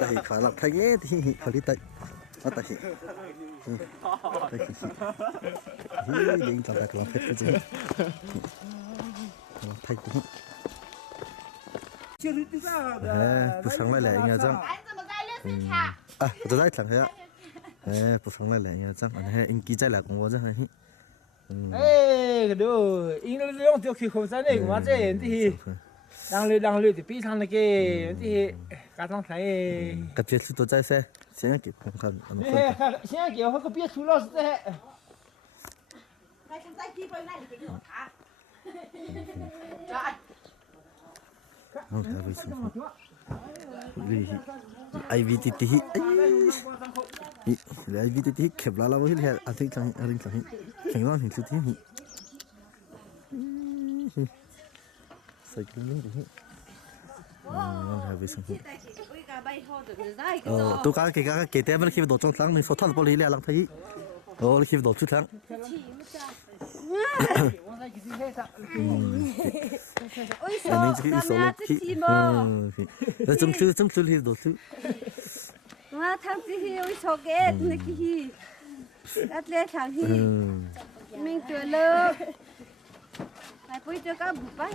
Tahi khalak thage thi khali tai atahi hi ding ta ta klam phet ji thai ku pusang lai lai nga jang à tôi dai thlang ya pusang lai lai nga jang an he in ki chai la kong wa jang hi cái đó in nó dùng tiêu khí không sao này mà chứ thì đang lười thì bị thằng này cái thì cả thằng này cái chuyện tôi dai se sen ki không kan an cái现在เขาก็biết出了是的không thấy vậy sao li IVTT hi li IVTT khep la la bo hi a thing thang aring thang kheng ron hin chu ti hi sai ki ning hi không thấy vậy sao tôi cái té vẫn khi đổ trong thang mình số thằng bol hi le lang thấy khi đổ chút thang anh chỉ cái số lúc khi nó trong thứ hi đổ thứ mà thằng gì ôi sao ghét này kia đặt lên thằng gì mình tuổi lớn phải bôi cho các bụi bay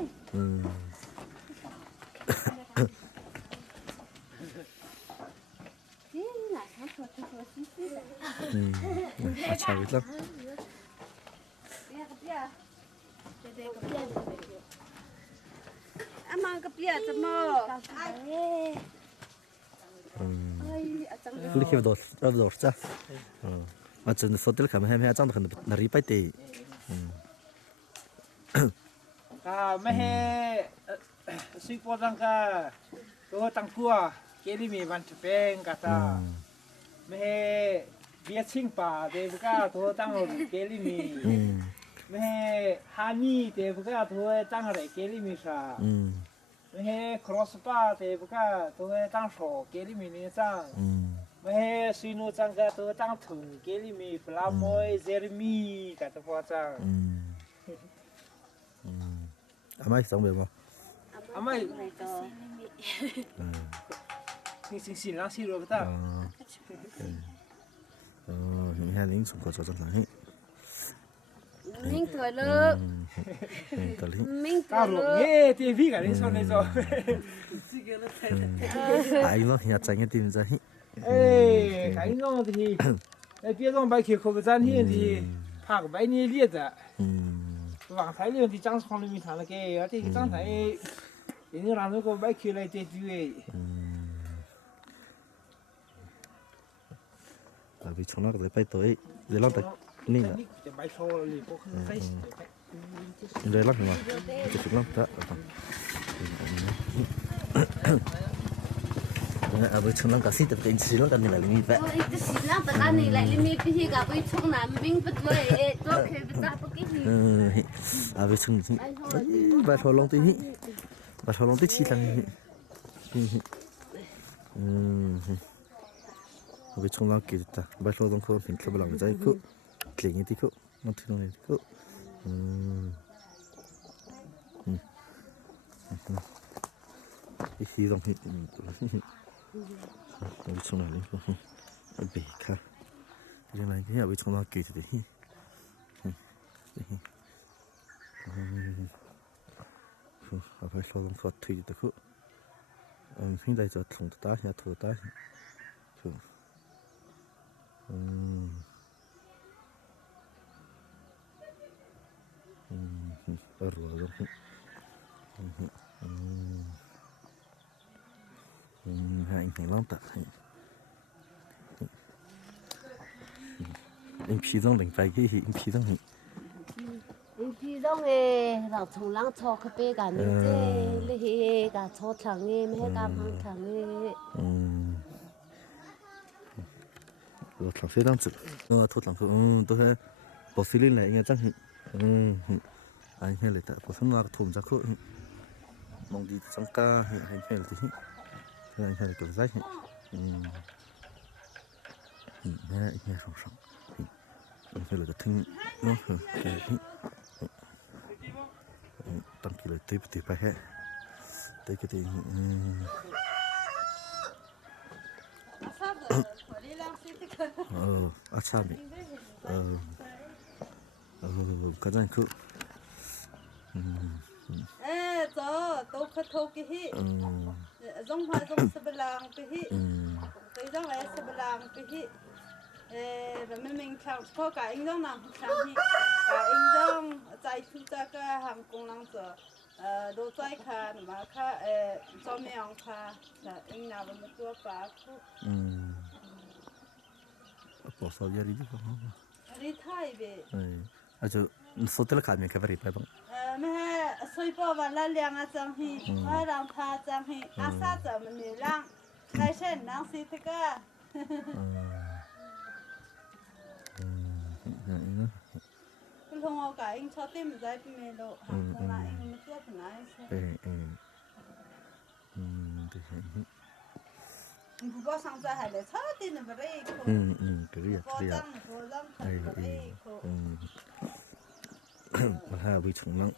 chào biết lắm mang cái bia cho mò lúc khi đổ ra mà chân số tiền khám hem trang được là ri bay tệ mấy he suy qua rằng cả tôi tăng cua cái đi mình bán chụp beng cả ta mấy he biết sinh pa để bữa cả tôi tăng cái đi mình mấy he honey để bữa cả tôi tăng lại cái đi mình sa mấy he cross pa để bữa cả tôi tăng sổ cái đi mình sang mấy he suy nô sang cả tôi tăng thùng cái đi mình flamoy jeremy cả tôi qua sang mai sống được không mấy xin lắng xin rồi ta những hai lính súng có cho trong này mình tuổi lớn mình ta tuổi rồi lớn nghe thì vì cái này sau này rồi ai nó hiện tại cái tìm ra ê cái nó thì cái biết rằng bài kia không gian hiện thì phạt bài này liệt à vàng thái liệt thì trang xong mình thằng cái thì trang thái những làm nó có bài kia lại tết vui là vì chúng nó có bay tới để lót tớiนี่แหละ bài sau là có không thấy เลยลักมาจะถึงลักตะเอาไปชนลังกับสิ่งแต่เป็นสิ่งลังกันนี่แหละมีแปะ ôi cái gì lắm tất cả này lại lên mi bây giờ gặp với chung nam mình bắt với tôi khi bắt ta bắt cái gì เอาไปชนที่บาทลงที่นี่บาทลงที่ชีลังนี่เอาไปชนลังกี่ตัวบาทลงเขาถึงเขาบลังใจเขาเกลี่ยที่เขามันที่ตรงนี้เขาอีกทีตรงนี้เอาไปชนอะไรก็เอาไปค่ะเรื่องอะไรที่เอาไปชนลังกี่ตัวที่เอาไปลองสดทีตะคุที่ได้จะส่งตาเนี่ยถูตาคืออร่อยจังให้ให้ลองตัดให้อินพีต้องหลังไปกี่อินพีต้องให้พี่ต้องเอเราชงล้างชอคเป้กันนี่เจ้เลยเฮกับชอถังเอไม่ให้การพังถังเอ我尝试当子，拖长裤，都是保湿灵来应该真是，哎，现在的保湿那个拖长裤，弄的长假，还现在的，现在的狗仔，现在上上，现在的听，当起来对不对白嘿，对个对， acha mi cái này cứ cho tôi khát thâu cái hi giống hoa giống sập lang cái hi cái giống là sập lang cái hi và mình chọn có cả anh giống nào chọn hi cả anh giống tại chúng ta cái hàng công năng giờ đồ trái khá mà khá cho mẹ ông khá là anh nào mà tôi phá khu bỏ sao giờ đi không đi thay về aja số tiền là cả mình cái vậy phải không mẹ soi bỏ vào là liang à chẳng hi hai làm pha chẳng hi à sao giờ mình lang cái sen đang xí thế cả không có cái anh cho tìm giải mẹ đâu không là anh không biết cái này bố bố sang ra hay là cho tìm được cái cái gì bố răng cái mà hai vị chúng lăng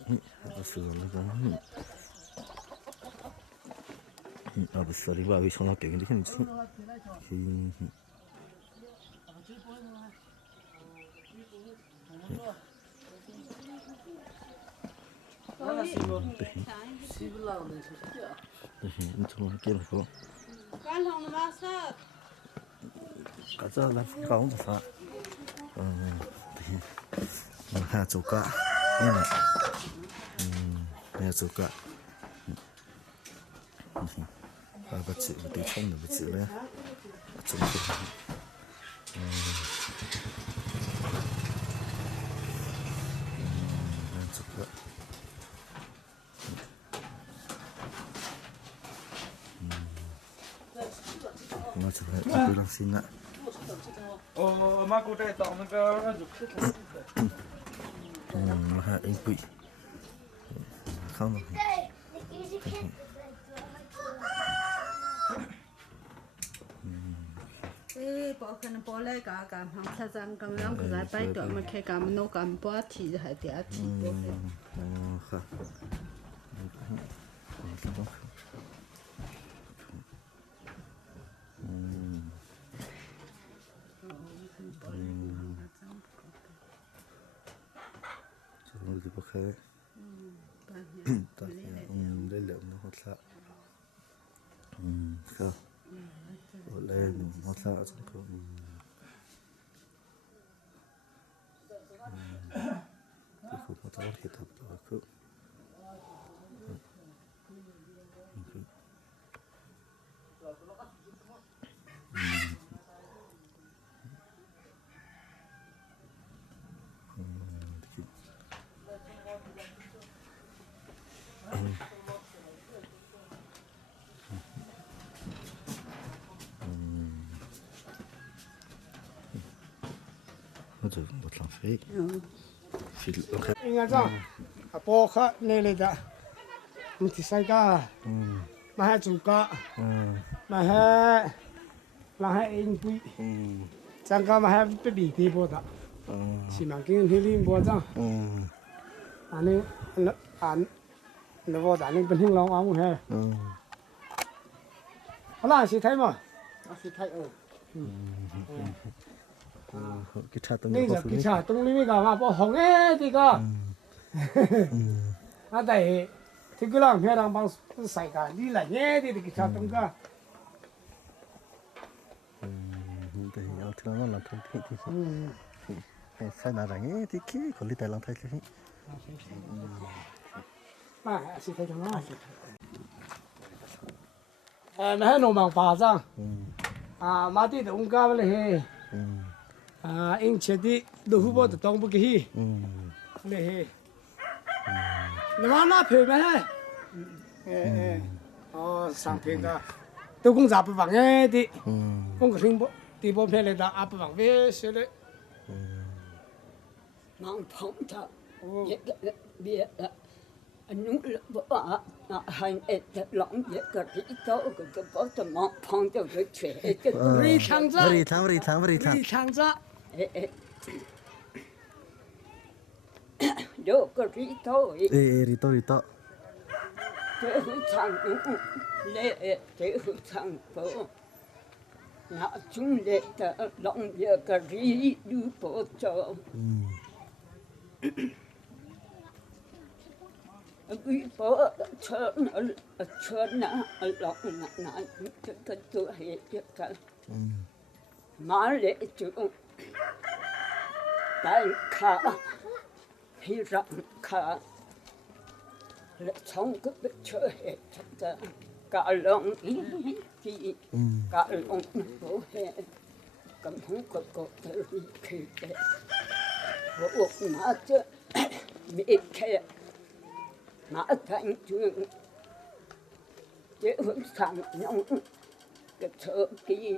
nó sử dụng cái bây giờ đi vào vị chúng nó kiểu như thế này chứ chúng kia là không cái lòng nó sao cả giờ là không có sao hà chỗ cả hà chỗ cả bắt chữ một tí không được bắt chữ đấy chỗ kia chỗ cả nó chụp lại tôi đang xin lại mà cô trai tao nó có dục hai anh quỷ không được bỏ cái nó bỏ lại cả hàng sa răng cầm lăng cái giải bay tuổi mà khi cầm nó cầm bỏ thì hay để thì không rồi thì bác khé ta đây liệu nó hot lạ không lên hot lạ trong cửa thì không có tao thì tập được không rồi một lần phê phê ok anh nghe chưa à bố khát lên lên đã mình thì sai cả mà hai chục cả mà hai là hai anh quý chẳng cả mà hai bị bị bố đó chỉ mà cái hình linh bố chẳng anh nó bố đã nên bên hình long ông hè là chỉ thấy mà chỉ thấy cái cha tôi bây giờ cái cha tung lên cái mà bỏ hỏng ấy thì cơ à đây thì cứ làm hết đang bằng sài cả đi lại nhé thì cái cha tung cơ thì ở thứ nó là thông tin thì sai nào đấy thì kia còn đi tại làm thay thế mà chỉ thấy trong nó mà hết nồi bằng phá ra mà đi ông ca về đây anh chơi đi đồ hú bò tông bốc cái này nó là phê mà sang phê đó tôi cũng dạp bằng nghe đi cũng có hình bò đi bò phê này đã áp bằng về xí đấy mang phong cho biết anh vợ hành lòng biết cái chỗ cái bố cho mang phong cho cái chuyện đi thang ra đi thang ra đâu có đi thôi đi to thế thằng lệ thế thằng bố ngã chung lệ ta lòng địa cả rí đu bộ cho quý bộ cho nó lòng ngã cái chỗ hệ cái mà lệ chủ đại khả hi rộng khả lệ sống cái bức chơi hệ thật cả lòng ý thì cả lòng bố hệ cầm không có thể khi thế bộ mà chứ bị thế mà thành trường chế hướng sang nhau cái thơ kỳ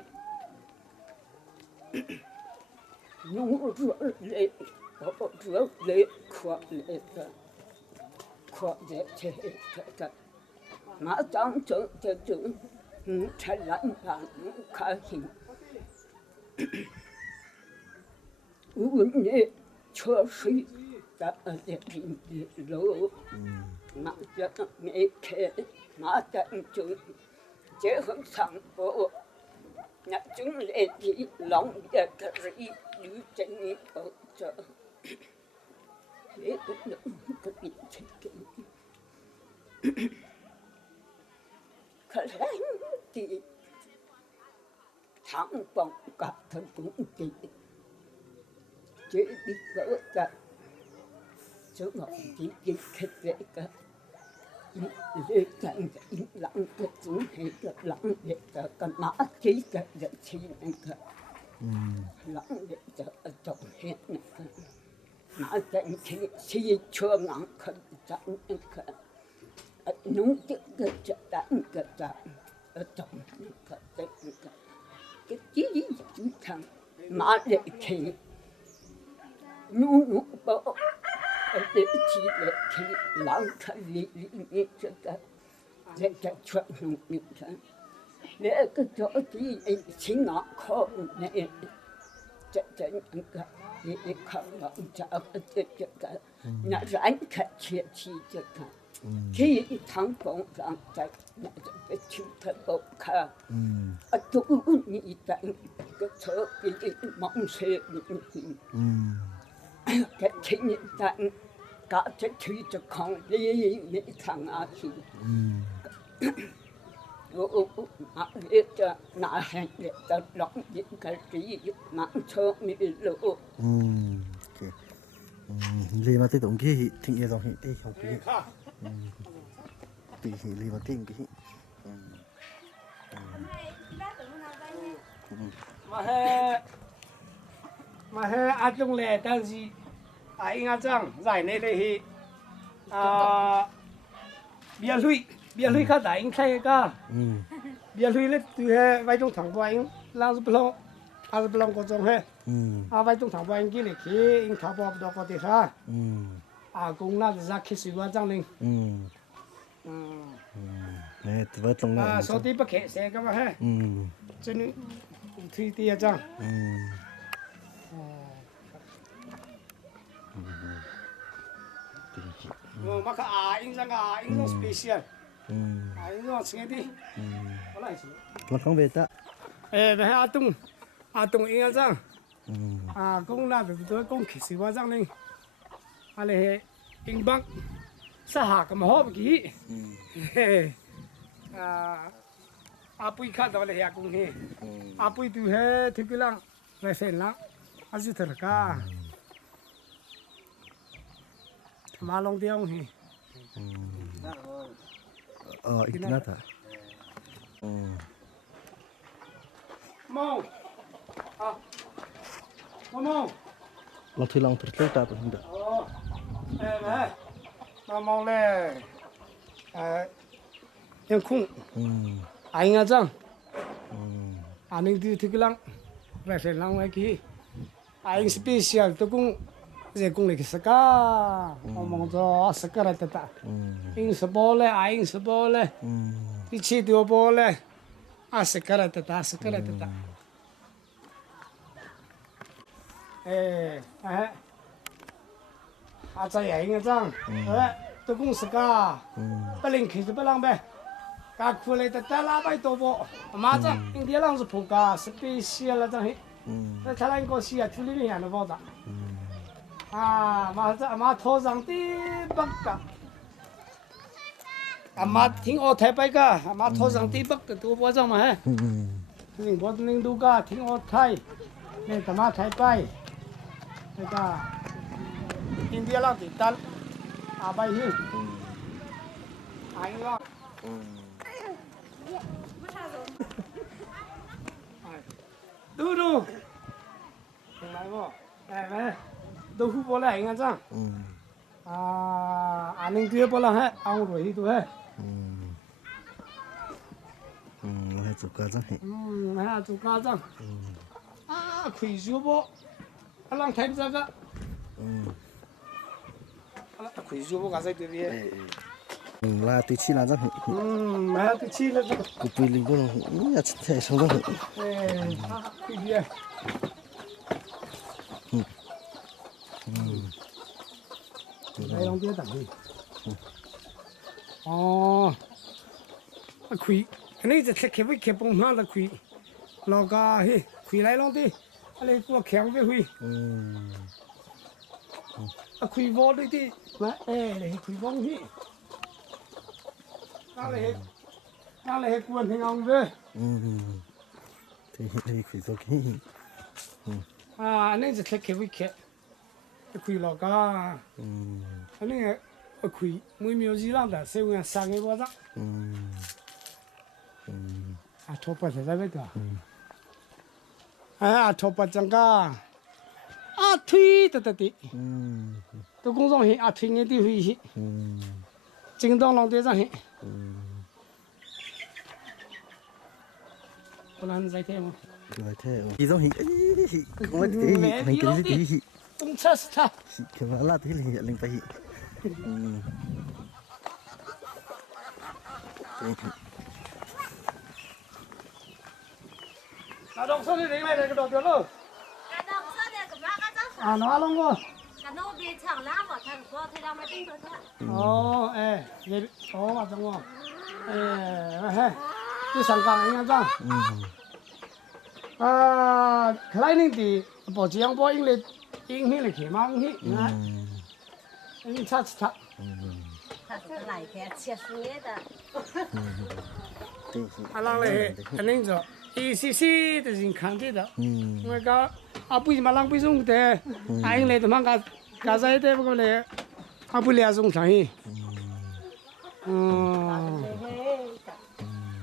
nhung rửa lệ khoa lệ khoa dễ thế thật mà trong chỗ chữ thay lãnh bản khá hình uống nhẹ cho suy đã để bị lỗ mà cho mẹ khe mà trong chỗ chế hướng sang bộ nhặt chúng lệ gì lòng để cái gì như chân nhị ở chợ để cái gì chết cái khởi thì thẳng bằng cả thân cũng kỳ chế đi vỡ cả số ngọc chỉ khét dễ cả dễ cảnh im lặng cái chúng hay cái lặng để cả cái mã chỉ cái giận chi này cả lặng để cả trọng hết này cả mã cảnh chỉ chưa ngang khẩn chẳng cả nung cái chợ ở trong cái chí chúng thằng mà để thì nung bộ để chỉ để thì lãng khai lý cho ta để cho chuyện nung như thế để cái chỗ thì chính nó khó này chạy cả để không nó chả cho cả nhà rảnh khách chuyện chi cho cả khi thằng con rằng tại cái chịu thật bộc khả ở chỗ như tại cái chỗ cái mong xe cái chính hiện tại cả cái thứ cho con đi những thằng á thì mà biết cho nã hẹn để ta đọc những cái gì mà cho mình lỗ lì mà tới tổng kia thịnh yêu dòng hiện đi không kia tỷ lì mà tìm cái mà he ăn trong lề ta gì anh ăn chăng giải này đây thì bia lui khác đại anh khai cả bia lui lên từ he vay trong thằng vay anh lang giúp long có trong he vay trong thằng vay anh kia này khi anh tháo bỏ đó có thể ha cũng là ra khi sử dụng trang linh nè vợ trong này số tí bác khẽ xe các bạn ha cho nên thi tia trang maka anh sang special anh sang sinh đi nó không về ta về atung anh sang cũng là được tôi cũng khi sử dụng trang linh ale anh bác sa hạ cái mà hộp kỹ apui khác đó là hệ cũng he apui tu he thì cái lang lại xem lang azu thật cả mà long tiêu he ít nát à mau mau long thì long thật lâu ta cũng không được mà mau lên em không anh nghe chăng anh đi thì cái lăng về phải lăng cái gì anh special tôi cũng giờ cũng lấy cái saka mong cho saka ra ta anh sắp bò lên đi chơi đùa bò lên saka ra ta chạy anh nghe chăng tôi cũng saka bắt lên khi tôi bắt lăng bé cả khu này ta la bay tổ bộ mà chắc anh đi làm gì phụ cả special là chẳng hết ta thay anh có xia chú lý này nó bao giờ mà thô rằng tí bắc cả mà thỉnh ô thái bay cả mà thô rằng tí bắc cái tổ bộ rằng mà hết mình bớt mình đủ cả thỉnh ô thái nên ta mà thái bay cái cả anh đi làm thì ta bay hi anh lo đủ đủ lại vô này này đâu hút bò lại nghe chưa anh nên kia bò là hết ông rồi đi tụi hết hai chục cá răng hết hai chục cá răng khủy rùa bò anh làm thêm ra cái khủy rùa bò cá răng tụi đi là tụi chi là răng hết là tụi chi là răng cụ tụi linh con nó thể sống răng hết khủy đi đây long kia tặng đi khủy anh ấyจะเข็บไว้เข็บปงมาละขวีลอกาเฮ้ขวีไรลองดิอะไรพวกแข็งไปขวีขวีวอลดิมาเลยขวีวองฮีนั่นเลยกวนให้เอาเว้ยที่คุยตัวกี้อันนี้จะเข็บไว้เข็บขวีลอกาอันนี้ขวีมือมีอยู่แล้วแต่เสียงสั่งให้บ่จ้ะทบไปใช่ไหมตัวทบไปจังก้าทุยตัวติตัว公众很推你的回去京东浪对上很不然在天吗来太哦一种很我的很给你的东车是他可能拉的零ไป那东车的人来那个多少喽？哪弄过？哦，哎，那哦，怎么？哎，这上岗应该涨。可来年底把这样把因为去忙去，你差。来开切水的。让嘞，肯定着，一的人看得到。我讲不是嘛，浪费用的，因为他妈干啥的不过嘞，不了用上去。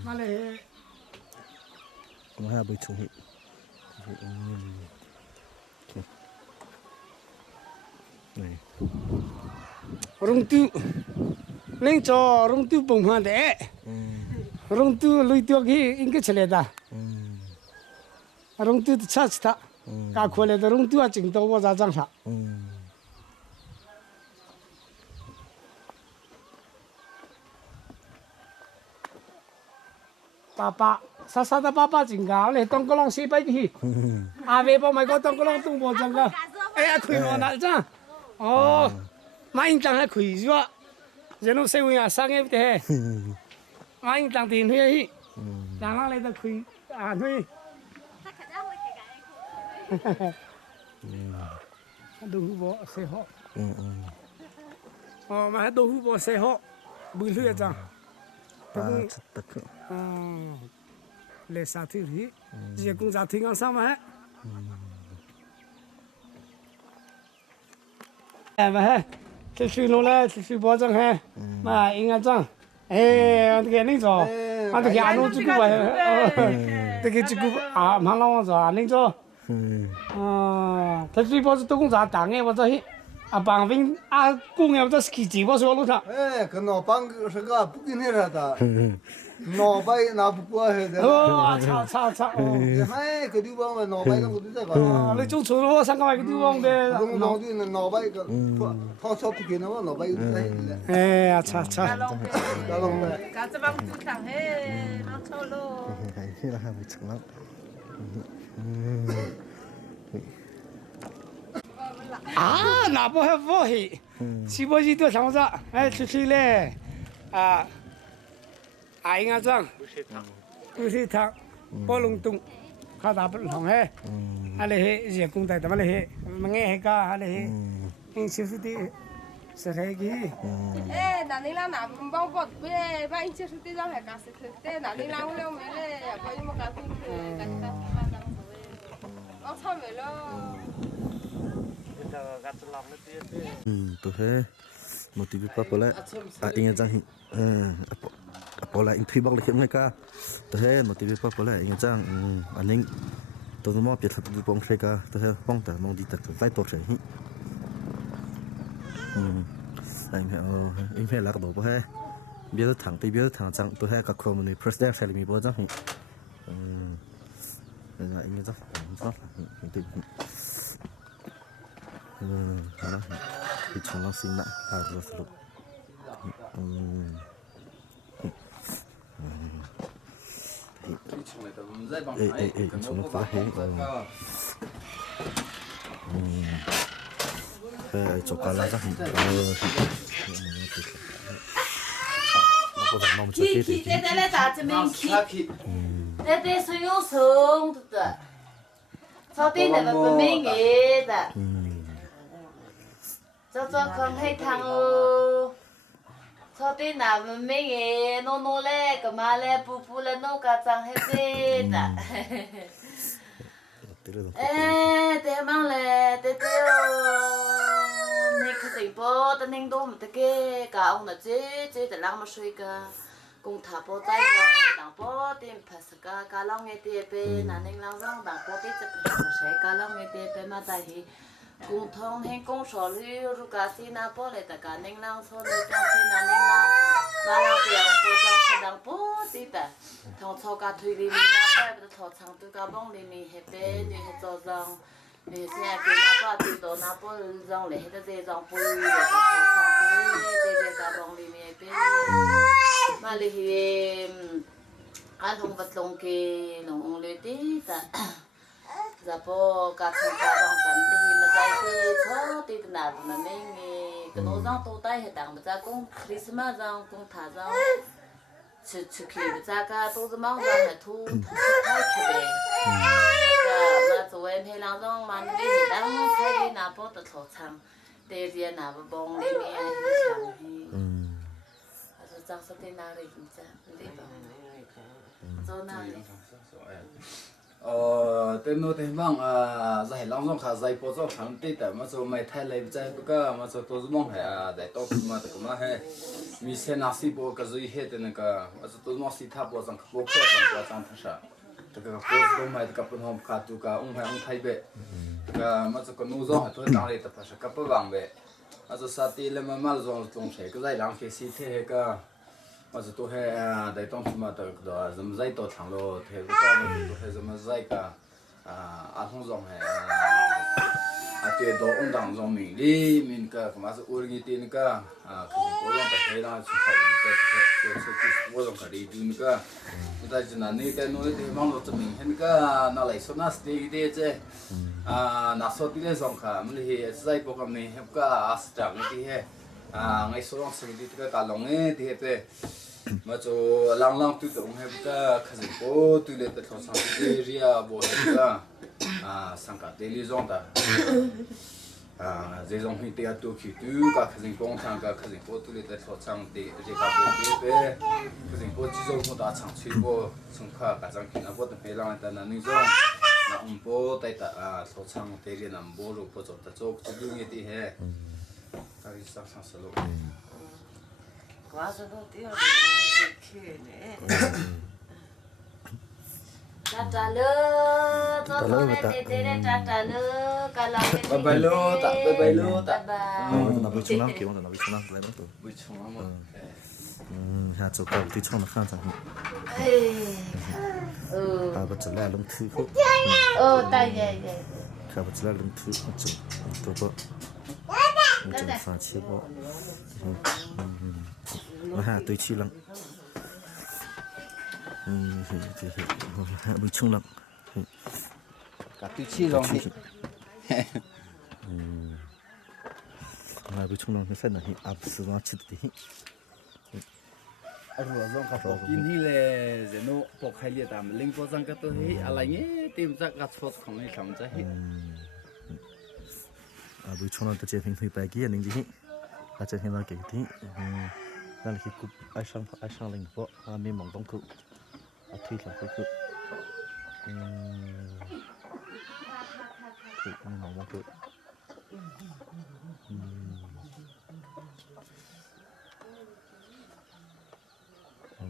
那嘞，我还没出去。rong tu neng cho rong tu bông hoa để rong tu lui tiêu khi in cái chile ta rong tu cha cha cả khối là rong tu chỉnh đâu bao giờ sa papa sa da papa chỉnh gạo này tông có long xí bay đi về bao mày có tông có long tung bộ chẳng cơ khủy nó nãy cha mà anh chẳng hay khủy chưa giờ nó xây nhà sang em thế mà anh chẳng tiền thuê chẳng là lấy được khủy thuê đồ hú bò xe họ mà đồ hú bò xe họ bự thuê chẳng lấy sao thứ gì giờ cũng ra thiên ăn sao mà mà这水弄了，这水包装还，嘛应该装，这个恁做，这个俺弄这个吧，这个马上我做，恁做，这水包是都公咋打的，我这些，帮分公的我这是去几包水路上，跟老帮是个不给你说的，老白拿不过来的，操，还个地方嘛，老白那个都在搞，你种错了，上个地方的，老对那老白个，他小不给那么老白有在的，哎呀，操，搞弄的，搞这帮猪场嘿，弄错了。还是还没成了。哪不还不黑，西伯西多长子，出去嘞， ai ngã răng tu sĩ thang bỏ lung tung khá đáp lòng he anh hệ gì cũng tại tao hệ mà nghe hệ cả anh hệ anh siêu thị sẽ thấy cái ê nãy nín nào cũng bao bọc với ba anh chưa suy ra hệ cả sự thực tế nãy nín nào cũng mấy lệ có những một cái cũng cái nó sao vậy lo tôi thấy một tí bắp bỏ lại anh em rằng bỏ lại thuy bóc lại khiếm ngay cả tôi thấy một tí bắp bỏ lại anh em rằng anh em tôi muốn biết thật bông xe cả tôi thấy bôngแต่mong đi thật tay tốt rồi anh phải lạc đồ bỏ hay biết thằng rằng tôi thấy các con mình president sẽ làm gì bỏ rằng anh em rằng đó thì chúng nó xin lại rồi sửa chúng nó phá hết chỗ cá lá rắc nó có vẻ mong cho cái gì thế sử dụng sung được sau tiên là mình mình nghe đó cho con hay thằng sau tiên là mình nghe nó lẽ cái mà lẽ bu lẽ nó cả chẳng hết gì đó thế mang lẽ thế này cái gì bỏ tên hình đồ mà cái cả ông là chế để làm một suy cả cùng thả bỏ tay vào đảng bỏ tìm phải cả cả long nghe tiệp pe nãy nên long long đảng bỏ tiệp sẽ cả long nghe tiệp pe mà tại thì cùng thông hen công sở lưu rồi cả xin na bỏ lại tất cả nên long thôi nên trong xin nãy nên long mà long tiền bỏ trong sẽ đảng bỏ tiệp pe thông sau cả thuê đi na bỏ bây giờ thọ sang từ cả bông đi mi hết pe đi hết cho rằng để xe cái na bỏ từ đó na bỏ rằng để hết cái rằng bỏ để thọ sang từ cả bông đi mi hết pe mà thì anh không vật lông kia nó ông lấy tí ta giờ po cả thằng cả đồng tận thì mà tại cái chỗ thì nào mà mình cái nó rong tô tay hết đằng mà ra cũng Christmas rong cũng thả rong chứ khi mà ra cả tôi mong rằng là thu thay cái bề mà tụi em hay làm rong mà đi đang thay đi nào po tự thổ thằng để gì nào mà bông đi mẹ hay chẳng trong số tiền nào thì chúng ta đi vào số nào tên nó thì mang giải long trong khá giải bộ cho thằng tít tại mà số mày thay lấy trái bữa cái mà số tôi mong hay để tốt mà tự mà hay mi sẽ nasi bộ cái gì hết nên cái mà số tôi mong xí tháp bộ rằng bộ cho thằng bộ trong thằng cái bộ tôi mày cái phần hôm khát tu cái hay thay bệ cái mà số cái nô giống tôi đang lấy tập phải cái bộ vàng bệ mà số sát đi lên mà giống trong sẽ cái giải long cái xí thế cái mà tôi hay đại tông mà tôi đó dầm dây tôi thằng lo thế cái mà tôi hay dầm dây cả ăn không giống hay tiền đó ông đảng giống mình cái mà tôi uống cái tiền cái cái bố lòng phải là chúng ta cái bố lòng phải đi dùng cái chúng ta chỉ là này cái nói thì mong được cho mình hết cái nó lại số nát đi đi chứ nát số tiền giống cả mình thì dây bộ cái mình hết cái astra cái thì hết ngay số lòng sinh đi cái cả lòng ấy thì hết mà cho lang lang tụi tôi hay cái gì bố tụi lấy tới thằng sang tụi ria bố cái sang cả daily zone ta dễ dòng hiện tại tụi khi tụi các gì công thang các gì bố tụi lấy tới thằng sang để cái bố cái gì bố chỉ dùng một đợt sang chơi bố sang cả sang khi nào bố tụi phải làm tại là những zone là ông bố tại ta thằng sang để đi làm bố rồi bố cho ta cho tụi như thế hè cái gì sang sang solo quá số đầu tiên là kia này trả lơ cho con này để trả lơ cả lòng cái bye lô ta nó bị chung lắm kiểu nó bị chung lắm lại mất rồi bị chung lắm hạt chỗ cầu thì trong nó khăn chẳng bắt trở lại lông thứ khúc tay vậy bắt trở lại lông thứ tôi có trong pha chia bộ nó hạ tới chi lắm bị chung lắm cả tụi chi rồi bị chung lắm cái phần này áp sự nó chít tí รัวซองกับปกินที่เลยเจโน่ปกใครเรียตามลิงโพสังก็ตัวเฮ้อะไรเงี้ยทีมจากกัดฟอสของไอ้คำจะเฮ้ บุชนตัวเจ้าเพิ่งไปกี่นึงจีอาจจะเห็นเราเก่งที่นั่นคือกุบไอช่างลิงเพราะมีหมองต้องกุบอาทิตย์ละกุบมีหมองต้องกุบ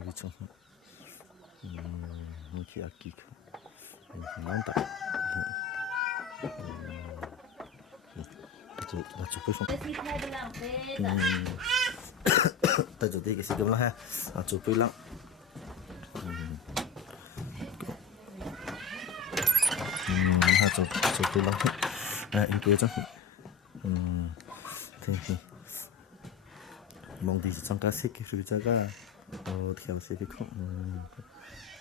วิชนนี่คืออากิกน้องตาเราจะไปฟังแต่จุดที่กี่สิบแล้วฮะเราจะไปแล้วฮะจะไปแล้วอีกตัวจังที่มองดีจังก็สิคือจังก็เที่ยวสิที่เขา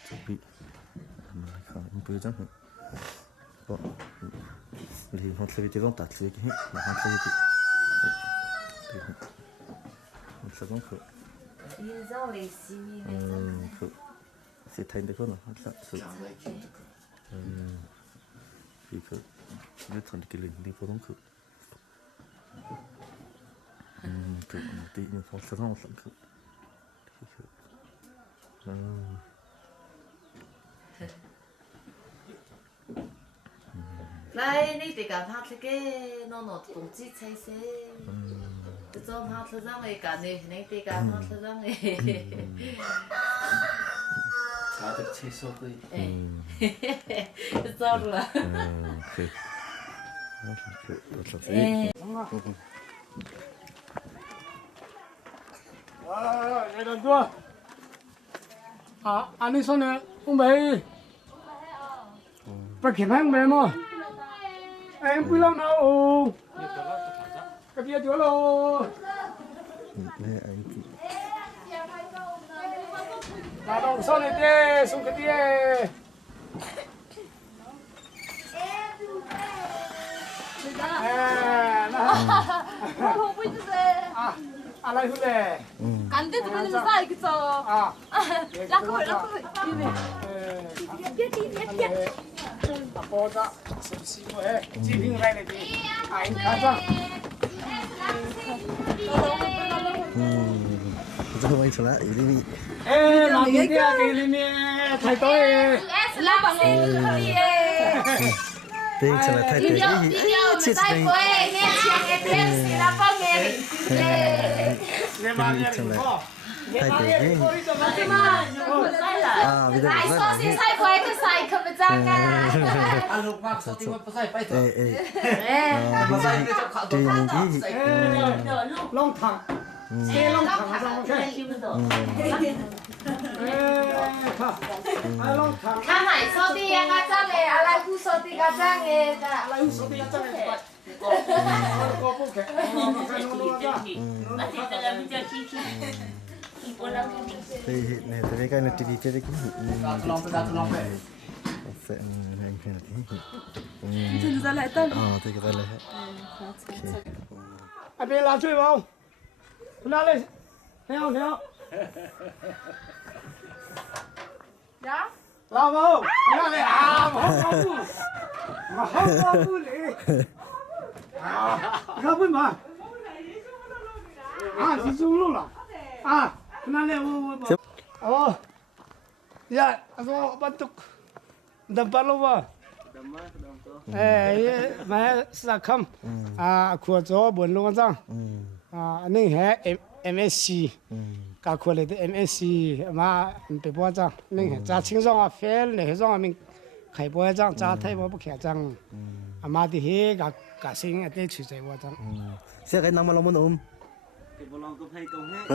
จะไปอะไรเขาอีกตัวจังก็les rentrées vont t'attirer qui la rentrée ça donc ils ont les similés c'est taille de quoi non ça puis que mettre que les faut donc que des une forcément ça que lại này thì cả phát cái nó cũng chỉ thấy thế cái cho phát thứ ra này cả này thì cả phát thứ ra này sao được chơi số đi cái cho rồi này đàn tua anh đi xong nè ông bày bà kiểm hàng mềm mà em quý lắm nào cái kia chúa lô là đồng sau này tê xuống cái tê à lại hút lệ 안 돼도 되는 거 사, 그쵸? 라커볼. 보자, 섭씨고해. 지빙 라인에 아인 가자. Sao anh trở lại đi 에, 남기야 게임이 탈도에. Tên trở lại thay cái gì chết đây 내 마음이 trở lại 아프고. thay cái gì bây giờ lại so xin sai quay cứ sai không phải trang cả à lúc mà sao thì mà phải phải thôi tên gì long thẳng. long thẳng sao ok. long thẳng. ข้าไหนโซตียังกระจ้างเลยอะไรกูโซตีกระจ้างเองอะ อะไรอยู่สุดที่จะไปก็พวกแกnày tới cái này TV cái lông về sẽ anh thấy là 진짜 잘 했다. 되게 달래 à bây làm chơi không ra lên theo theo 야? làm không ra lên mà không vui đi không vui mà chỉ xuống luôn là ra lên dạ có bắt tục đâm bắt luôn mà mà sao không của chỗ buồn luôn sao nên hệ MSC cả khu này MSC mà bị bỏ ra nên giá chính rằng fail này rằng mình khai bỏ ra giá thay bỏ khai rằng mà thì hệ cả sinh ở đây chịu giải bỏ ra sẽ cái năm mà lòng muốn thì bộ lòng có hay công hết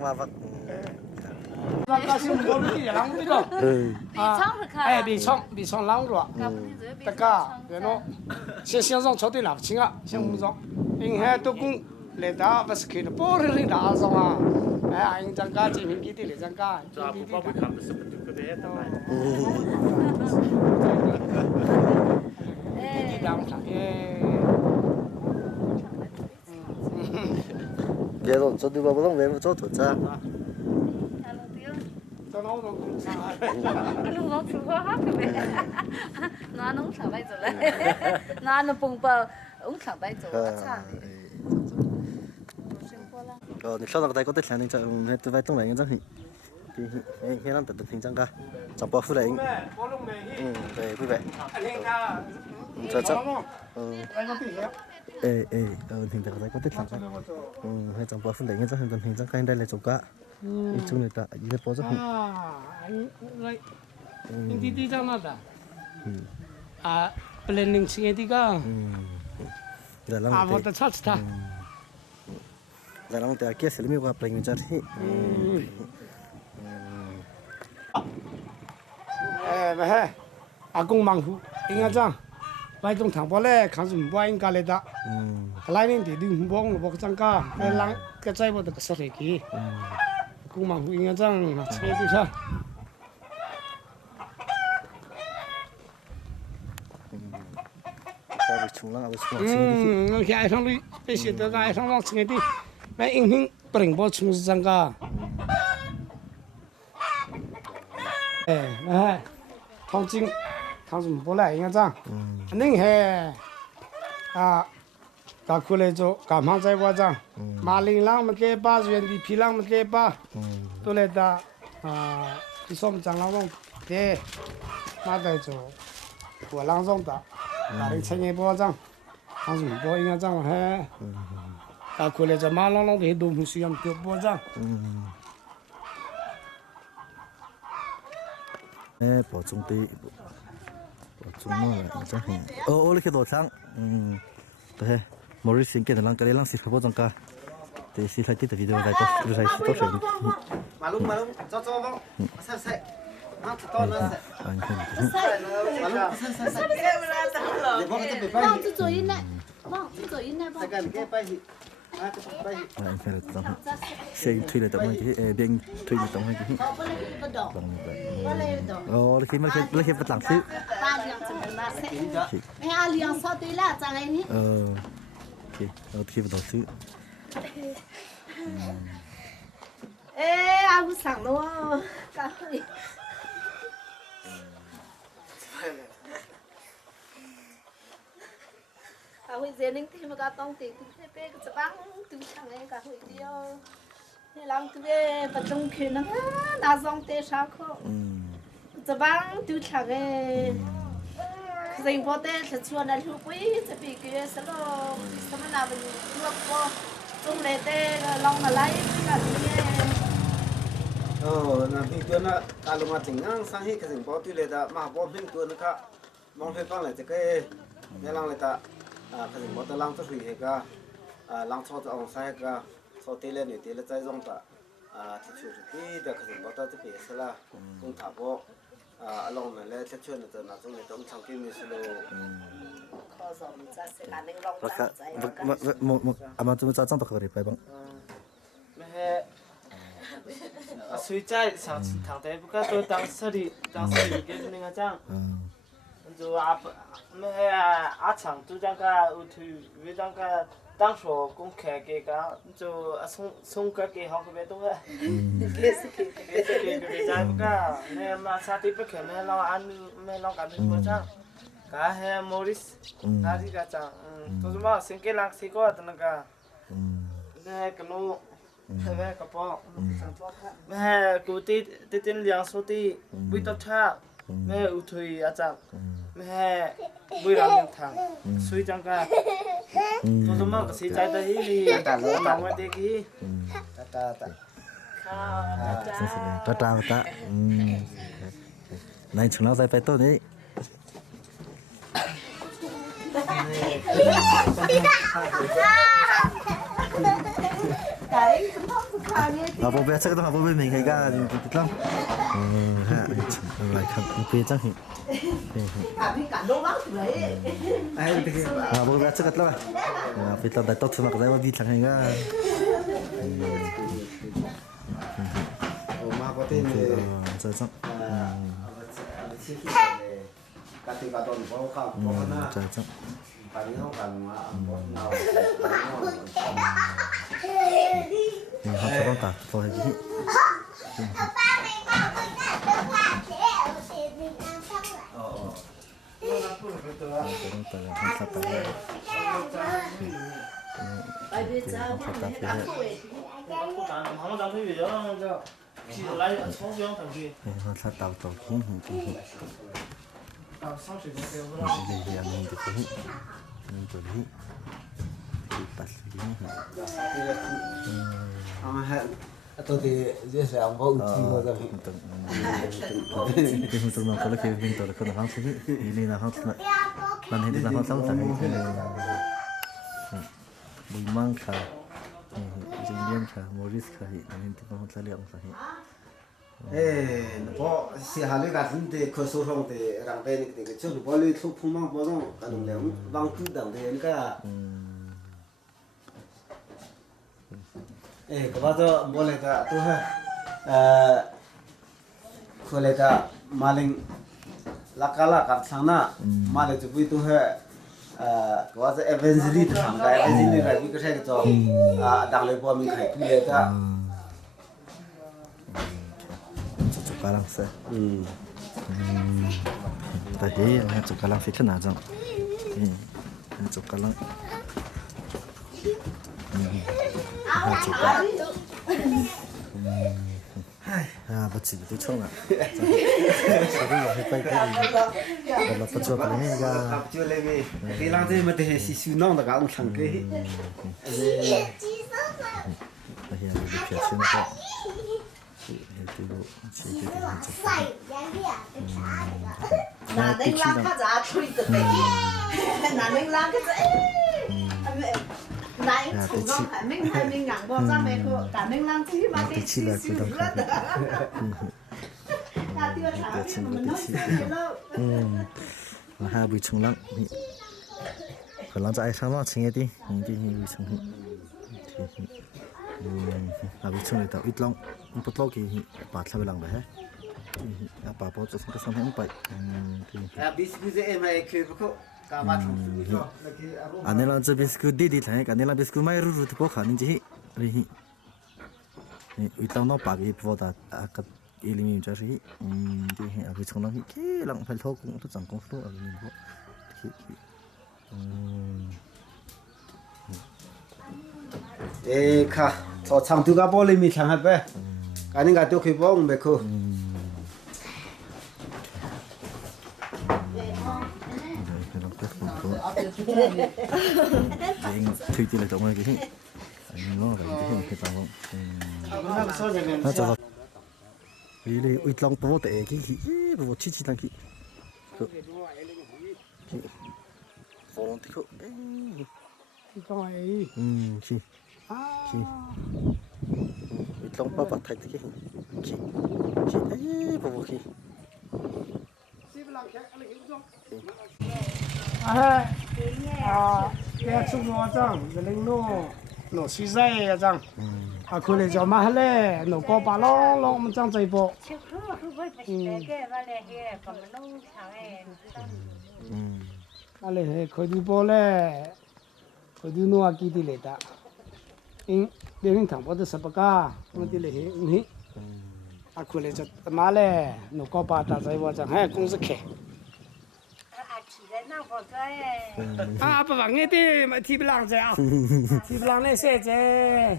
mà vâng cả sinh có cái gì lắm biết đâu bị xong lắm rồi tất cả cái nó先让朝对了亲啊先不让因为都公来打不是开的包里打上啊哎因张家这边给的来张家别动，这对吧？不动，别做土渣。 cho nó không sao nó chịu khó hát cái mẹ nó không thằng tay rồi đấy nó bùng bờ ông thằng tay rồi sao你上那个带个带钱，你这那对外动来，你这很，你让等等平常个，长包出来，对，对呗，这，平常个带个带钱个，还长包出来，你这很等平常个，带来做个，你种的个，你这包着很， ini di sana dah planning sini tiga dalam apa tu chat dah dalam tu akhir selami apa planning cari, meh aku manghu ingat jang bai tong thang boleh kan sum bai ingka le da lain ni di bong bok jangka lang ke cai bo de kesere ki aku manghu ingat jang cai di sa chung lang, chung lang. Cái thằng lui, bây giờ tôi cái thằng lang sinh đi, mấy anh hình bring bao chung sang cả. Thằng chính, thằng chúng bố lại nghe chăng? Anh hè, cả khu này cho cả mang trái qua chăng? Mà linh lang một cái ba, duyên đi phi lang một cái ba, tôi lại đã đi xóm chẳng lang không, thế mà đây cho của lang xong đã. Là đến sinh bao giờ, hàng dùng bao nhiêu giờ hết, à cuối này giờ mà long long thì đủ một số tiêu bao giờ. Nè, bỏ chung tí, bỏ chung nó là chắc hình. Ô, lấy cái đồ trắng, đấy, Morris xin cái này lang cái lang xịt bao giờ cả, thì xịt lại tiếp tục video này tốt, rồi xịt tốt rồi. Malum, cho vong, sai. Anh không. vâng chú ý này vâng chú ý này vâng anh phải là tổng xe thuê là tổng cái bên thuê là tổng cái khi mà khi bắt lặng xíu mẹ alliance sao tuy là chẳng ấy khi bắt đầu xíu anh sẵn luôn cả hơi cả hội gia đình thì mà cả tông thì thế bé cái bác từ chẳng ấy cả hội tiêu thì làm từ bé bắt trong kia nó dòng tê sao khó cái bác từ chẳng ấy dành bao tê thì chua là lưu quý thì bị kia sẽ lo sao mà làm mình lọc qua trong này tê lòng mà lấy cái na hi tu na kalunga tingang sang hi kasing po tu le da ma bo bin tu na ka mong phe pang le te ke ne lang le ta kasing po ta lang tu hui he ka lang cho ta ong sai ka so te le ni te le chai jong ta thi chu ti da kasing po ta te pe sa la kung tha bo along na le te chu na ta na jong le tong chang ki mi su lo khó rồi mình sẽ là nên lòng dạ mà chúng ta chẳng được cái bài bằng me suy chạy sang thằng thế bữa tôi đang study cái này nghe chăng rồi me chẳng tôi đang cái thu với đang cái đang số cũng khéo cái rồi xong cái học cái đó cái trái bữa me mà sao thì bữa me lo ăn me lo cả thứ chăng cả he Morris cả gì cả chăng tôi mà sinh cái lăng xí có tao cái ne cái nó thế cái bao mẹ cụ ti tin liang số ti bui tập cha mẹ u thui à chăng mẹ bui làm những thằng suy chăng cả tôi mà cái gì trái tới đi làm cái gì kì ta này chúng nó phải phải tốt đấy bố bé chắc đó bố bé mình hay ga thích lắm ha lại không bé chắc thì bố bé chắc lắm bây giờ đại tốt mà cái này bị thằng hay ga mà có tên chắc chắc cái tiếng cả tuần có không có na chắc chắc cái nó cần mà nào เขาจะต้องตัดพอให้ที่ต้องตัดเขาตัดตัดเลยเขาตัดไปเลยเขาตัดตัดต่อที่ที่เลยอันนี้ตัวนี้ตัวนี้ตัดที่นี่atau di dia saya mau uji macam untuk untuk nak kalau kita minta kalau nak sini ini nak nak ini nak sama sama bumang kah Jindian kah Morris kah ini tu nak cari apa sih po si halu kat sini khususnya di ramai ni kita cuma boleh tu pumang bolong kalau lewat bangku dan dia ni kan kepada boleh tak tu boleh tak maling lakala kat sana maling tu itu kepada evangelis tu sampai evangelis lagi kerja itu dah lepas mingkai tu ya tak cocok kalang se tadi cocok kalang fikir najam cocok kalang bác sĩ tôi chồng à, sau đó là phải cái là bắt cho cái này ra, chưa lên đi, cái lang thế mà thế si su nong là cả ông thằng cái, bây giờ đi phía trên đó, thì bộ chỉ cái nà đánh lang cái giá chui từ đấy, nà đánh lang cái đấy, nãy thủ công phải mình ngẳng bỏ ra mẹ cô cả mình lang chứ mà cái chi là cái đó ta tiêu thả mình nói chuyện lâu hai buổi chung lắm còn lắm tại sao mà chính cái đi đi buổi chung buổi chung này tao ít lắm một lâu kỳ bát sao lằng đấy bà bố cho cái sản phẩm vậy biscuit em hay kêu có anh ấy làm cho biscuit đi đi thôi, anh ấy làm biscuit mai rút rút bóc khăn gì, rồi ít tao nó bạc ít vào đó, cái element cho gì, thì ở bên trong nó cái lằng phải thâu cũng tất chẳng công phu ở bên đó, kha, cho chàng tu cái bò lên mi chàng hết bé, cái này cái tiêu khi bò không biết cô. anh thuê tiền lại tổng này cái anh nó là cái tao không nó cho vì đây ít lòng bố tệ cái bố chi đăng ký bố lòng thì không ai chi ít lòng bố bắt thay cái chi bố chi cái chung nó chẳng cái linh nó suy dây chẳng khu này cho mà hết nó có ba lo mình chẳng chạy bộ ale khơi đi bộ le khơi đi nuôi kí đi lấy ta in để mình thằng bọn sắp cả nó đi lấy hết khu này cho mà le nó có ba ta chạy bộ chẳng hay cũng rất khéo bà bảo nghe đi mà thi blang vậy à thi blang này sẽ thế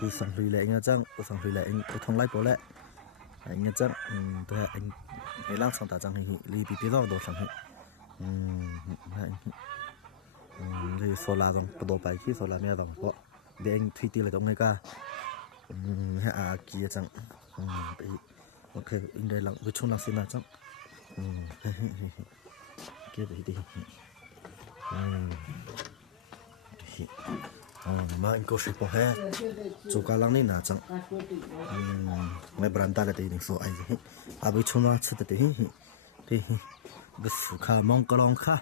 tôi sang phi lệ nghe chăng tôi sang phi lệ tôi thông lại bộ lệ anh nghe chăng tôi anh lang sang ta chăng thì li bị biết đâu sang thì số là dòng đồ bài kia số là nghe dòng có để anh thuy tiền lại trong này cả kia chăng ok in đây là với chung là xin là chắc kia đấy đi mà anh có sự bỏ hết chỗ cá lăng này là chắc mấy brand ta là đây những số ai gì với chung là chút đấy thì cái số khá mong có lòng khá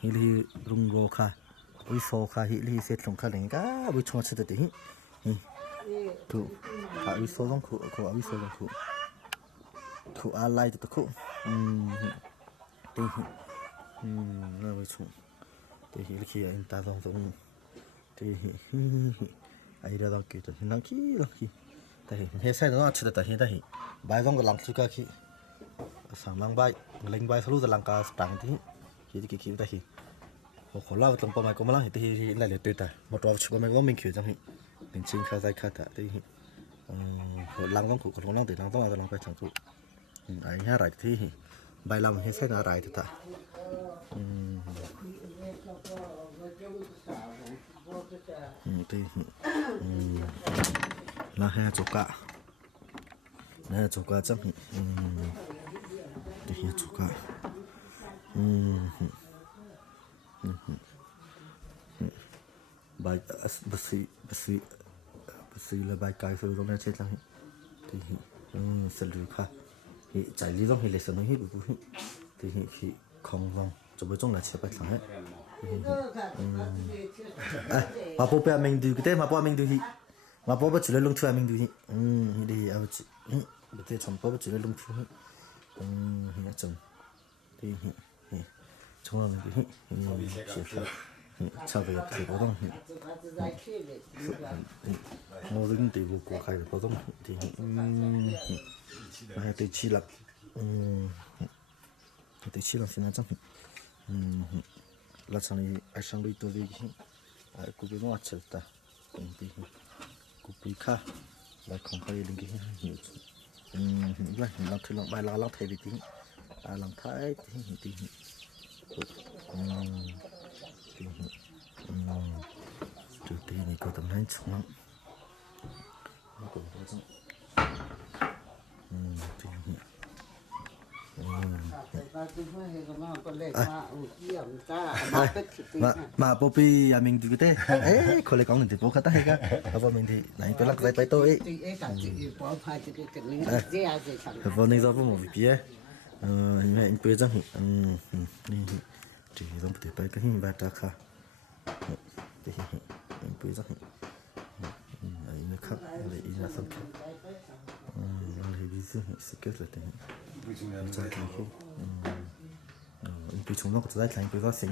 hi rung ro khá với số khá hi set lòng khá này cả với chung là chút đấy tu với số lòng khổ với số lòng khổ thủ alai tu tu thì nó mới chung thì khi anh ta dòng thì ai ra đó kiểu thì lăng khi thì hết sai nó chưa được thì bài vong cái lăng suka khi sang lăng bài lăng bài selalu lăng ka stang thì khi thì khổ lao trong bao mai có mà lăng thì lại tuyệt ta một trò chụp mai có mình kiểu trong mình chính khai giải khai ta thì lăng vong của lăng thì lăng vong là lăng bài chẳng cụ ai ha lại thì bài làm hết sai nó lại thì ta thì là hai chỗ cả chắc thì hai chỗ cả bài basi là bài cái sử dụng này chết lắm thì xử lý khác thì giải lý trong thì lấy sản phẩm thì không vòng cho bây trong là chế bài thằng ấy mà bố bé mìnhดูcái thế mà bố mìnhดูthì mà bố chỉ lấy lông chua mìnhดูthì đi ao chỉ bây giờ chồng bố chỉ lấy lông chua hiện chồng thì chồng là mình đi chỉ phải chào về thì có đông ngô dính thì vô của khai có đông thì hai tới chi lập tới chi lập xin nói chắc là sang đi ai sang đi tôi đi cũng biết nó chết ta cũng biết khác là không phải linh cái nhiều lại làm thử làm bài làm thầy đi tiếng làm thái thì trước tiên này có tầm hai chục lắm mà Poppy mình thì thế ấy có lẽ con thì bố khá hay cả và mình thì này tôi lắc tay tôi ấy và nên do một việc kia mẹ anh quên rằng chỉ trong thể bay cái hình bài ta khá thì anh quên rằng ấy nó khác lấy ra xong lấy đi dưới sự kết rồi thì trong cái không anh quên chúng nó có giải thành quên ra sinh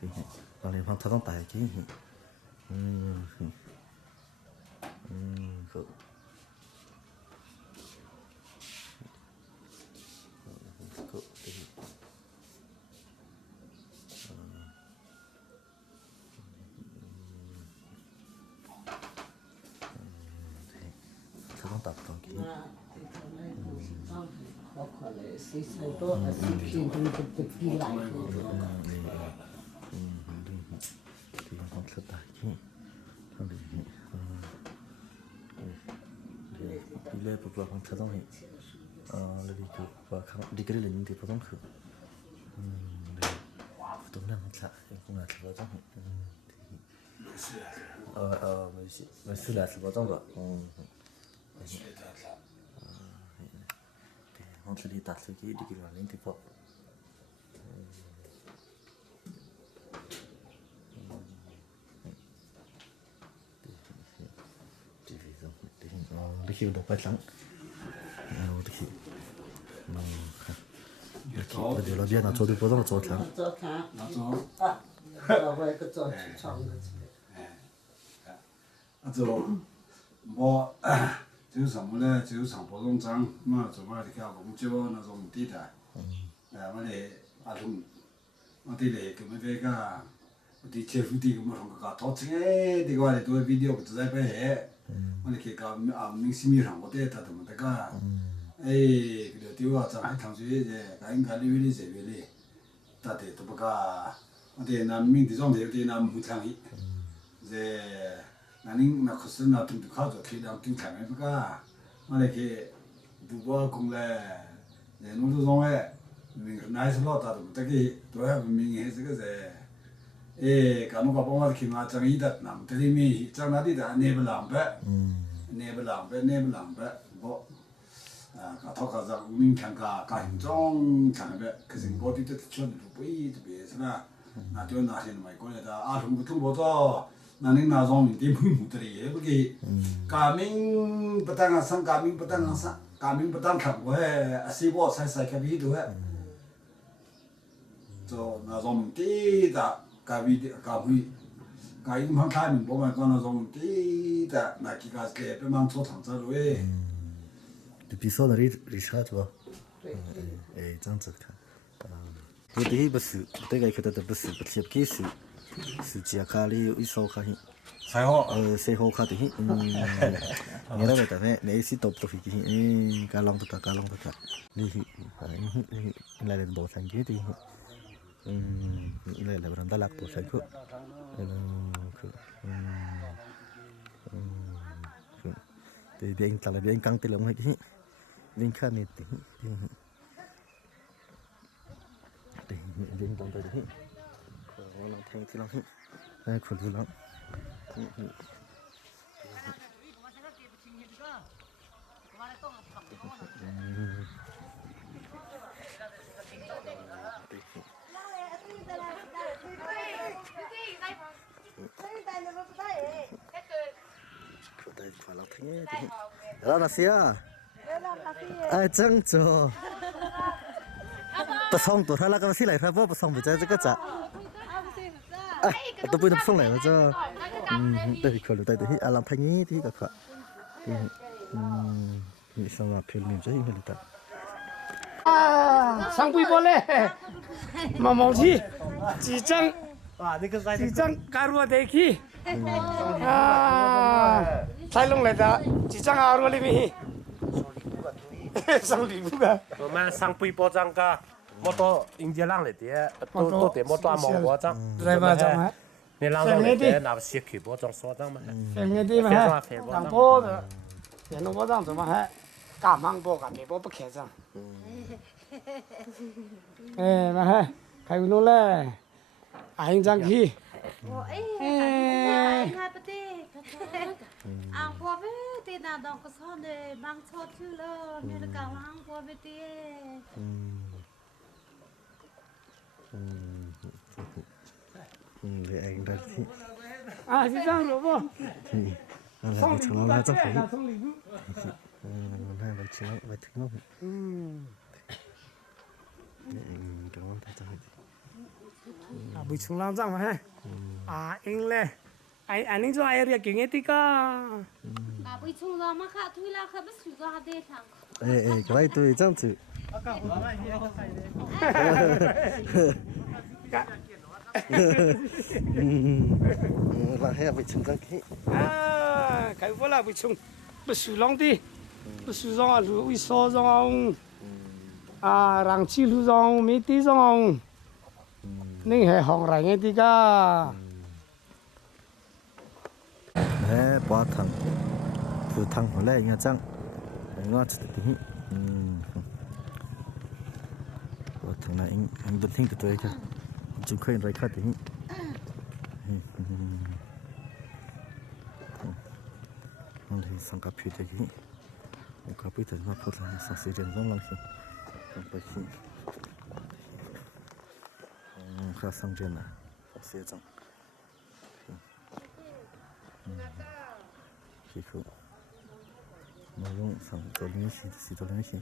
thì và liền hoàn thành tại cái tập còn kỹ thì không thật tại chứ không được đi lên một vòng thật không hiện là đi chụp và đi cái lên thì có giống khử tôi đang thật không là thật giống mình xử là thật giống rồi không sẽ đi tạt cái đi cái vào lên thì vợ đi khi được bài trắng đi khi bây giờ là biết là cho đi bao giờ cho trắng就是什么呢？就是上坡上涨嘛，做嘛的看龙舟那种地带，我嘞我哋嘞咁样这个，我哋切夫地咁样个掏钱诶，这个话嘞都 video 不知在拍嘿，我嘞去搞明星米上我哋他们这个，个丢啊，上海糖水的，赶紧赶里里这边嘞，他哋都不个，我哋那明地上头的那木厂里，这。나는 나 코스 나 좀 가져 기랑 좀 타면 그가 만약에 부부와 공래 내 노도 동에 민 나이스 로다도 되게 도야 민이 해서 그제 간호가 보면 기마 장이다 남 드림이 장나디다 네블람베 뭐 가토가자 민kan가 가행정 장베 그생 어디도 추천을 보이도 비해서나 나도 나시는 많이 거래다 아름부터 뭐도 나는 나중에 대부분 못들이 여기 가민 부당상 가민 부당상 가민 부당상 왜 아시고 살살 개비도 해. 저 나중에 대다 가비 cái mang khai mình bố mẹ con nó dùng tí đã là cái cái bên mang số thằng ra rồi thì bây giờ là đi sát chứ这样子看我第一不是这个看到的不是不贴开始是加卡里一烧卡hin sai ho kha ti nghe nói về thế này sĩ tập tập thì cá long tất cả đi lại là đồ sản chế thì lại là bản đa lạc đồ sản xuất thì biếng là biếng căng thì lòng hay cái biếng khăn này thì biếng trong tay thì nó thành thì lòng hay khổ lắm đó là xía ai chẳng cho bắt xong tụi nó là cái gì lại phải bắt xong bị trái cái chả tôi bây giờ xong lại cho đây thì đây thì làm thanh nhí thì cả thì xong là phim mình rất là được sang bùi bò lê mà mong chi chỉ chẳng caro đây khi sai lông lại đó chỉ chẳng aro đi mi sang đi bùa mà sang bùi bò chẳng cả mô tô India lang lại thế tô để mô tô mong bò chẳng driver chẳng hả nên lang lang lại thế nào xếp khí bò chẳng số chẳng mà phèn nghe đi mà ha chẳng bò nữa để nó bò chẳng rồi mà ha cảm mang bò cảm bò bất kể chẳng mà ha khai nó lên anh chẳng khi ang po be ti na dong ko son de bang chot chu lo ni la ka ang po be ti để anh đặt thì chỉ chẳng rồi bò là chúng nó chắc phải hai lần chúng nó phải thích lắm để chúng nó thấy bùi chung lang chẳng mà ha anh lê anh cho ai ra kinh ấy cả mà bùi chung ra mà khát thui la khát bất sự ra đây thằng cái này tôi chẳng chịu là hay bị chung cái cái vô là bùi chung bất sự long đi bất sự long là uy so long răng chi lu long mấy tí long nên hệ hỏng rải nghe tí cả thế bỏ thằng từ thằng hồi lại nghe chăng ngon chút tí bỏ thằng này anh được听tôi chứ chúng khơi rồi khát tí anh thì sang cà phê đấy cà phê thì nó phun là sang sấy rền rong lắm chứ không phải chứ khá sang rền à sấy rong khi không mà dùng sang tổ liên xí tổ liên xí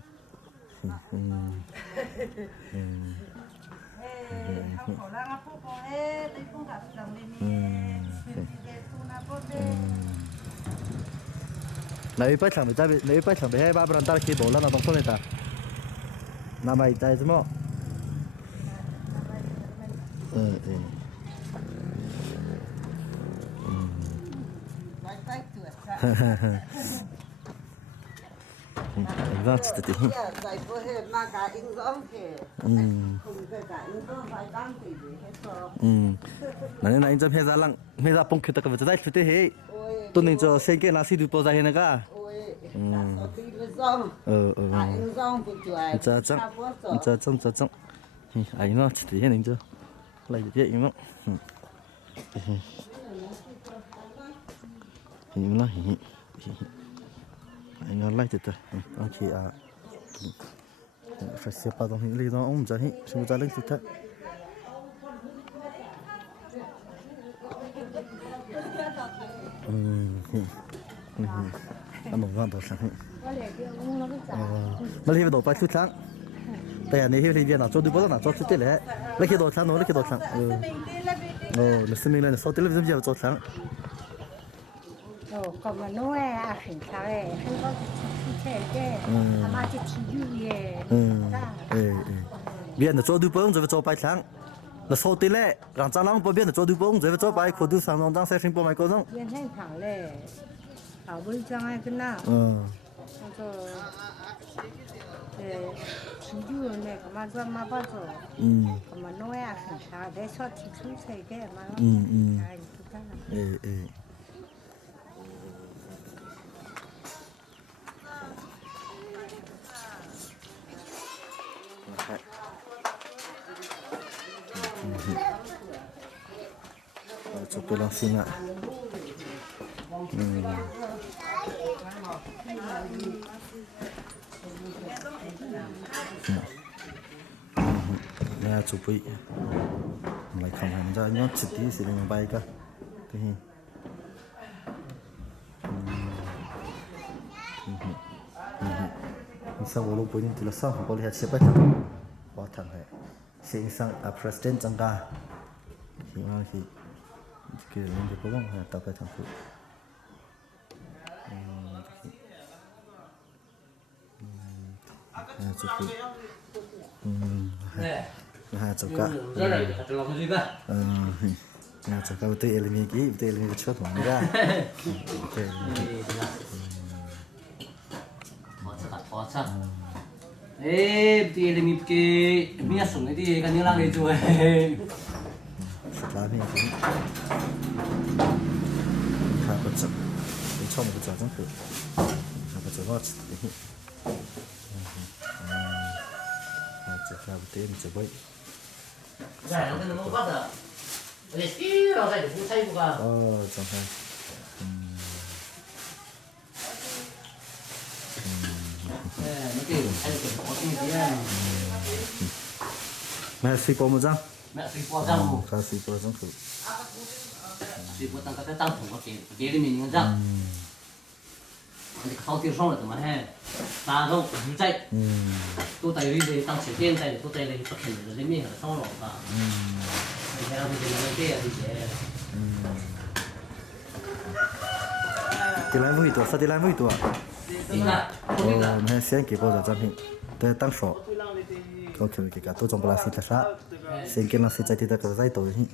lấy bách thằng bị lấy bách thằng bị hai ba bàn tay khi bổ lên là đồng số này ta nằm mày tay chứ mò vâng chỉ tự nhiên nãy nãy cho hết ra lăng hết ra bông kia ta có phải thế hệ tôi nên cho xây cái lá xi được bao giờ này cả cha anh nó chỉ thế này chưa lại vậy mà hình nó anh nó lại từ anh chị phải xếp vào trong hình lý nó ông trả hình chúng ta lên từ thế anh mong ngon đồ sáng mà lấy đồ phải chút sáng tại anh ấy lấy viên nào cho đi bao giờ nào cho chút tiền lẻ lấy cái đồ sáng nó lấy cái đồ sáng 那是明来的少点了，比较早上。ก็มาโน่อาหินเขาเลยให้ก็ที่เช่แก่อามาจะที่อยู่เย่别人做对帮，这个做白糖，那少点嘞，让蟑螂不别人做对帮，这个做白可都上当三星不买高中。 เย็นให้ผังเลยเขาบริจาคให้กันนะแล้วก็ที่อยู่เนี่ยก็มาจะมาบ้านก็มาโน่อาหินเขาได้ชอบที่ชุ่มใส่แก่มาใช่ทุกท่าน chụp cái lòng xin ạ nè chụp bị lại không hẳn ra nhót chụp tí sẽ lên bay cả cái gì sao lúc bữa thì là sao không có lihat siapa thằng bỏ thằng này sinh sang president chẳng cả thì mà thì cái mìnhจะต้องหาต่อไปทางผู้จุดหาจุดก็จุดก็ตัวเอลิมีกี่ตัวเอลิมีก็ชอบผมได้ตัวเอลิมีกี่มีส่วนไหนที่กันยังล่างเลยช่วย拉面筋，看不着，你炒不着真好，看不着好吃的很。这看不得你这味。在那个那么高的，我得洗了再就不菜不干。真好。那个还有个好东西。买水包么子？ mẹ suy qua răng cá suy qua răng thử suy qua răng cái tăng thủng cái đi mình răng thì sau tiêu xong rồi tụi mình hay ta đâu cũng chạy tôi tay đi tăng chỉ tiền tay tôi tay này phát triển rồi mình là xong rồi cả thì cái nào thì cái kia thì sẽ đi lại vui tuổi sao đi lại vui tuổi hay xem cái bao giờ chẳng hình tới tăng số có kiểu cái cả tôi trong bao xịt là xem cái nó sẽ chạy thì ta có giải tối hi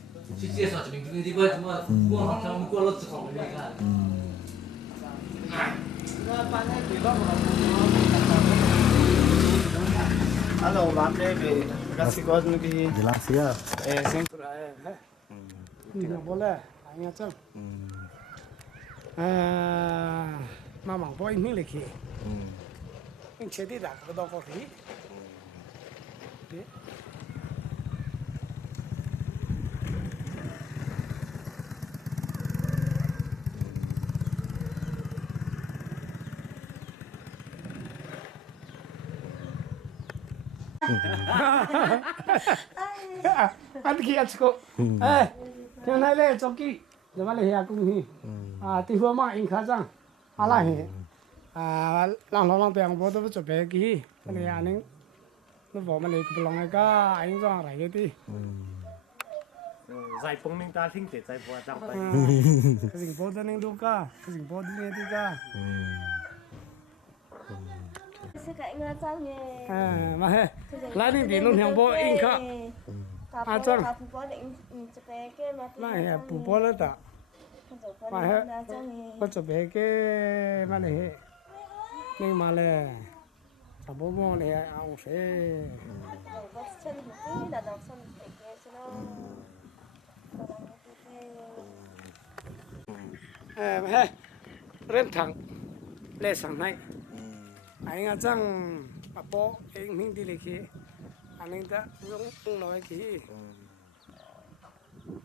Alo, làm đây về cái gì có những cái đi làm gì à? Xem Nggak boleh, hanya cang. Mamang boy ini lagi. Ini jadi dah kedua kopi. Ăn kia cô. Thế này là cho kỹ, rồi mà lại cũng hi. Thì hôm mà anh khá rằng, lại hi. Lang bèn bố tôi chụp bé kỹ, cái này anh ấy, nó bỏ mà lại cái lòng này cả anh ra lại cái đi. Giải phóng mình ta thinh để giải phóng chẳng phải. Cái gì bố tôi nên đâu cả, cái gì bố tôi nên đi cả. Mà hết, lại đi đi luôn hàng bố anh khá. Chăng. Mà hết, bố bố lên ta. Mà hết, bố chụp bé cái mà này. Nhưng mà là chả bố bố này ông sẽ mà lên thẳng lên thẳng này anh ở trong bố anh mình đi lấy anh ta cũng nói cái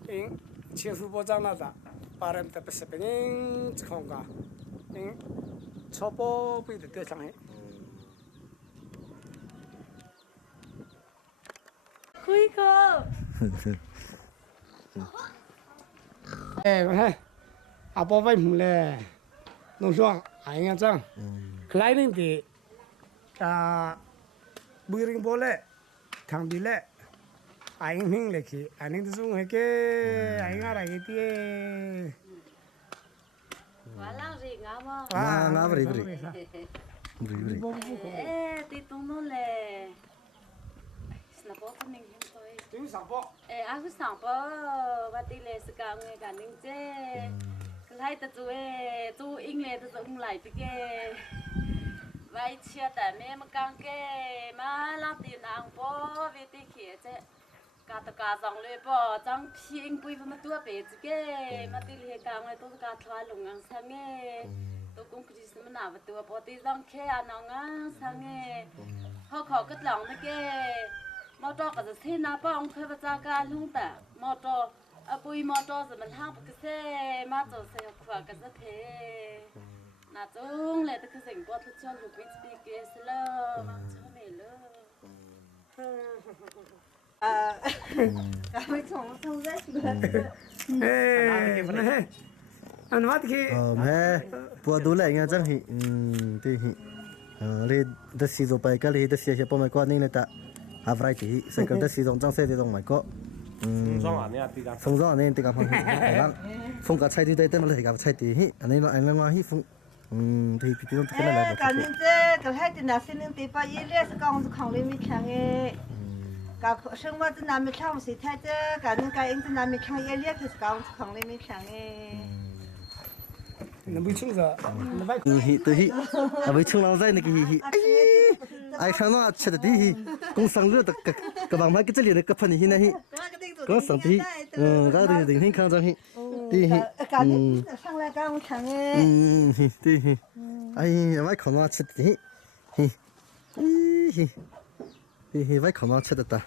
anh chiếc phu bố trang nào ta 바람 때문에 스페닝 지kon가 응 초보비 때 장해 Kuiko. 에 아빠 왜 몰래 농장 아이가 장 클라이닝데 아 부링 볼래 당빌래 anh mình lại khi anh dùng hay cái anh ở đây cái quá lang gì ngáo mà ngã vậy vậy thì tung nó là snap ball thì mình thôi Tú sang po. à cứ snap ball và tỷ lệ sự cao nghe cả những chứ cái hai ta chú English ta dùng lại cái vậy chia tại mẹ mà càng cái mà làm tiền ăn po về thì kia chứ cả tất cả dòng lệ po chẳng phiền bùi mà tua bể chứ cái mà tỷ lệ càng này tôi cả thoa lùng ăn sang nghe tôi cũng chỉ xem nào mà tua po thì dòng kia ăn ăn sang nghe họ khó cất lòng cái mà cho cái gì nào po ông khơi vào ra cả luôn ta mà cho bùi mà cho rồi mình ham cái xe mà cho xe khóa cái gì thế na chung le ta khinh qua thu cho lục bít bít cái slo mà cho mẹ lo cái chồng không dễ anh nói thì mẹ bữa đủ lại nghe chẳng hi thì hi le đó xí rồi bay cái le đó xí sẽ bỏ mày qua nên là ta have right thì sẽ cái đó xí rồi chẳng sẽ thì rồi mày có phong gió này thì cảm phong phong cả chạy đi đây tên là cả chạy đi hi anh là ngoài hi phong thìพี่ต้องขึ้นอะไรแบบการนี้เจ้ก็ให้ตินาสิ่งที่ไปยี่เลี้ยสกองสุขของเลยมีแข่งก็ซึ่งว่าตินามีแข่งสิแท้เจ้การนี้ก็เองตินามีแข่งยี่เลี้ยคือสกองสุขของเลยมีแข่งnó bị chung rồi nó bay hi từ hi à với chung lao dây này hi ai sang nó chết đi hi cũng sang rồi cái bằng mấy cái chất liệu này cái phần hi này hi có sang đi cái gì đình hình khang trang hi đi hiการนี้sang lạiกองแข่งhi đi hi ai mấy con nó chết đi hi hi mấy con nó chết được ta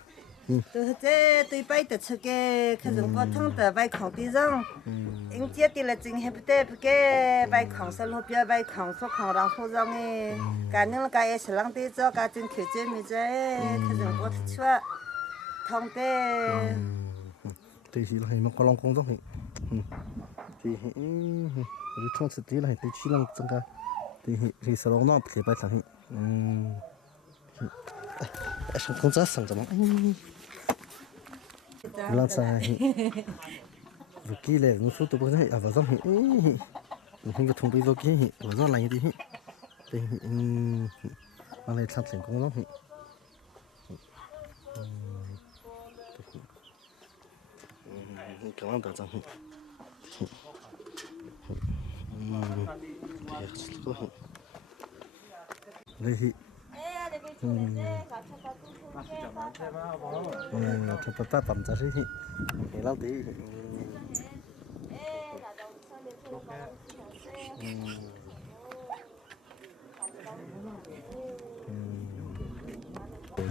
tôi thế tôi bay từ trước cái dùng bó thông từ bay khổng tí rong anh chia thì là chính hợp tế cái bay khổng sân hộp bia bay khổng số khổng rong số rong ấy cả những là cái sự lăng tí cho cả chính khởi chế mi chế dùng bó thức chua thông tế thì là một con long công giống thì rồi trong sự tí là thì chỉ lăng trong cái thì sau đó nó thì bay thẳng xong công tác xong rồi làm sao rồi kia là nó số tụi bọn này à vào trong hình cái thông tin rồi kia vào trong này đi thì mà này sắp thành công lắm cảm ơn trong đây thật thật tầm ra đi thì lâu tí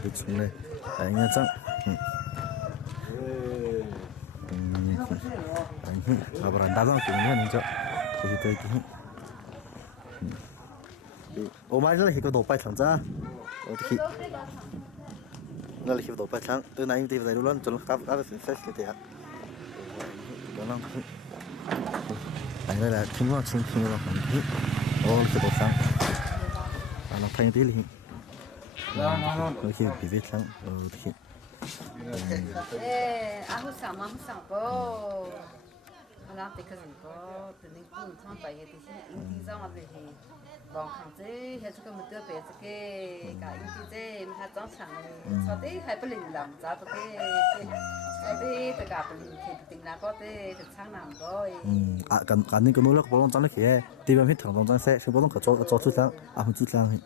được xuống đây anh nghe chắc anh bảo đá răng cũng nghe được thì tới cái ô mai rồi thì có đồ bay thẳng ra thì nó là khi đồ bay thẳng từ này thì phải luôn cho nó khắp sẽ thế ạ đó là chúng nó xin là ô cái đồ sáng nó thay tí liền đôi khi bị vết sáng thì aku sama po làm thì cái gì có từ những cái thằng bảy thì những cái mà thì bằng hàng chế hay cái một đứa bé cái cái mà trong chẳng sau đấy hay phải làm giá cái sau đấy tất cả thì tính là có thể sáng làm rồi cái này cái nỗ lực bao nhiêu nó kia thì bây giờ thằng trong trang sẽ bao nhiêu cái cho chút sáng không chút sáng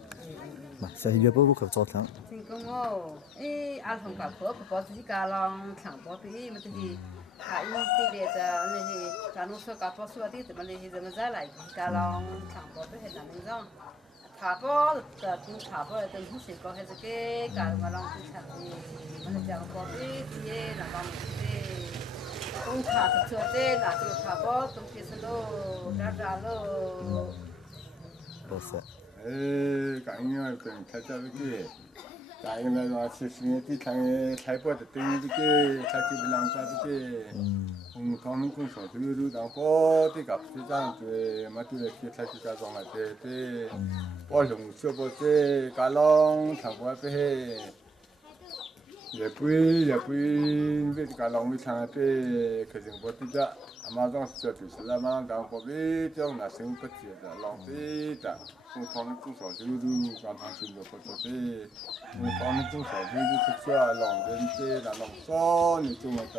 mà sẽ bây giờ bao nhiêu cái cho sáng thành công rồi ăn không cả phở có gì cả lòng chẳng có tí mà thì anh đi để cho nên thì cả nó số cả phở số tí thì mình thì giờ ra lại cả lòng chẳng có cái hiện là mình rong thả phở thì thả phở thì không chỉ có hết cái cả mà lòng thì chẳng thì mình chẳng có tí là bằng cái cũng thả thật sự thế là từ thả phở trong kia sẽ lo ra lo cái này cần thay cho cái cái này là sự sinh thì thằng thay bỏ được tiền cái thay chỉ làm sao cái thằng cũng sợ thứ rồi đang bỏ thì gặp cái dạng thì mà tôi cái thay chỉ cái giống này thì bỏ lồng chưa bỏ cái cá long thằng bỏ cái 也不为这个浪费长被可是我对着马上这就是了嘛，当我为这样那生不接的浪费的，我他们多少就是刚他听的或者的，我他们多少就是这浪人的那浪少你做么的，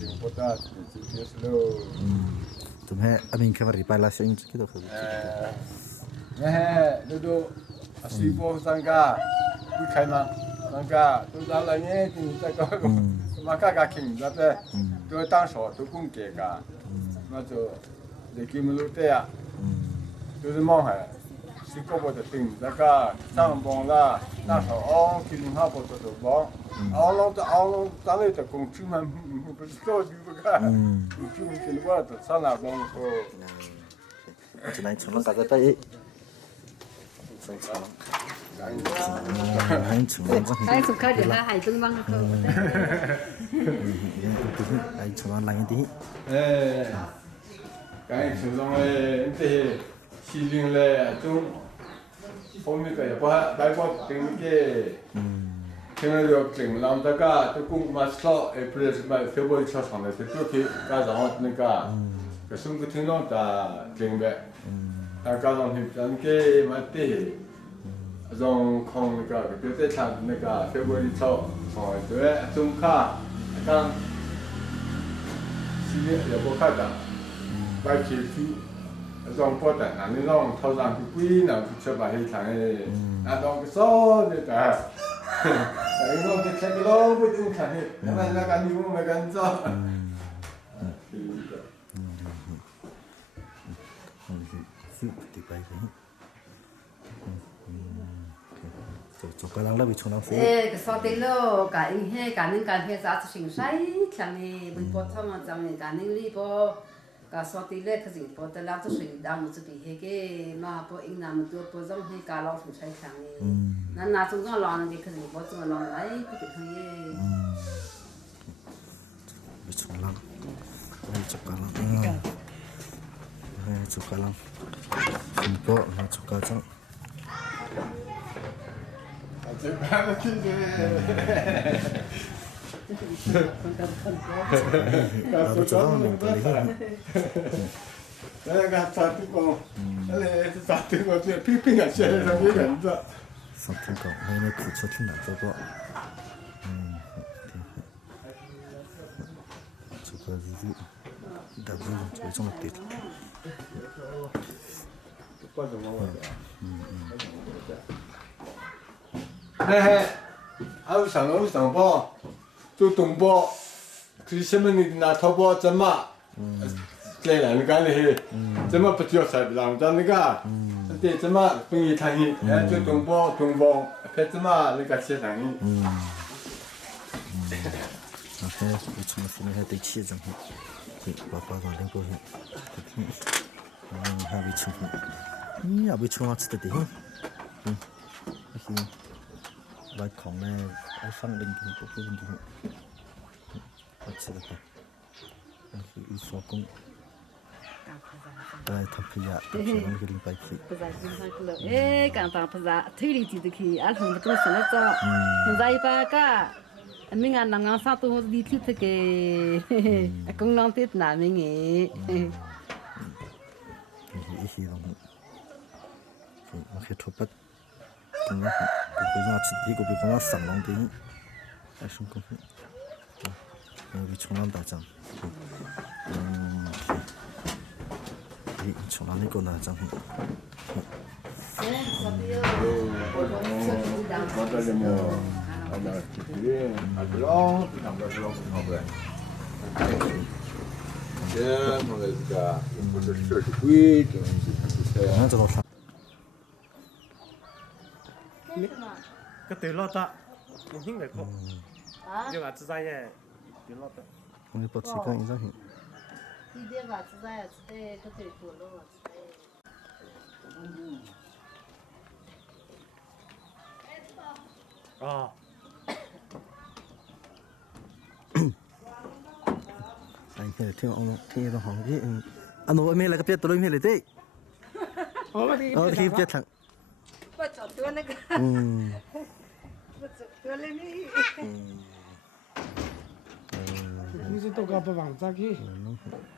就不得就是喽。tụi mẹ mình khi mà đi bay là sẽ in cái đồ khử. Nè, đồ sĩ vô sang cả, đi khai mà sang cả, tôi ra là nhé thì ta có mà cả kinh ra thế, tôi tăng số tôi cũng kể cả, mà cho để kiếm lúc thế à, tôi mong là sĩ có bộ tình ra cả, sang bông là tăng số ông khi mình học bộ đồ bông, ông nó tăng lên từ công chức mà bây giờ đi cả, chứ mình cái đó là sang là bông thôi. Cho nên chúng nó cả cái tay Ai chụp khai để hải tương văng không? Ai chụp nó lạnh tí. Cái chúng nó thì xí linh là chúng hôm nay cái bài báo tiếng cái thế nên được tiếng làm tất cả tôi cũng mà sao April mà February cho sang này thì tôi khi cái rằng nên cái xung cái tiếng nó ta tiếng về ta cái rằng hiện tại cái mà thì dòng không cái biểu tượng thằng cái February cho rồi đấy chúng ta cái xí linh là bao khai đó bài chỉ dòng bao đại là nên dòng thâu rằng cái quý nào cũng cho bài hình thằng này là dòng cái số này cả cái dòng cái cái lô với những thằng này là cái gì cũng là cái số cho cái lăng là bị chúng nó phê. Cái số tiền lo cả anh hay cả nên cả hay giá trị sinh sai, chẳng này mình bỏ thằng mà chẳng này cả nên đi bỏ cả số tiền lệ cái gì bỏ tới làm cho sinh đang một chút bị cái mà bỏ anh làm một bỏ giống hay cả lo sinh sai chẳng này, nên là chúng nó lo cái gì bỏ chúng nó lo lại cái gì bị chúng lăng, bị chụp cái lăng, chụp cái lăng, không có chụp cái chẳng. Something hay nó cứ cho chúng nó cho có cho cái gì đặc biệt cho trong một tiết nè, ông sang bò, tôi tung bò, thì xem mình na thâu bò chấm mà, cái này cái này, chấm mà bắt đầu sai làm cho người ta, thì chấm mà bây giờ thằng ấy, tôi tung bò, phải chấm mà người ta sẽ thằng ấy. OK， 我从那边还得起整，对，把到那个，还没成，也没成啊，吃的的，bàiของnày ai phăng đình cũng có phương đình thật sự là cái ý số cũng đây thằng phi ạ thằng phi đang ghi bài phi càng tăng phật giáo thứ gì thì khi anh không có sản xuất cho mình dạy ba cả mình ăn ngon sao tôi đi thiếu thế cái công năng tết nào mình nghĩ ý đồng mà khi thốt bắt cái này cái nó chỉ thì cái nó sẵn lòng thì ai không có vì chúng nó đã chẳng vì chúng nó này còn là chẳng cái tiền lót ta cũng hình này không nhưng mà chỉ ra tiền lót ta không có chỉ có những gì thì đi vào chỉ ra cái tiền của nó anh thấy theo ông thì nó hỏi cái anh nói mẹ là cái biết tôi mẹ là thế thì biết thằng bắt chọn tôi này cả bắt chọn tôi lên đi 你是都搞不忙咋去？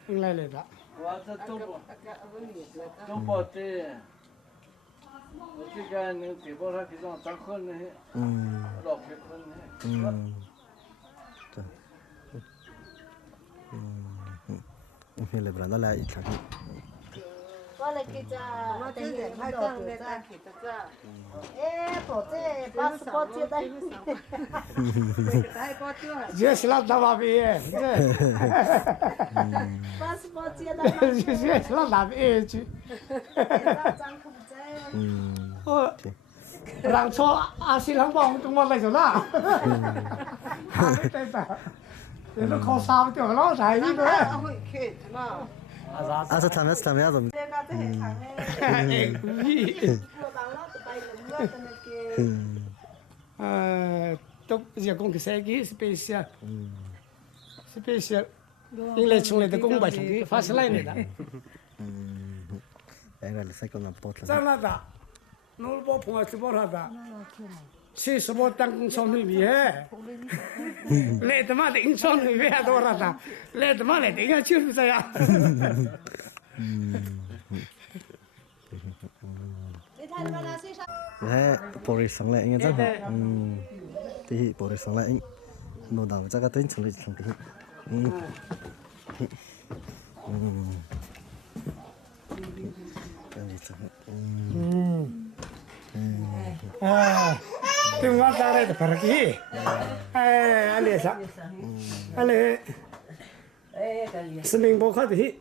应来来的。我这都不对。我这个能给包他给上张坤呢，老皮坤呢。Ini le beranda lah ikan. Boleh kita, tinggal kita kita. Boleh pasport kita. Dia selalu dapat biaya. Pasport kita. Dia selalu dapat biaya. Orang tua asal orang tu mana tu lah. Itu kau sao tu lah, saya ni tu. Asa tham ya rồi. Tục giờ công cái xe kia special. Nhưng lại chung lại thì cũng bảy thằng kia phát lại này đó. Em gọi là sai con làm bột là. Chắc là đó. Nó bỏ phong chỉ bỏ ra đó. Chỉ số bỏ tăng son người bị hết. Lệ tao mà định son người bị hết đâu ra đó. Lệ tao mà lại định cái chuyện gì à? Thế, bồi sáng lại nghe chắc hả? Thì bồi sáng lại nó đào chắc cái tên sáng lại sáng cái. Tiếng nói ra đây là phải cái anh ấy sao anh ấy sinh mình bố khát thì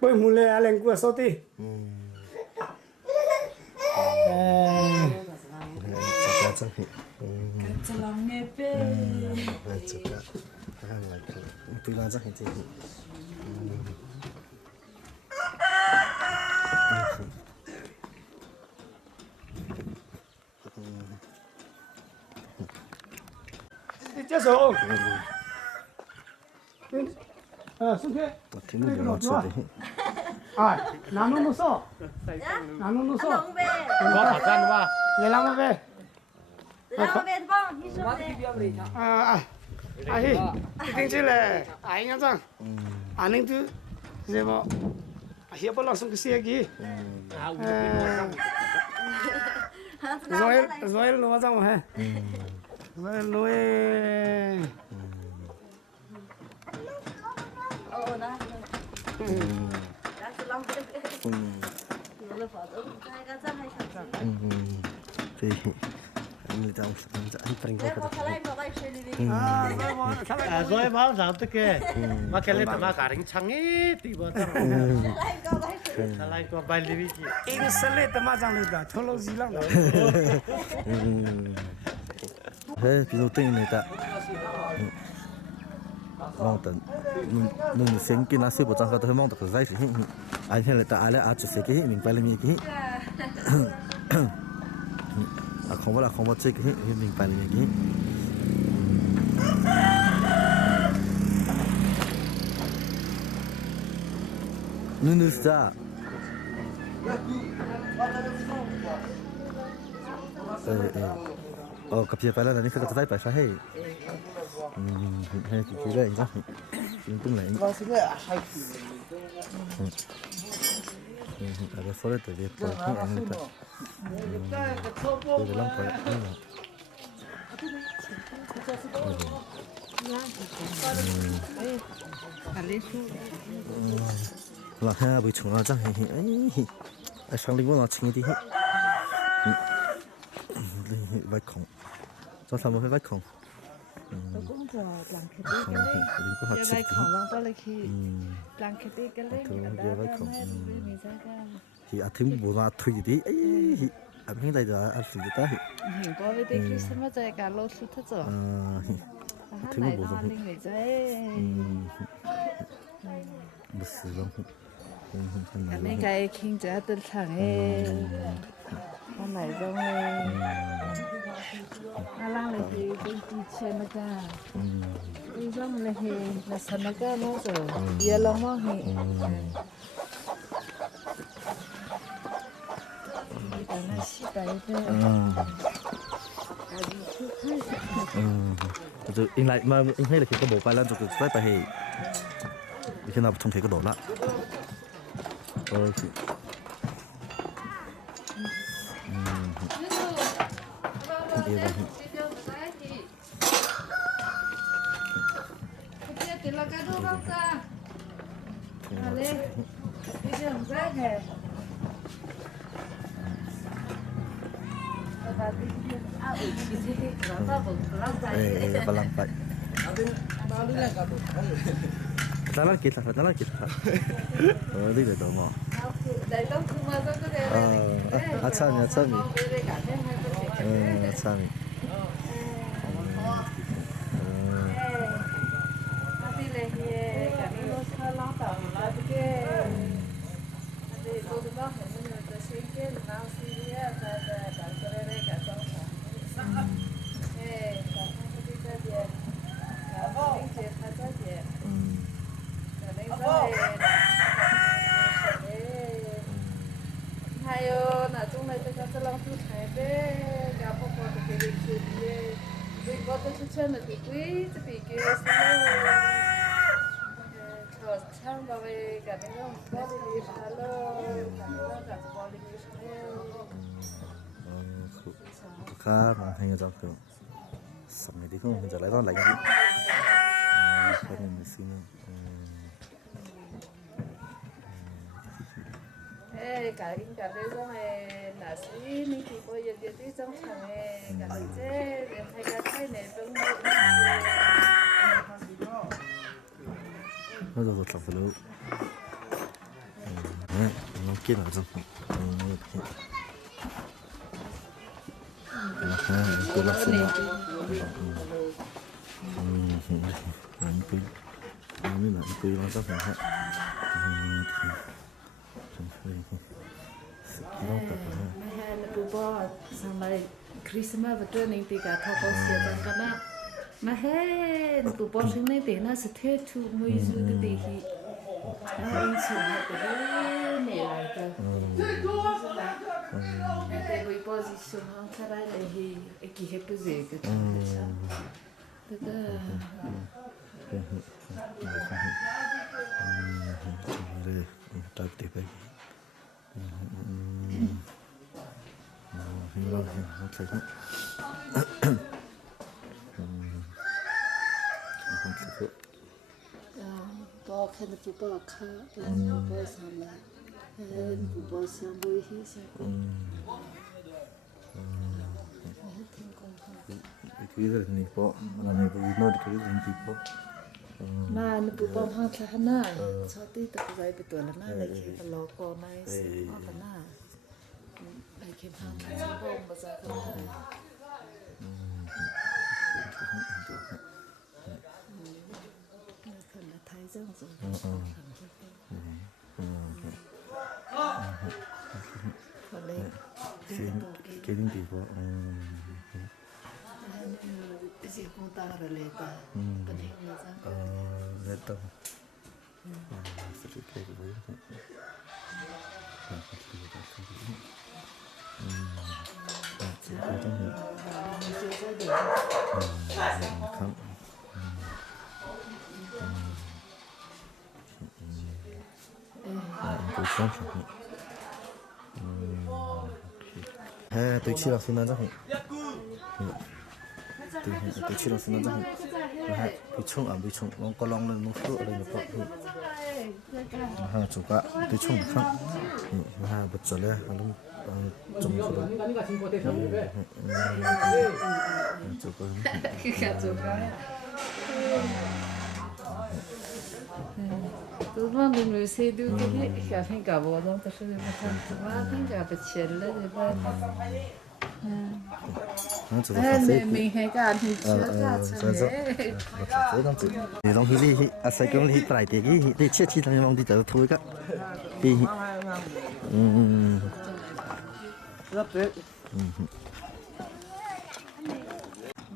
bơi mù lê anh ấy qua số ti接手。xuống thế. Tiếng nó chưa đấy. À, nắm nó số. Nắm nó số. Có thả can ba. Lấy lắm về. Làm về bông, đi xuống đây. Hi, tiếng chứ là anh nghe rằng, anh ấy cứ gì mà, hiệp bảo xong cái xe kia. Rồi nó rằng mà. Rồi nuôi. Thì người ta anh phải có rồi bao giờ tới kia mà cái lên mà cả đánh trắng ấy thì bao giờ lại có bài lý gì cái sợi tơ mà chẳng được đó thô lỗ gì lắm đó thế ví dụ tiền này ta mong tận nương xem cái nào xíu bộ trang cái mong tận cái gì anh hay là ta ai là chụp cái mình phải làm gì không phải chơi cái mình phải làm gì nương ra cặp chia phải là những cái tay phải hay hay cái đấy đó chúng tôi lại ở đây phơi tới đây phơi không ăn được tôi làm phơi là ha bị chúng nó chẳng ấy sáng đi vô nó chinh đi hết vai khổng cho sao mà phải vai khổng cũng vừa làm cái cái đấy giờ vai khổng lắm tôi lại khi làm cái cái đấy giờ vai khổng thì à thêm bộ mà thôi đi ấy anh hiện tại giờ anh xử lý ta thì hiện có với cái cái xem mà chạy cả lô suốt hết rồi thêm bộ rồi một sự lắm cái này cái kinh tế tự thẳng ấy con này giống à lang này thì cái chuyện nó cả cái giống này thì là sẵn nó cả nó rồi giờ lòng nó thì cái này xí cái đấy 就应来嘛，应迄个佢個無擺啦，就再擺去，而且那從佢個度啦。OK。Balang Pak. Dalam kita. Oh, ini betul mau. Acami. Acami. Hayo, na chung này tôi sẽ làm chút này bé, gặp một con cái gì chuyện gì, vì có tôi sẽ chơi một tí quý, chỉ vì cái cho chăm vào về cả những ông bé đi hello, cả những ông cả bọn đi Khá mà hay người ta kiểu sắm này thì không giờ lại đó lạnh đi, cái này mình xin cả cái giống này là sĩ mình thì bây giờ cái giống này cả cái chế để thay cái này cũng nó rồi tập phải lâu, nó kia là gì, tôi làm gì anh cứ nó rất là hay. Bubba sampai Christmas betul nih tiga tahun siapa karena mahen bubba sini deh na setiap tu muizu tu deh hi, ini semua deh nih lah tu, tapi bubba sih semua cara deh hi, ekih apa sih tu, tu tak tiba. Bỏ cái này bố bỏ khá, bố xong là bố xong bố hi xong. Cái gì này bố, là này bố nói cái gì này bố. Mà nó bố bỏ hàng khá na, cho tí tập dạy bị tuổi là na lại khi lo con này sẽ có cái na, lại khi hàng sẽ bông mà ra cái này. Thái dương rồi. Cái gì bố. Gì cũng ta rồi lệ ta, bên hình như sao? Lệ ta. Sẽ được cái gì? Tôi chỉ là xin nói tôi chỉ là xin nói tôi chung nó có long lên nó sữa đây nó có chủ cả tôi chung khác bật trở lên luôn chung cái đó chủ cả tôi mang đến người xe đưa cái cả hình cả bộ đó tôi sẽ mà thằng mà hình cả bị chèn lên rồi mình hay cả thì thì long hi hi asai công hi trai thì cái thì chết chi thằng mong đi tới thôi cả thì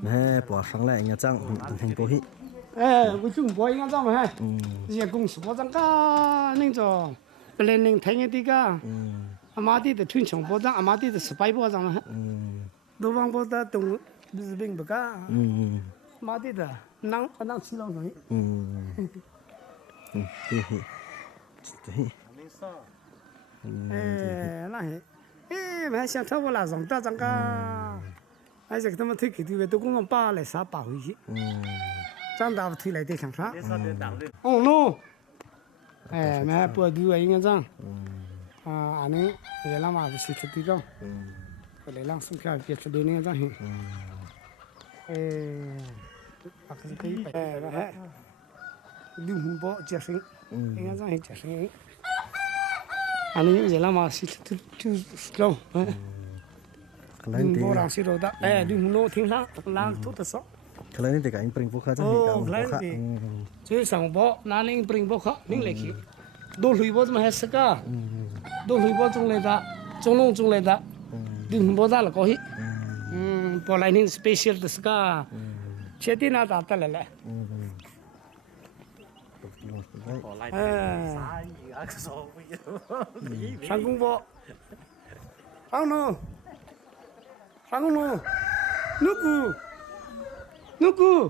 nè bỏ sáng lại nhà trang thành phố hi với chúng bố anh em mà giờ công sự bố trang cả nên cho bên nên thấy cái cả mà đi từ thuyền trưởng bố trang mà đi từ spy bố trang mà đồ vang bố ta tung Bisbing baka. Mati dah. Nang silang ni. Lah mà xem thâu là dòng ta chẳng cả. Ai giờ chúng ta thấy cái thứ đó cũng ba lại sáu bảo huy. Chẳng đào thuê lại để chẳng sao. No. Mà bữa đưa anh nghe rằng. Anh ấy để làm mà sẽ thích đi đâu. Để làm xong cái việc để nghe rằng. Cái vậy. Đừng bỏ chết sinh. Nghe rằng chết sinh. Anh ấy giờ làm mà sẽ thích lâu. Đừng bỏ ra xí rồi đó. Đừng nô thiên lang thuốc thật sọ. Cái này thì cái anh bring bốc khác chứ cái này thì chứ sang bỏ nãy anh bring bốc khác nín lại khi đôi lùi bỏ mà hết sức à đôi lùi bỏ trong này đã trong này đã đừng bỏ ra là có hít bỏ lại nín special tất cả chết đi nào ta lại lại sang cung bỏ sang nó nuku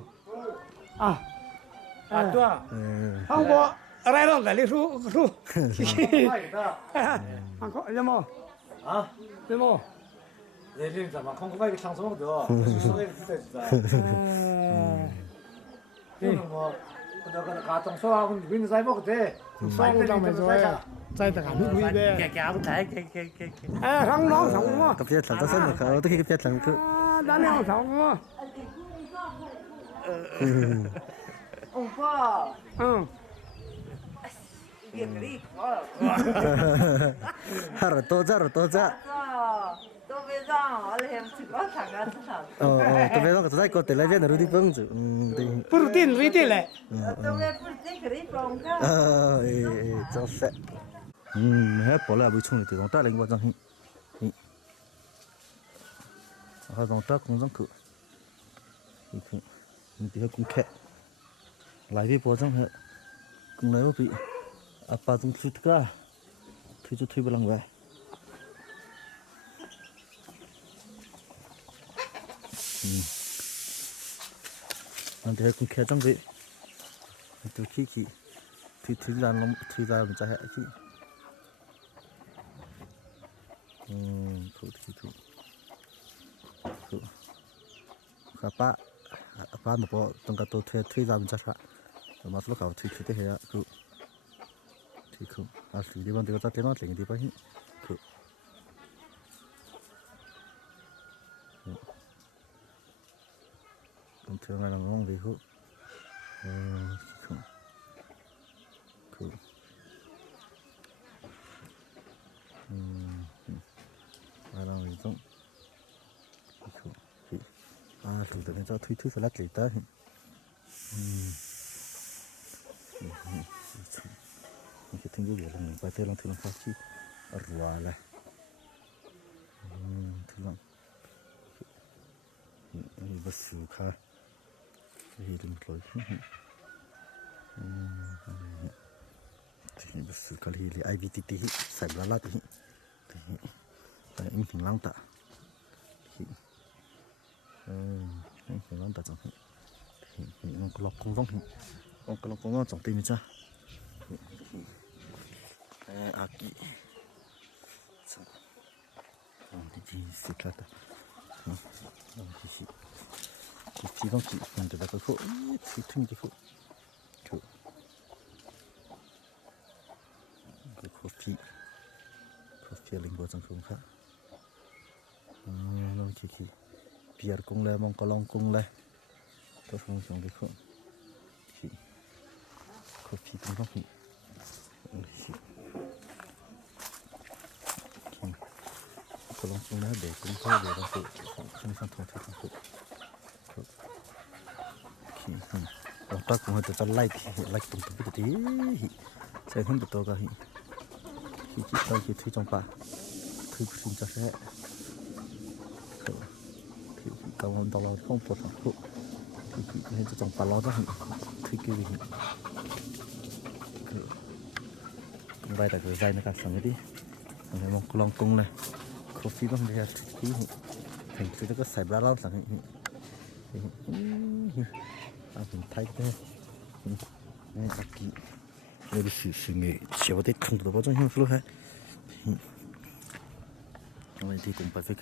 tua không có ở đâu cái ru anh có gì mà gì mà để lên怎么không có phải cái thằng số được số cái thứ đấy thế mà nó cái cá trong số không bên trái bốc thế xong trong mày rồi trái tất cả nước vui về không thể không nó không mà cái việc là sao được tôi cái việc là cứ đã nè không mà ôngพ่อ rồi to ra tôi bây giờ họ làm chỉ có thằng ăn thằng tôi bây giờ tôi có thể lấy viên rồi đi vâng chứ protein lại tôi về protein cái phong cả cho sẽ hết bỏ lại buổi chung thì chúng ta lên qua trong họ chúng ta cũng giống cự mình thì cũng khẽ lại với bỏ trong hệ cũng lấy một vị apa trong suốt cả thì cho thuê bằng về anh thì cũng khẽ trong vị từ khi thì ra mình sẽ hệ chứ thủ apa mà bỏ trong cái tôi thuê ra mình sẽ hệ mà lúc nào thuê thế hệ cứ thì không xử lý vấn đề có nó liền đi bao nhiêu còn thường là ngon vì không làm gì không thủ tướng cho thuê thứ salad lấy tới cái thing juga lang pati lang tulang kaki arwala tulang ini basuka hilang lagi ini basuka hili IBTT sai belalat ini ini hilang tak ini hilang tak jangan ini kalau kongong jangan tim aja aquí đi xịt ra chỉ không chỉ phần từ đó cái khổ thì thinh cái khổ cái khổ phi linh qua trong không khác nó chỉ biar cung lên mong có long cung lên tôi không trong cái khổ phi cũng không thì kalau langsung ada kumpul dia masuk sini satu otak cũng hơi tự like tung tung cái tí sẽ không được to cả khi chỉ tay khi thuy trong pa thuy xin cho sẽ thì cầu đào lao không phật học thì nên cho trong pa lo đó thuy cái gì cũng vậy là cái dây nó càng sáng cái đi này mong long cung này coffee bằng cái thứ thành thứ nó có xài bá lao sáng mình thấy cái này aquí đây là sự nghề chịu để không được bao giờ hiểu hết này thì cũng phải cái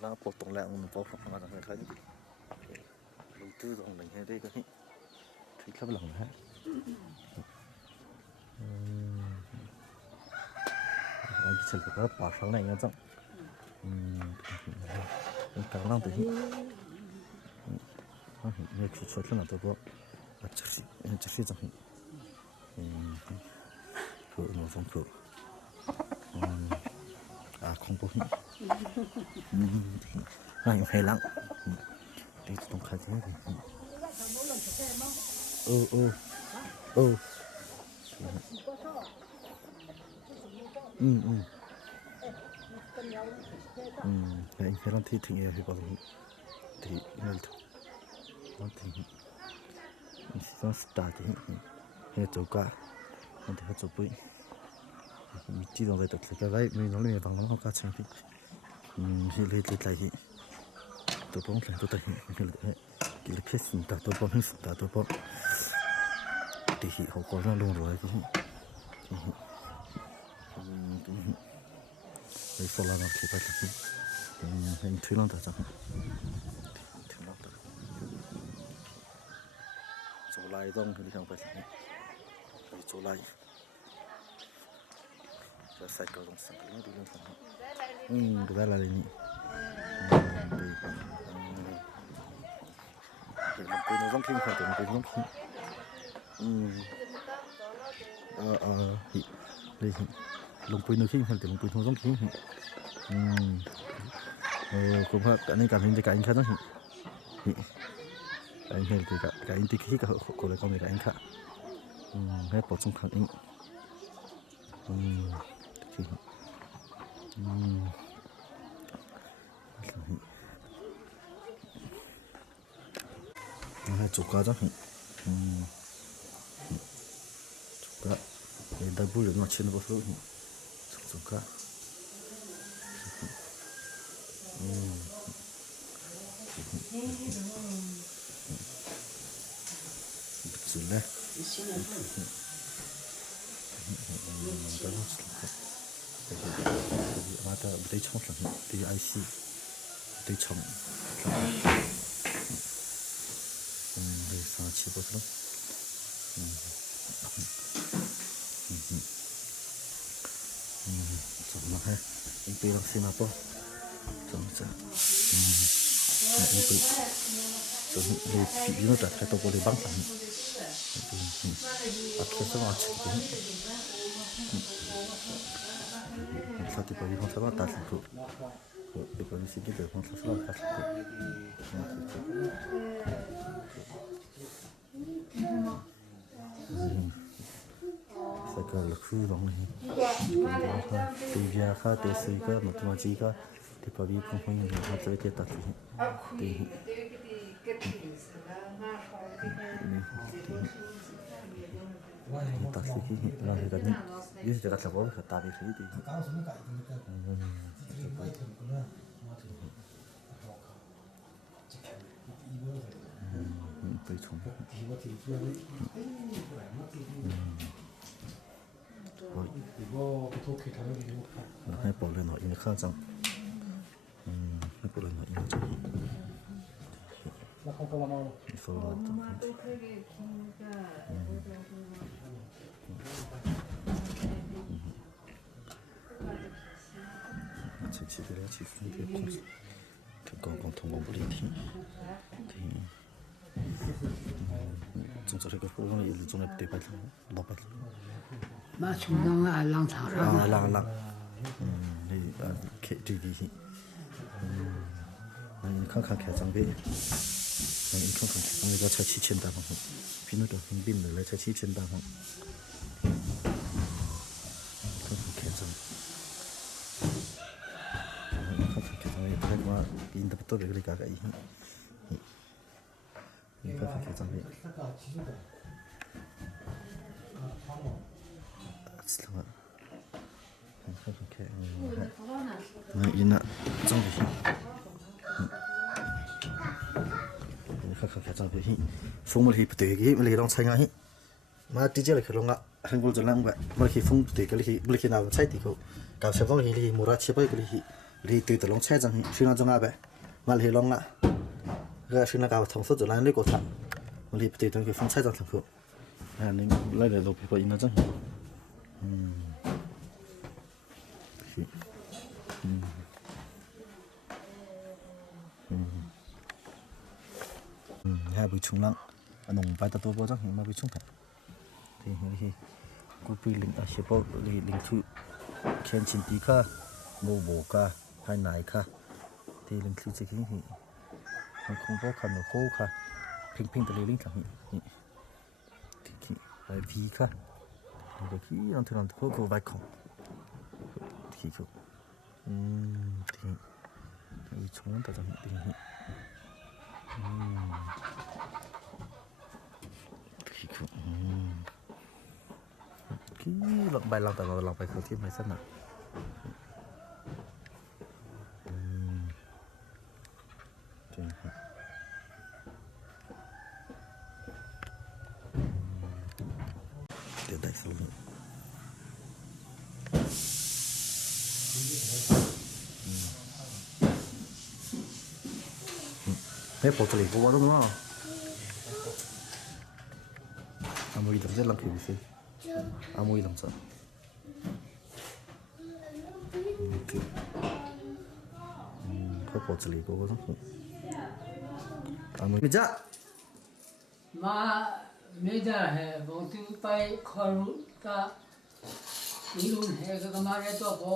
là bộ tổng lệ mình bộ phận mà người thấy đầu tư dòng mình hay đây cái thì khắp lòng hết anh chỉ có bảo sáng này nghe rằng càng năng tới như chút chút là tôi có chắc gì rằng phụ nó phong phụ không có này hay lắm đi trong khai thế thì anh phải làm thì thỉnh thì bao giờ thì nên nó thì nó start thì hay chỗ cả còn thì chỗ bụi chỉ trong đây tập cái vậy mình nói lên bằng nó cả chẳng thì thì lấy lại thì tôi bông lại tôi thấy cái là phết sinh ta tôi bông sinh ta tôi bông thì họ có ra luôn rồi thì để sau là nó thì phải là anh thuê lắm ta chẳng thuê lắm ta chỗ lại dòng thì không phải là chỗ lại rồi sai cầu dòng sang cái đi luôn cái là gì thì làm cái nó giống kim phải cái giống kim đây lồng pin nó kim phải lồng pin nó giống kim cũng phải cái này cảm thấy cái anh khác đó anh thấy cái anh thì khi cái của lại con này cái anh khác hết bỏ trong khăn anh hai chục cá đó chục cá để đại bùi nó trên bao số chục cá bự lên mà ta bị chống lại bị IC bị chống để sao chỉ có thôi chống mà hay anh bị làm xin apa chống chứ anh bị chống để chỉ nó đặt cái tàu để bắn thẳng cái số mà chỉ sao thì bây giờ không sao mà ta được bây giờ xin cái được không sao mà ta được sai cái là khu rong này thì giờ khác thì xây cái một cái gì cái thì bây giờ không phải là họ chơi cái tạt thì tạt thì là cái này như thế là sao có cái tạt thì被冲ให้ปล่อยเลยหน่อยอีกข้าวจังให้ปล่อยเลยหน่อยอีกจังแล้วเขาก็มาเอาโซ่chỉ cái chỉ phương tiện thì còn thông qua body thì chúng tôi cái phương này chúng tôi phải đọc phải mà chúng nó là lang thang ra lang thì cái gì anh không cái trang bị anh không cái trang bị có chạy chi trên đảo không pin nó được pin được lấy chạy chi trên đảo không không cái trang mà pin tập tôi được cái gì không cái trang bị 了，那伊那张不行，看张不行，风没去不对个，没去让菜伢去，嘛直接来去弄个，很古就弄个，没去风不对个，没去拿菜地个，搞什么去木拉切ไป个去对的弄菜张去，去那种啊呗，嘛去弄个，个去那搞同事就来那个他，没去不对的去风菜张上去，啊，你来来路ไป伊那张。hai bữa chung lặng, nông vài tàu bao giờ mà bữa chung cả, thì cô pi linh ở xe bao linh thu, khen chín tí cả, mồ bồ cả, hai nải cả, thì linh thu sẽ khiến không có khăn nó khô cả, ping ping từ linh thằng thì hai vi cả, thì khi ăn thường khô có vài con, thì có, thì bữa chung lặng tại sao thì cái lọc bài lọc bài khởi thiên bài sân nào để đại số lượng hết bộ xử lý của đúng không? Amoy đồng rất lắm kiểu gì? Amoy đồng sao? Hết bộ xử lý của đúng không? Amoy. Bây giờ mà bây giờ है बहुत ही पाई खरू का इलून है कि हमारे तो वो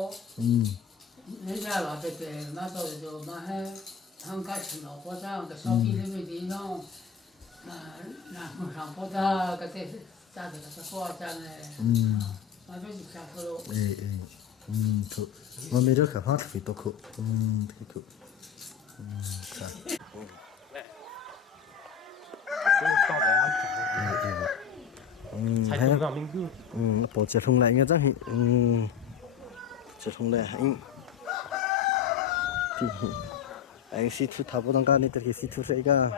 bây giờ là पे ना तो जो ना है thằng cái chuyện nó có ra cái sau khi lên đi nó là một thằng có ra cái thế ra được cái khoa ra này mà bây giờ sao rồi thôi mà mấy đứa cả hát phải tốt khổ thì khổ bỏ chè thùng lại nghe chắc chè thùng lại anh sĩ thu tháp bông cái này thì sĩ thu sẽ cái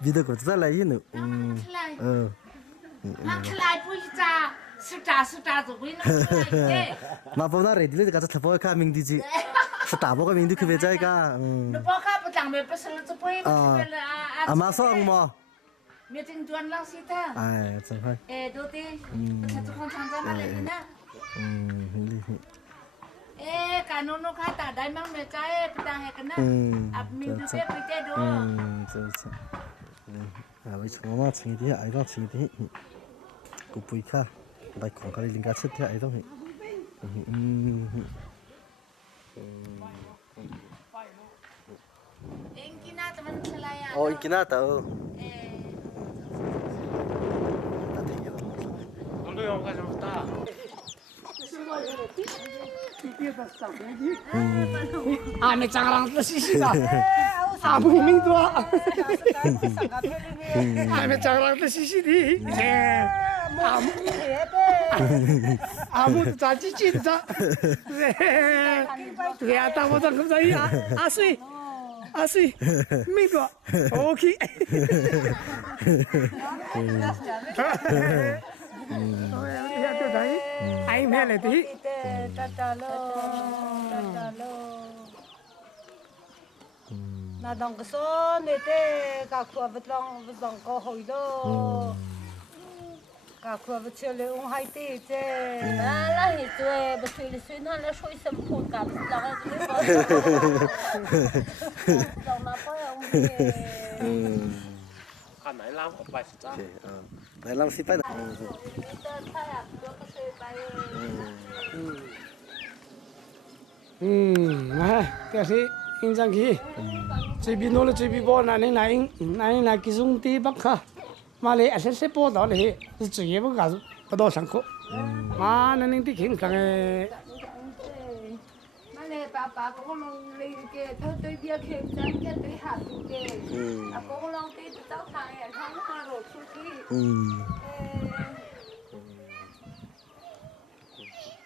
video của rất là ít nữa mà bao giờ đi cái tháp bông cái mình đi gì tháp bông cái mình đi cái về trái cái mà sao mà mình tin chuẩn lắm xí ta chẳng phải đôi khi thật sự không tham gia mà lại thế cả nó khá tả đại mang về cái ta hay cái nào mình được biết cái đó bây giờ mà chuyện gì ai đó chuyện gì cũng bùi khá đại con cái linh cá chết thì ai đó vậy Ingkina teman selaya. Oh, ingkina tahu. Kalau yang kau semua Ame cangrang tu sisi dah. Abu ming tu. Ame cangrang tu sisi di. Abu tu caci cinta. Lihat apa tak kau saya asli ming tu. Okey. Lihat tu dah. Anh mẹ này tí. Na dong cái số này thế cả khu vực long có hồi đó cả khu vực chơi lấy ông hai tí thế là hiện tại bây giờ suy nghĩ là suy sắm phun cả là dòng nào có ông看来浪我拜是这样。来浪是拜的。cái gì in sang kia, chỉ biết nói là chỉ biết bỏ nãy nãy kí dung tí bắc ha, mà lấy sẽ sẽ bỏ đó lấy chỉ є不搞不到上课mà nên đi kiếm thằng mà lẽ bà cũng long lấy cái thôi tôi biết cái chân cái tôi học cái cũng long cái cháu thằng này thằng nó rồi suy nghĩ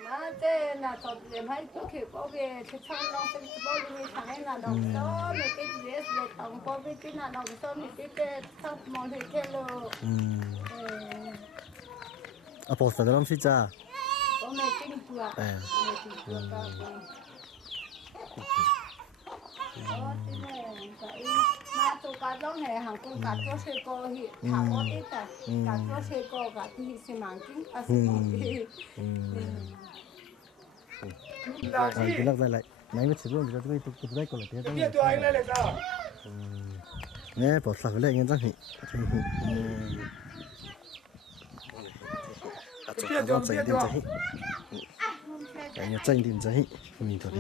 mà thế là cho em hay cái có về cái thằng nó sẽ bao nhiêu thằng này là đồng số mấy cái gì là tổng có cái là đồng số mấy cái thằng mong thấy cái lo à bỏ sao đó không cha có mấy cái tua mà tôi cả trong này hàng cũng cả cho xe cô thì thả có ít à cả cho xe cô cả thì xe mang kính cả xe cái lắc lại nãy mới chỉ luôn thì tôi đây còn lại biết tôi anh lại sao nè bỏ sao lại nghe chắc hỉ biết tôi anh nhớ tranh tìm giấy mình thôi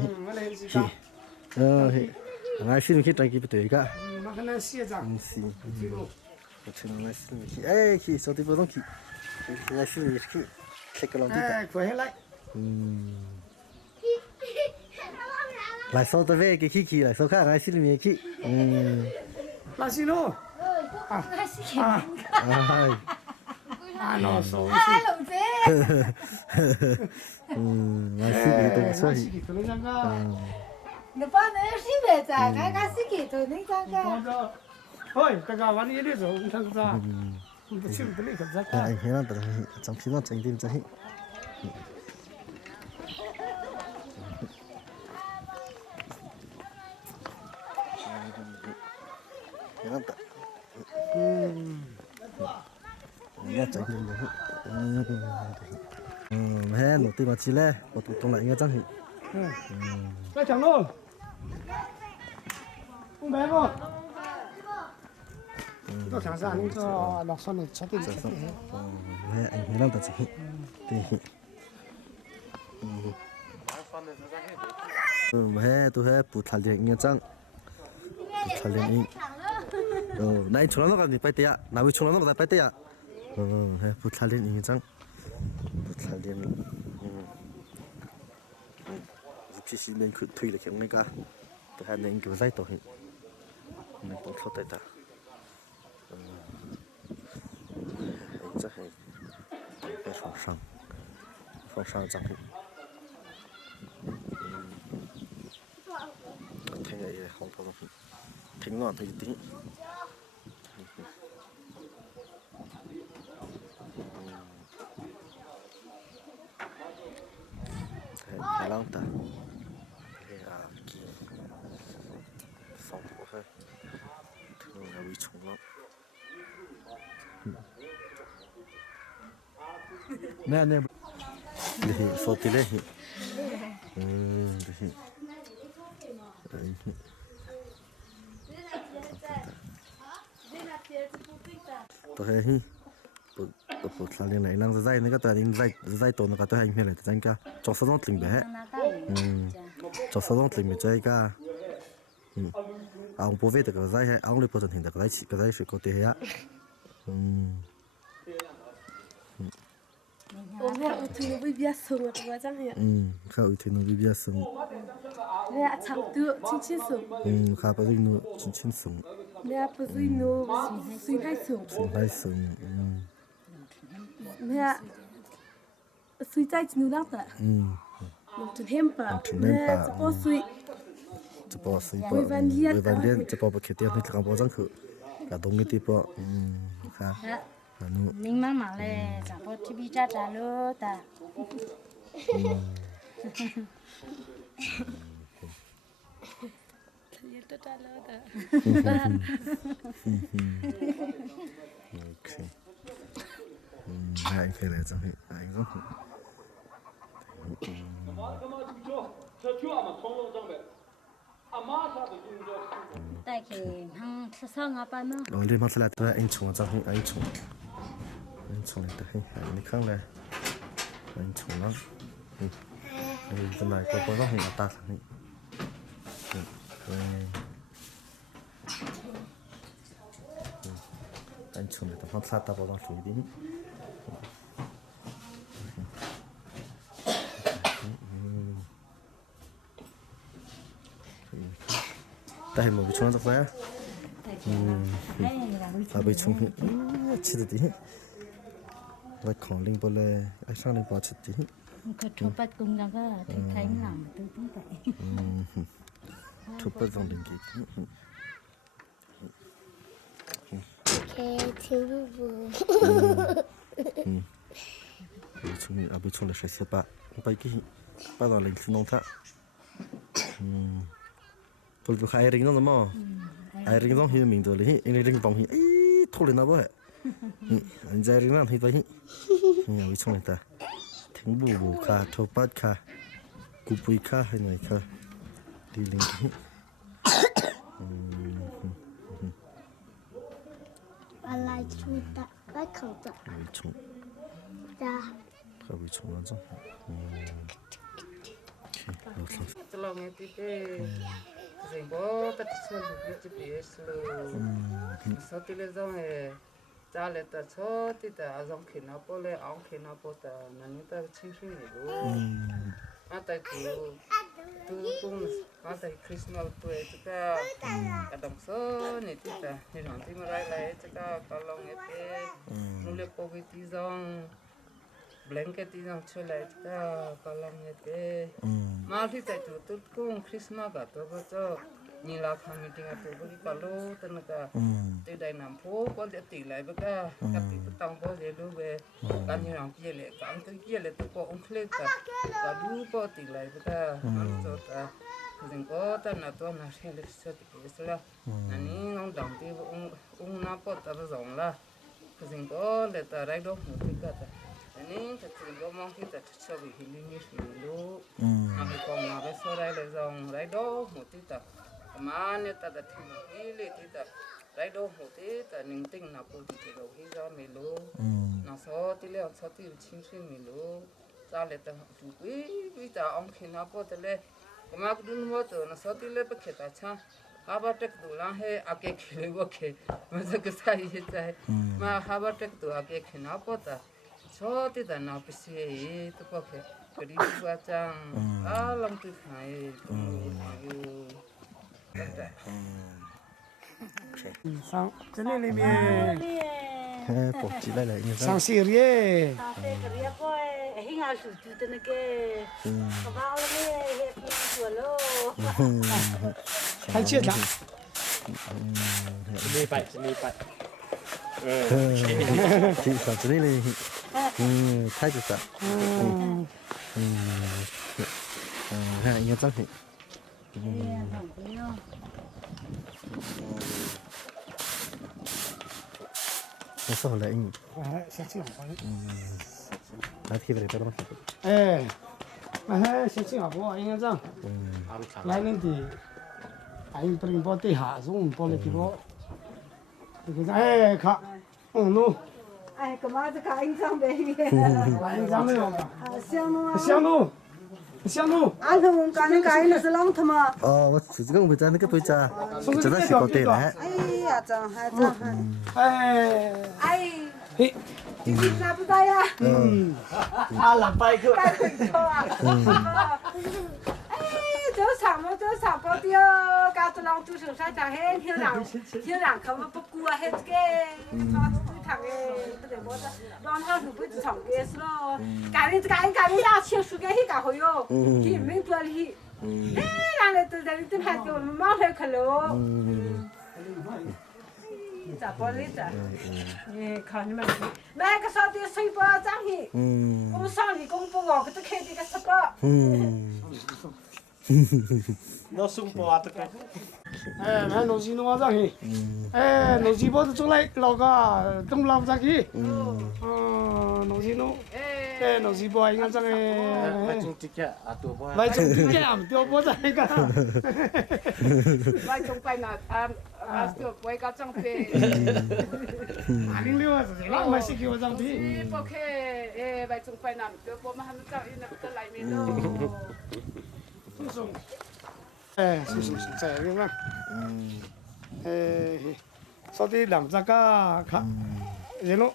đấy ngay xin khi tranh kịp tới cả mà cái này xia rằng xin chuyện này xin khi ấy khi sau thì bắt đầu khi ngay xin khi check cái lòng đi ta quay lại lại sau tới về cái khi lại sau khác ngay xin mình khi là xin luôn nó xấu ngay xin thì tôi sao thì nó bao nhiêu xin về trả cái xin kỹ tôi nên ra cái thôi tất cảวันนี้rồi cũng thằng ra tôi chịu tôi lấy cái giá cả anh thấy nó trong khi nó tranh tìm giấy nó chạy lên rồi hè nổi tiếng mà chỉ lẽ một tụ tung lại nghe chẳng hỉ cái chẳng luôn không bé không tôi chẳng ra nên cho lọc son này chắc tiền hè anh thấy nó chỉ thì hè tôi hè bút thal liền nghe chẳng bút thal liền nãy chúng nó còn đi bay tía nào chúng nó còn bay tía hè bút thal liền nghe chẳng bút thal liền chỉ xin mình khuyên thuê là kiểu này cả tôi hay nên kiểu dây tổ hình mình cũng không tay ta chắc hay cái phòng sang chẳng thế này không có thính ngọn thì tính thế lắm ta phòng của hơi thường là bị trùng lắm nè nè đi số tiền đấy tôi hay bột là liên này năng dây này cái tờ đến dây tổ nó cái tờ hành này là danh ca cho số nó tỉnh bé cho số nó tỉnh bé chơi ca ông bố về được cái dây hay ông lấy bột thành được cái dây phải có tiền á Ủa thì nó bị bia sừng rồi quá chẳng hả? Khá thì nó bị bia sừng. Nè chẳng tự chín sừng. Khá bây giờ nó chín sừng. Nè bây giờ nó suy hai sừng. Suy hai sừng. Nè suy trái chín nó đó. Nó chụp hem pa. Nè chỉ có suy. Chỉ có suy pa. Với văn liên chỉ có một cái tiền thì làm bao nhiêu khử. Cả đông cái tipo. Khá. Mình mang mang lên, chẳng có TV trả luôn ta. Ok. Anh phải làm sao vậy? Anh rất. Tại cái hàng sao ngapa nó. Rồi lên mắt là tôi anh chồng cho anh chồng này đây anh khang này anh chồng lắm cái này có nó hình ta này anh chun ta phong sa ta bao dang chui đi ta hay một cái chung ra à bị chung chỉ được đi lại còn linh bao lệ ai sang linh bao chết đi cái thua bắt cùng nhau cái thấy làm tôi cũng vậy thua bắt dòng linh kỹ chung à bị chung là sẽ xếp ba cái ba dòng linh xin nông thạ tôi được ai ring nó mà ai ring nó thì mình rồi đấy anh ring vòng thì thôi lên nào vậy anh giải ring nó thì vậy bị chung là ta tiếng bù kha thâu bát kha cú bùi kha hay này kha đi lên cái lại chui ta lại khẩu ta bị chung ta bị chung nó chứ Tolong ya tipe, sehingga tadi saya lebih GPS lo. Satu le zong cale ta cho tidak azong kena pole, ang kena pota, nani ta cincin itu. Ada tu pun ada Christmas tu juga kadang so ni tidak, ni nanti merai juga kalau ngete nulis pogi tizong. Blanket yang culai juga kalau ngete, malah kita itu kung Christmas atau apa nila kami tinggal tu bagi kalau tenaga tidak nampu, kalau dia tilai bega, tapi petang pun dia lu be, kan yang kiale, kan tu kiale tu kau ungklet tak, kalau kau tilai bega, maksud tak, sehingga tanah tu nasi lekser tikislah, nani orang dampi napa tak berzong lah, sehingga letak raido mutika tak. Ini terus mau kita coba hilangnya dulu. Nabi kau nabi sorai lezong raido mutita. Kemana tadi timur hilir tidak raido mutita ningting napu tidak hija melu. Naso tile satu cincin melu. Cale tak tuh kita angkin apa tele. Kemak dulu waktu naso tile berkata cah. Habar tek tulang he ake kile boke. Masa kesai je. Ma habar tek tu ake kenapa tak? So tidak napis itu pakai kediri bacang alam tu hai sang sini ni biar bỏ chỉ lại lại như thế sang Syria hinga su tu tene ke kabao le he pi lo hai chiếc lắm đi bậy chị phải cho nên là thay được sao hai anh chắc thì sao lại anh sẽ chịu nói thì về đây đâu mà sẽ chịu học bố anh rằng lại nên thì anh phải bỏ tay hạ xuống bỏ lại thì bố khá nu ai cái mà cái anh sang về anh sang rồi xiang nu anh không cái nó sẽ long thầm à我自己讲不在那个不在真的是搞对了哎呀真哎你哪不在呀老拜个走上跑的搞得浪都手上长黑天然可不过黑这个他看个不得么子让他是不是长个是咯干呀切树个黑干好哟你没多里让来都在里头还给我们忙来去喽咋包里的？看你们，那个上的水包涨去，我们上理工部哦，给他开这个十个。nó sung bò tất cả nó nấu gì nó ra kì nấu gì bao giờ chỗ lại lò cả trong lòng ra kì nấu gì nấu gì bao anh ăn sang vài chục tích à tụi bò vài chục tích à tiêu bao giờ cả vài chục phải là tiêu bò cả trong pe anh liêu lắm mà xí kêu trong thì ok vài chục phải làm tiêu bò mà hắn trong in là cái lại mình đâu sẽ đi vào sau đi làm ra cả khá rồi nó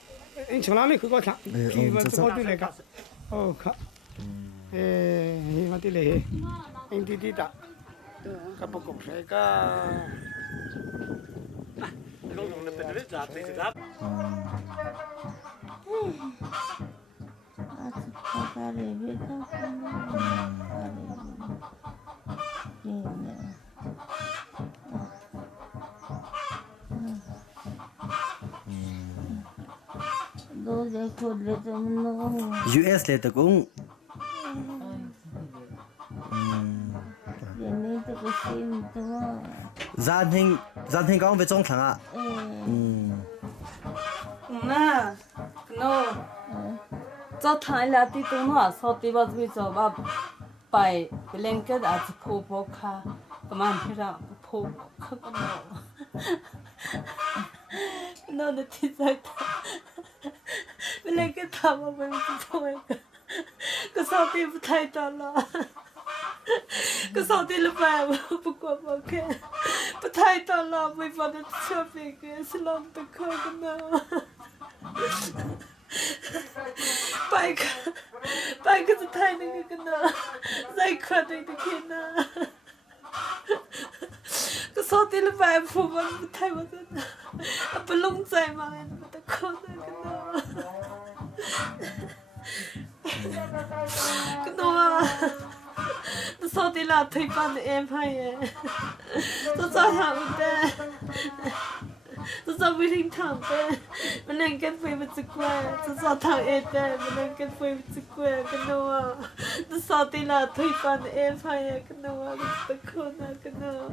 anh chúng nó này cứ có thằng khi mà sau đi lại cả khá mà đi lại anh đi đã các bậc cũng sẽ cả lúc dùng đượcเป็นจัดเลยครับ US le cũng gian hình có về trong thằng ạ nè nó cho thái là tí tôi nó sao tí bao giờ cho ba bài lên cái đã chụp phô kha cái mà thế nào phô khắc nó được thì sao lên cái thằng mà mình thôi cái sao tí thay đó là cái sao tí là bài mà qua mà cái thay đó là mình phải được chơi về cái salon tự khơi cái nào bài cái thay này cái nào dây khơi này cái nào cái sao tí là bài phụ mình thay mà cái nào phải lungใจmà anh tự khơi này cái nào nó sao tí là thay ban em hay nó sao thằng thế nó sao bị hình thằng thế mình lên cái phim mình chụp quay nó sao thằng em thế mình lên cái phim mình chụp quay cái nào nó sao tí là thay ban em hay cái nào nó tự khơi này cái nào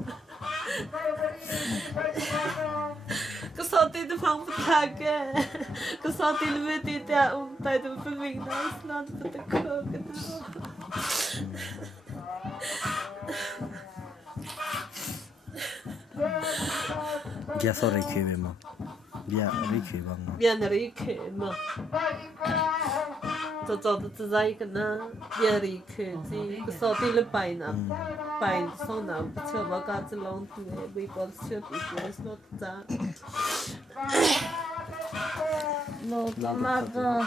cái sao tí nó phăng bật thang cái sao tí nó về tí ta tay nó phải mình nó tự khơi cái nào Bia so rike be ma. Bia rike bang ma. Bia rike ma. Cho tự dạy cái na bia rike gì cái số tiền là bài số nào chưa bao giờ chỉ long thì bị bỏ chưa bị quên nó ta. Nó mà đó.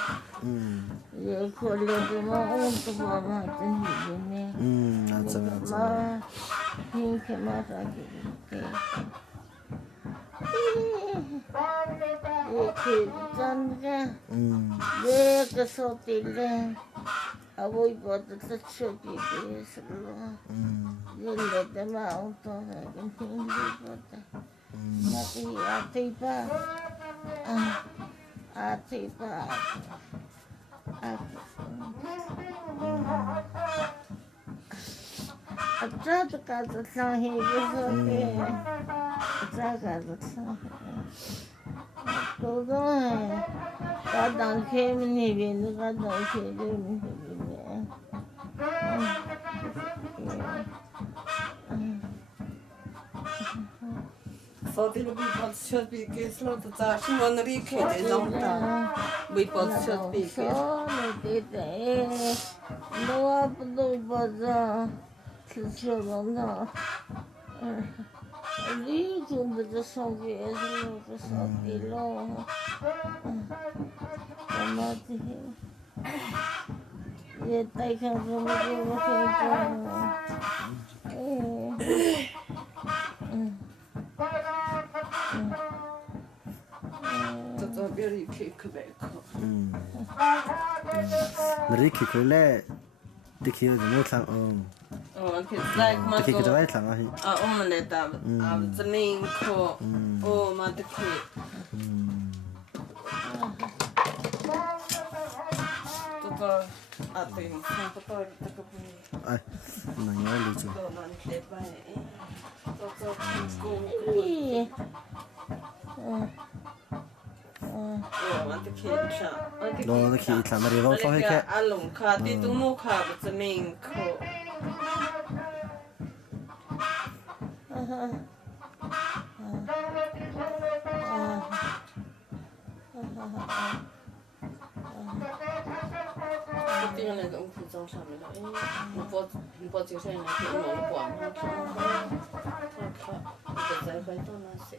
Giờ coi lên mà ôn tập mà chân gì nè. Mà hình cái mà ra cái. Cái chân cái. Về cái số tiền lên. À vui bỏ tất cả bị cái sẵn. Giờ lấy cái mà ôn tập cái hình gì bỏ tất. Mà thì ba. Thì ba. अच्छा तो का तो सही है अच्छा का तो सही तो है का दांखे में नहीं बिन का दांखे में नहीं sau khi bị bắt chết bị cái số tự ta xin muốn đi khế để giống ta bị bắt chết bị cái số này để nó đôi bao giờ thì chưa lắm nào đi chung với cái số kia rồi cái số kia lo mà thì ये tay không có cái cho biết đi khế cái bé rike cái lẽ đi khi nó mua thằng cái dạy mà đi khi cái dạy thằng ấy mà lấy ta cho mình có mà được khế tôi tình không có tôi cái ai nó nhớ đi chứ nó khi thằng mà đi vào phòng cái ăn lủng khá tí tung mua khá cho mình có cái này cũng phụ trong sản phẩm đó, một bộ chiếc xe này thì nó quảng hơn cho nó khá, cái giải bài đó nó sẽ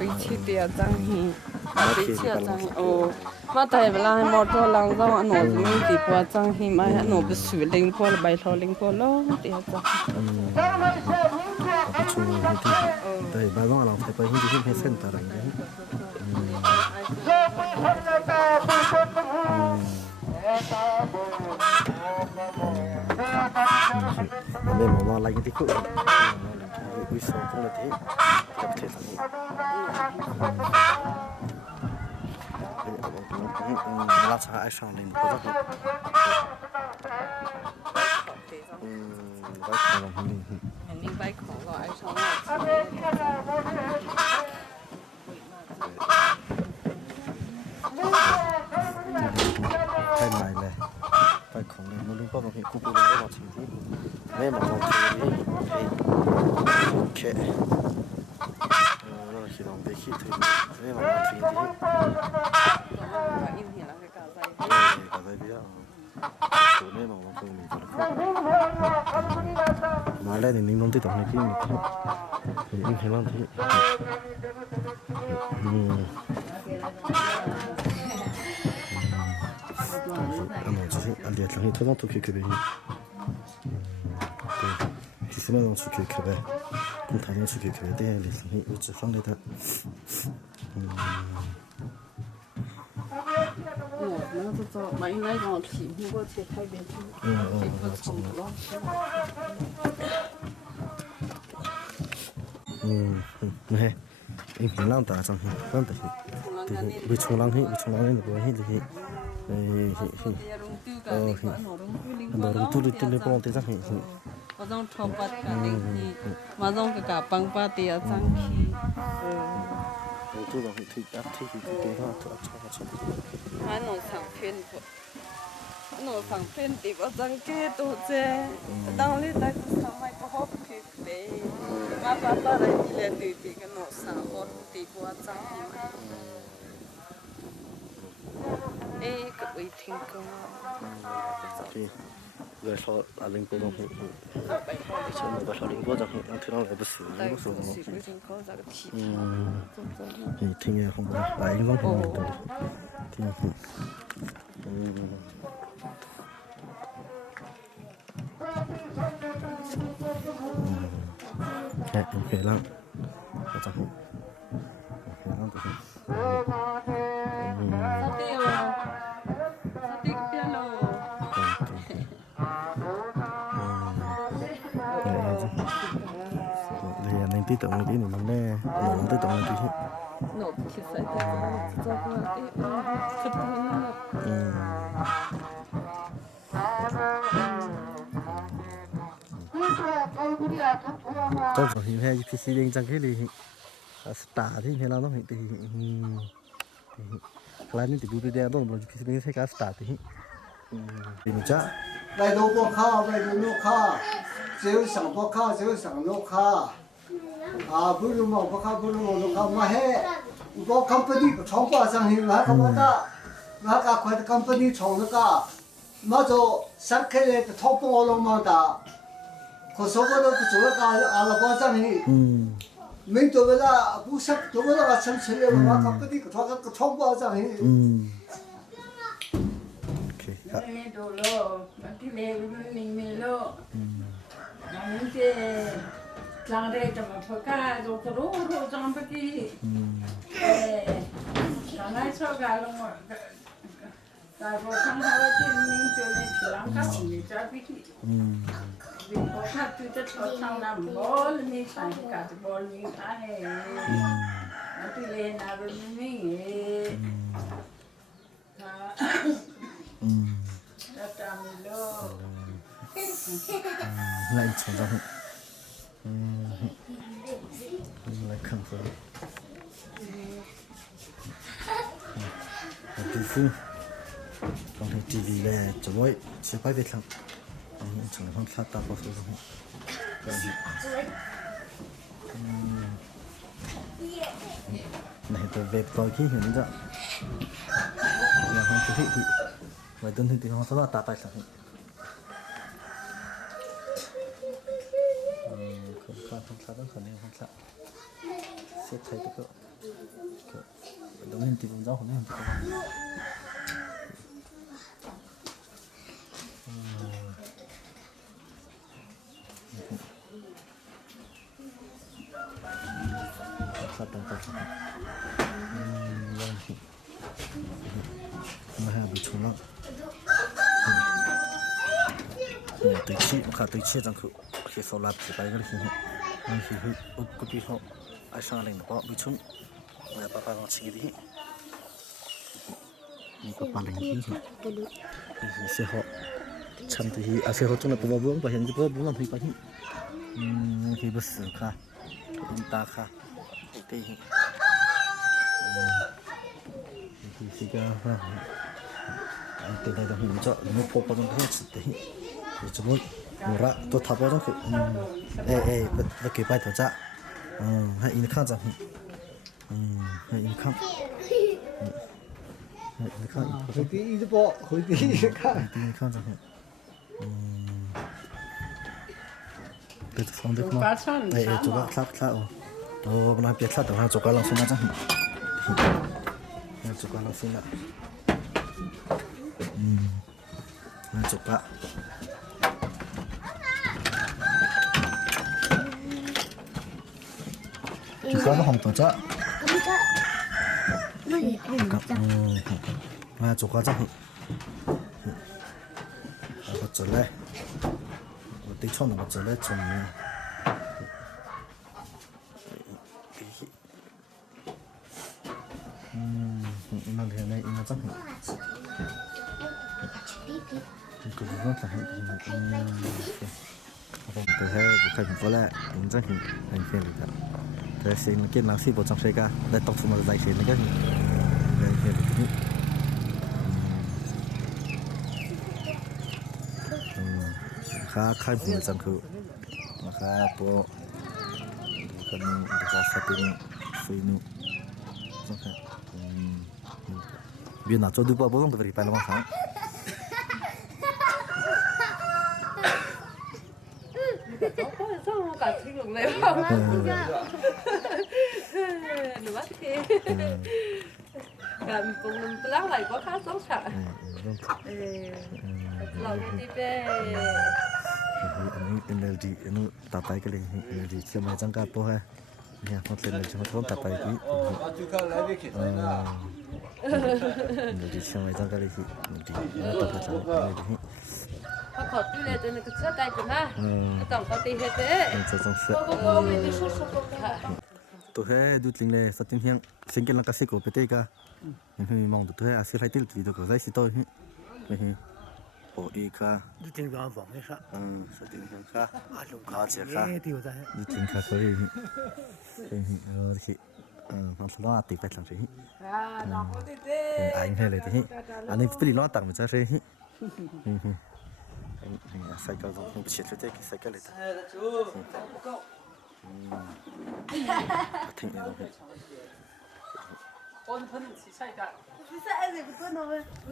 bị chi tiệt chẳng hi bị chi chẳng hi ô mà tại vì là một chỗ lang rong anh nói mình thì qua chẳng hi mà anh nói bị sủi linh qua là bài thọ linh qua lo tiệt chẳng chú đây bà con làm phải phải hindi phải sen ta rằng đấy nên mà lại cái tích quý số cũng là thế tập thể thằng là sao ai sang lên có rất là mình bay khổ rồi ai sang thay mày này phải không nên nó liên quan đến cục bộ nó chỉ thế mấy mà nó thì ok nó chỉ làm để khi thì mấy mà nó thì cái gì đó tụi mấy mà nó không mình mà lại thì mình không tiếp tục này kia thì mình phải làm thế anh đi làm hết tất cả cái thì xem nó xuất cái cái cũng thay nó xuất cái để làm hết tôi chỉ放在它那就做买那种皮肤过去太别去皮肤冲了này em hiện làm ta trong làm ta thì bị冲浪hết là có hết thì nó đúng tu tu lên phong thế rằng mà dòng thọ bát cả nên thì mà dòng cả băng bát thì chẳng khi tu là thì đáp thì cái đó cho mà nó sang phiền thì có chẳng cái tổ chế đang lên đây cũng sang mai có hộp kịp đấy mà bà đây thì là từ thì cái nó sang hộp thì qua chẳng thì cái uy tín cơ thì rồi sau anh linh cô đồng thì xem mà sau linh cô đồng thì thứ nó lại bất sự thì thì nghe không phải lại những con thì ok lắm chắc ok lắm nên tí tưởng tí này mình nè nó tí tưởng tí nộp thì phải cho cái khất trong trường hiện hay PC lên trang cái gì star thì thế nào nó hiện thì lại nên thì bút đeo đó rồi PC lên thấy cả star thì mình chắc来都不卡，来都不卡，只有上不卡，只有上不卡。啊，不如嘛不卡，不如嘛不卡，嘛嘿，我 company 个创办上去，嘛干嘛的？嘛个快的 company 创那个，嘛就上开来的 top 我了嘛的，可是我都不做那个阿拉伯上去。mình tôi là bố sắc tôi là sản xuất lên mà các cái cái thông qua rằng thì mình đồ lô mà cái này mình lô mình cái làm đây cho mà phải cả rồi cái đồ trong cái 原来炒干了我，大伙看他我听您就能去啷个红的这边去。我看对这炒汤那包了没上去干，包了没看嘿。我对嘞那个没。这咱们喽。lại chọn ra lại khẩn phấn từ phương còn thấy TV là chỗ bói sẽ phải biết lắm chẳng là không sát ta bao số này tôi về coi khi hiện ra là không có thị vậy tôi thì không sao ta phải sao không sao đâu khả năng không sao sẽ thấy được cơ đúng hình tìm rõ không nên sao tăng tăng mà hai bị trúng lắm tới chi khá tới chi rằng khi sau lạp thì phải cái gì anh chỉ hơi úp cái bị họ ai sang lên nó bị trúng là papa nó chỉ điนี่ก็ปาเล้งที่เสียhọ chăm thì àเสียhọ trong là bố bố và hiện giờ bố làm gì vậy thì bớt sữa cả ta cả thì cái từ đây là mình cho nó phô bày nó chỉ thì cho bố ra tôi thắp vào trong cái cái cái bài thở ra hay in khăn rằng hay in khăn hồi tí ít bộ hồi tí ít khăn khăn rằng từ phòng được mà đây chỗ đó khắp khắp oh nó biết khắp đó chỗ đó làm sao mà chỗ đó làm sao mà chỗ đó chúng ta nó không tổ chức mà chỗ có chắc có trở lại tính cho nó có trở lại chồng nó thế này nó chắc cũng rất là hayผมไปให้บุคคลผมแหละผมจะเห็นเห็นเลยครับแต่สิ่งที่นักสิบจำใช้ก็ได้ตกสมรใจเห็นเลยก็เห็นเลยที่ค่าค่ายผมจังคือค่าพวกกันค่าสตินฟินุจังค่ะเบียร์น่าจะดูป่ะบ้างก็ไปแล้วมั้งครับcả thích được lấy không? Được bắt thì cả cùng lắm lại có khá sống sợ. Lòng đi về. Ini energi, ini tapai kali energi. Cuma jangka po ha. Ni aku tengok cuma thom tapai ki. Energi cuma jangka kali ki. Energi tapai kali. เขาขอตู้เลยตัวนึงก็เชื่อใจกันนะต้องปฏิเหตุตัวเฮดูจริงเลยสัตย์เฮียงสิ่งที่เรากระซิกไปเตะกันยังมีมองตัวเฮอาศัยให้ติดตัวก็ได้สิตัวไม่เห็นโอ้อีค่ะดูจริงก็ฟังไม่ค่ะสัตย์เฮียงค่ะอาเจียค่ะดูจริงค่ะเขาที่ที่มันสล้อติดไปทางที่anh hay là thế anh ấy phải lo tặng một cái gì sai cái đó không biết cái sai cái này thỉnh này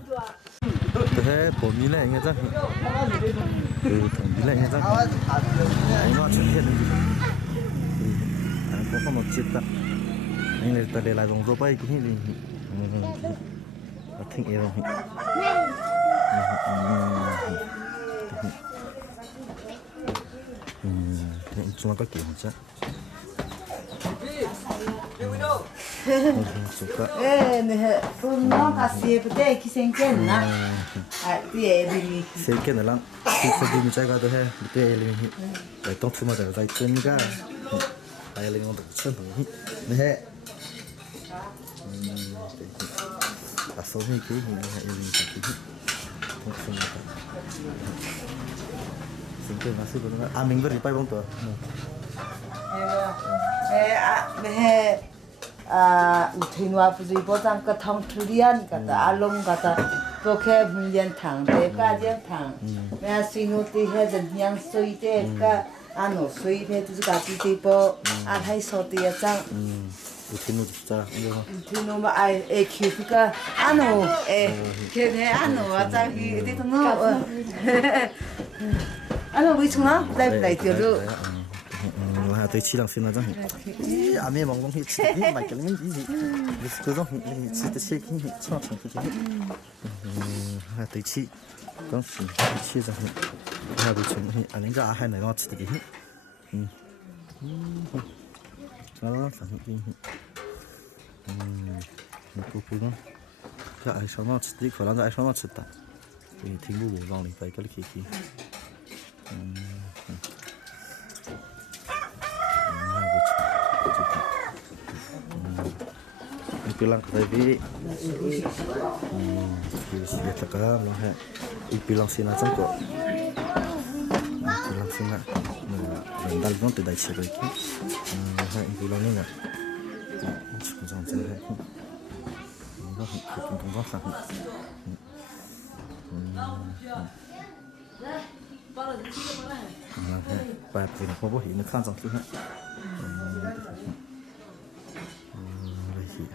rồi thế bộ mì này nghe chắc mì này nghe chắc anh nói chuyện hiện anh có một chiếc tặng anh này ta để lại vòng rô bay cũng như thỉnh này rồi chúng ta có kiểu chứ suka. Nih, pulang kasih pete kisengken na. Dia ini. Sengken lang. Kita di macam kata he, betul ini. Betul cuma dah saya tengah. Saya lagi untuk sentuh. Nih. Asal ni kiri ini kiri. Sengken masih benar. Aming beripai bang tu. 우트인와 부지보장 그 통틀리안 가다 알롱 가다 또케 문젠탕 대가젠탕 내가 시노티 해전 냥 소이데가 아노 소이베 두지 가지디보 알하이 소디야장 우트노 진짜 우트노마 아이 에큐가 아노 에 걔네 아노 와장이 데도노 아노 위층나 라이브라이트로 là tới chi đằng xin là rằng à mẹ mong thì chỉ biết bài cái gì gì cứ đó chỉ tới chi cái cho thằng cái là tới chi con chi rằng là bị chúng anh ấy ra hai này nó chỉ cái đó phải một cú đó cái ai sao nó chỉ phải làm ai sao nó chỉ ta thì thiếu bộ lòng thì phải cái gì Ipilang kata bi, dia cakap lah, ipilang sini macam kok, ipilang sini, rental pun tidak isyarat lagi, ipilang ni nak, macam macam ni, kita tunggu sah. Bài thì nó có bố hình nó khăn dòng chứ hả?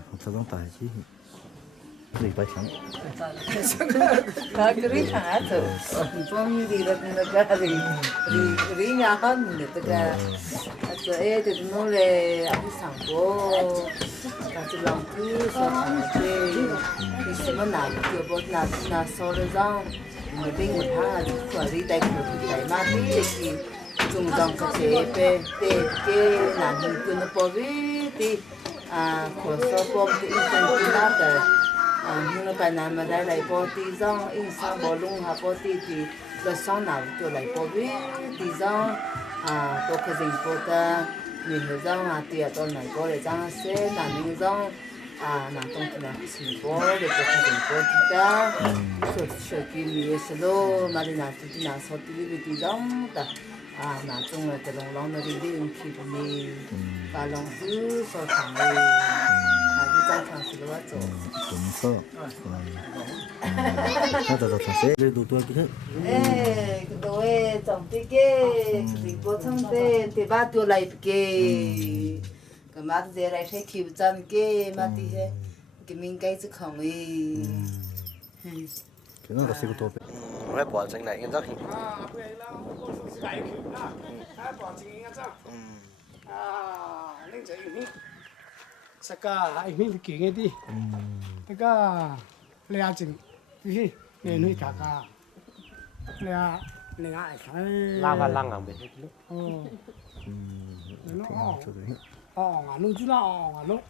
Không sao giống tài chứ gì bài sáng cái rỉ hả thôi phong như đi được nó cái rỉ nhà hơn được cái cái thì nó là ăn sáng bò cái chỉ làm cứ sao thằng cái thì xem mà nào kiểu bớt nào sau đó rằng mình bên một hàng quả rỉ đại của cái mà thì dùng dòng cái chế cái làm hình cứ nó bỏ đi thì của số bom thì in thành cái nào đấy nhưng mà cái nào mà đây lại bỏ đi rằng in sang bỏ lung hà bỏ đi thì là sau nào tôi lại bỏ đi thì rằng tôi cái gì bỏ ta mình hiểu rằng thì tôi này bỏ để rằng sẽ là mình rằng nàng trong cái này xin bỏ để tôi cái gì bỏ đi ta số cái mình sẽ lo mà đi nàng thì nàng sau thì đi rằng ta nàng trong là cái lòng lòng nó đi đến khi mình và lòng cứ so thẳng đi đi trang thẳng sự đó rồi cũng so nó thật thật sẽ lấy đồ tôi cái cái đồ ấy trong cái thì bố thằng thế thì ba tôi lại cái mà giờ lại sẽ kêu chân cái mà thì cái mình cái chứ không ấy cái nó là sẽ có tốt cái quả trứng này cái rất hình lên chạy ini, saka ini kiki nghe đi, cái lea chừng thì nghe nuôi cả lea ai thằng lang à bên nó nung chú nó lúc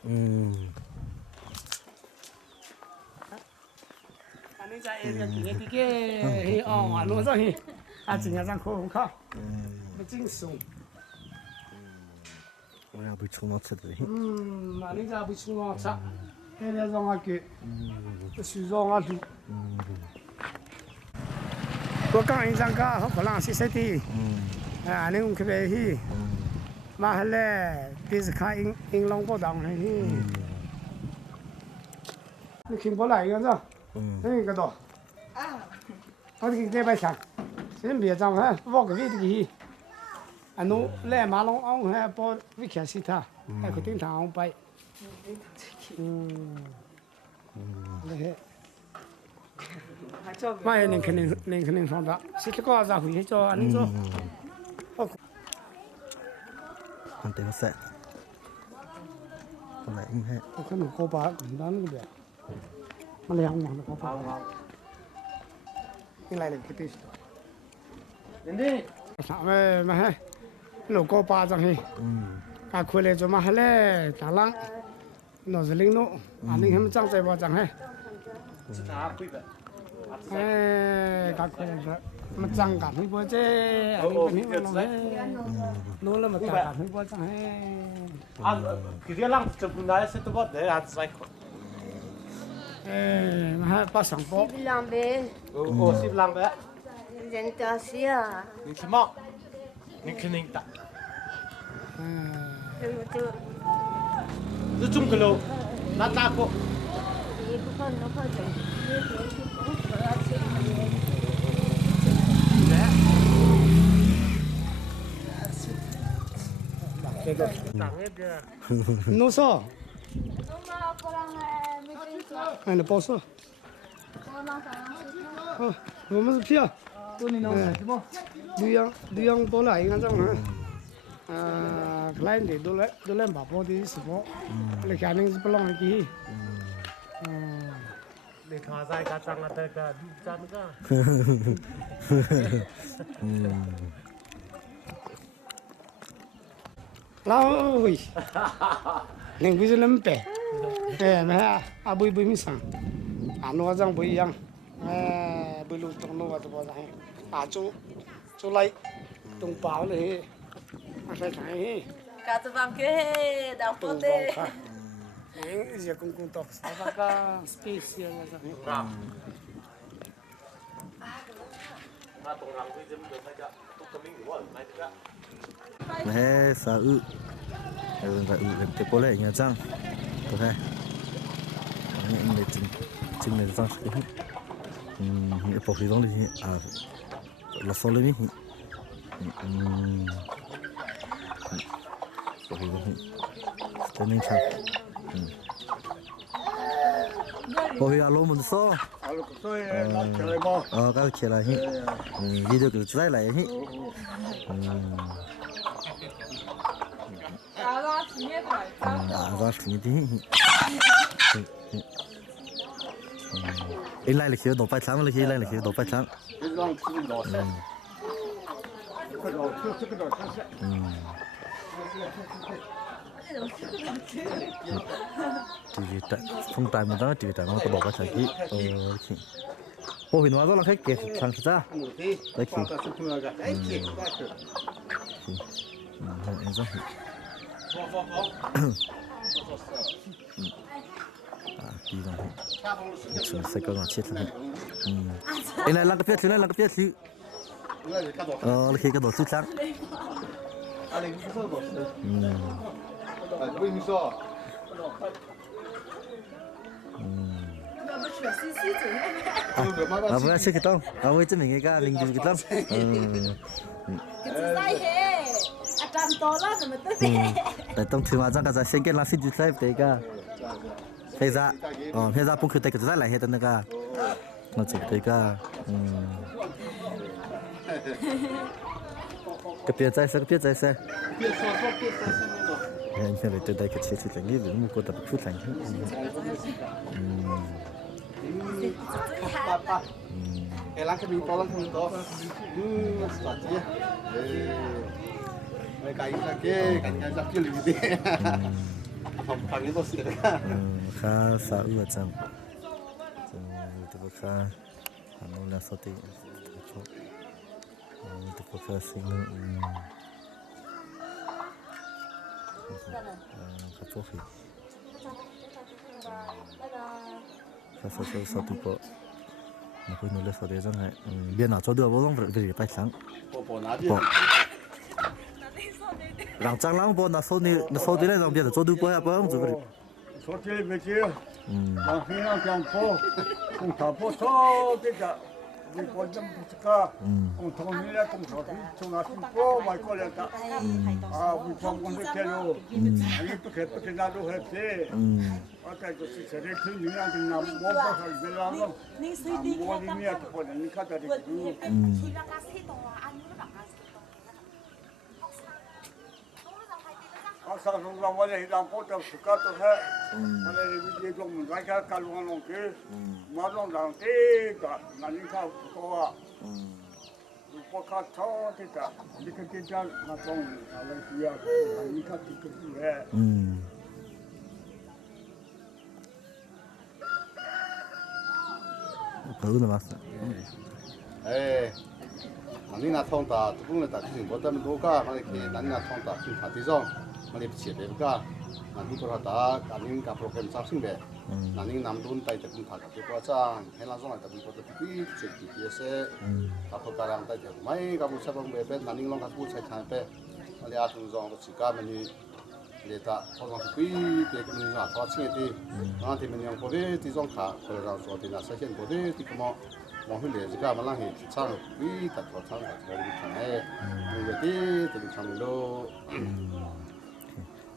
anh chạy cái kiki cái lúc rồi chỉ nghe rằng không khó, mới chính sung. Ôi, bị trúng nó chết rồi. Mà nên ra bị trúng nó chết. Thế là do cái sử dụng cái tôi các anh rằng cả họ có làm gì thì anh cũng cái gì mà hay là cái gì khai in long bao đồng này thì nó kiếm bao lại cái đó cái đó có cái bài sáng xem bây giờ ha vô cái gì anh nó lẽ mà long ông hay bỏ với cái gì ta hay có tiếng thằng ông bay mà nên cái này xong đó sẽ có ra hủy cho anh cho anh thấy nó sẽ còn lại anh hay cái nó có ba cũng đáng cái đấy mà lấy không nó có ba cái này là cái gì đến đi sao mà hay nó có ba chẳng hay cả khối này cho mà hay là thằng lang nó giờ linh nó anh linh hem chẳng chạy vào chẳng hay các cái này mà chẳng cảm thấy bao chứ anh linh cái này nó là mà cảm thấy bao chẳng hay cái gì lang chụp lại sẽ tụi để ăn sai mà pas sang po Sip lang be. ship lang bé Dân ta xia. những cái mọ những cái ninh ta rất chung cái lô nát ta cô Đi cũng không nó không được. Đi cũng phải nó sao anh nó bao我们是票，对样多来一个这样，client都来把包的是包，那肯定是不啷个给，để thỏa giải cả chẳng là tới cả chân cả lao ơi, nên bây giờ làm bể, mà bui mình sang, nó rằng bui yang. Bơi lội trong nó thì bao giờ chỗ lại trong bảo này phải thấy cả tụi bạn kia đào phốt đi những gì cũng tốt sao cả space là gì nè sao vậy thì có lẽ nhà trang có thể những người chừng này trang sẽ bỏ khí giống đi là sau lên đi bỏ khí giống cho nên sao bỏ khí alo một số các chị là hi video cứ chạy lại hi ra thì đi in lại là khi đồ phải sáng là khi lại là khi đồ phải sáng thì không tài mình đó thì tại nó có bỏ cái gì ô hình hóa đó là khách kẹt thằng ra đấy khi em rất đi rồi chúng sẽ có chết rồi anh này làm cái phết này làm cái phết là khi cái đồ xuất sáng vừa chơi cái tông vừa chơi mình cái linh cái tông tại tông thứ mà ra cái sinh cái là sinh cái cái thế ra cũng cứ tay cái ra lại hết tất cả nó chỉ tay cả cái bia trái xe anh phải từ đây cái chiếc cái gì cũng có tập chút thành cái lăng cái mình có cái kia lì đi phòng cái đó xịt khá sao ưa chăng từ khá nó là sao thì từ khá sinh khá tốt thì khá sao thì có mà coi nó là sao để rằng này biên nào cho được bao nhiêu về phải sáng rằng trang lăng bộ nó số đi này rằng biên cho được bao nhiêu rồi số tiền về kia mà khi nào chẳng có cũng thảo phố số cái cả vì con dâm tất cả cũng thông minh là cũng số tiền chúng ta cũng có vài con là cả vì trong con cái rồi anh ấy cái nào đâu hết thế cái sẽ để thứ những anh nằm mua bao giờ về làm đâu mua đi nghe thì còn những cái gì sao không làm vậy thì làm tốt cho sức khỏe tốt hơn mà này bây giờ mình phải cái cá luôn ăn cái mà nó làm thế cả là những cái có có cá chó thế cả những cái chân nó trong là cái gì là những cái gì cái nữa mà nãy na thong ta cũng là ta chỉ có tâm đồ cả mà nãy na thong ta cũng hạt giống mà đi chia đều cả nãy có ta nãy cả program sáng sinh về nãy nằm đun tay ta cũng thà cái quá trang hay là giống là ta cũng có tập cái chuyện gì sẽ ta có cả làm tay thì mấy cái bộ sản phẩm về bên nãy long các bộ sản phẩm về mà đi ăn giống nó chỉ cả mình để ta thong giống cái để mình làm thoát chuyện đi nó thì mình用có đấy thì giống cả có là rồi thì là sẽ hiện có đấy thì cũng mong huy lệ cái mà lang hiện sang được quý thật thật sang thật thật đi thằng này người tí từ thằng lô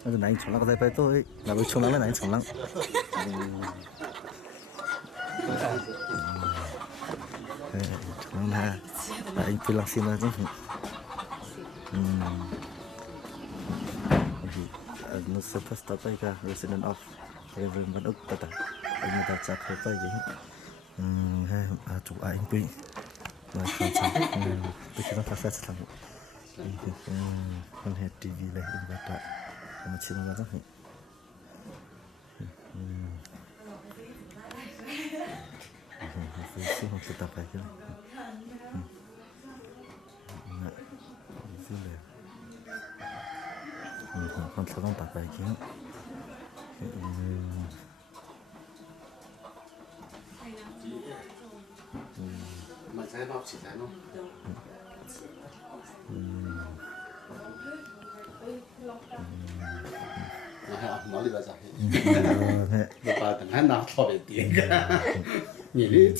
bây giờ này chồng lăng có thể phải tôi là với chồng lăng là này chồng lăng chồng lăng là anh phi lăng xin là chứ nó sẽ phát start tay cả resident of everyone ức tất cả anh ta chắc phải phải gì chụp ảnh bị mà không chắc tôi chỉ nói phát sẽ làm con hết TV này cũng vậy đó mà chỉ nói rằng xin không tập lại cái con sẽ không tập lại cái mà sẽ bao chỉ thấy không? Nói đi bao giờ? Bây giờ thằng hắn nào thò về tiền cả, nhìn đi.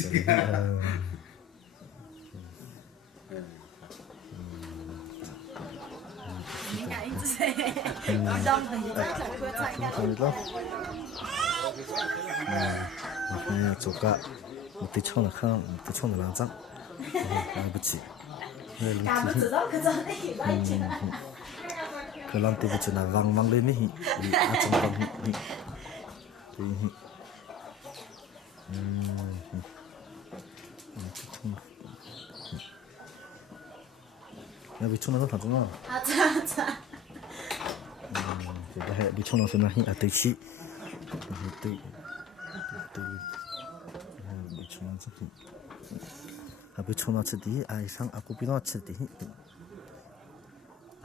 chỗ cả một tí chong là không một tí chong là làm răng làm bự chỉ cái làm tí bự chỉ là vang lên đấy thì ăn trong vang thì nhà bị chong nó thật không thì cái bị chong nó sẽ là hiện tại chi từ bị chôn nó chết đi, ai sang aku bị nó chết đi,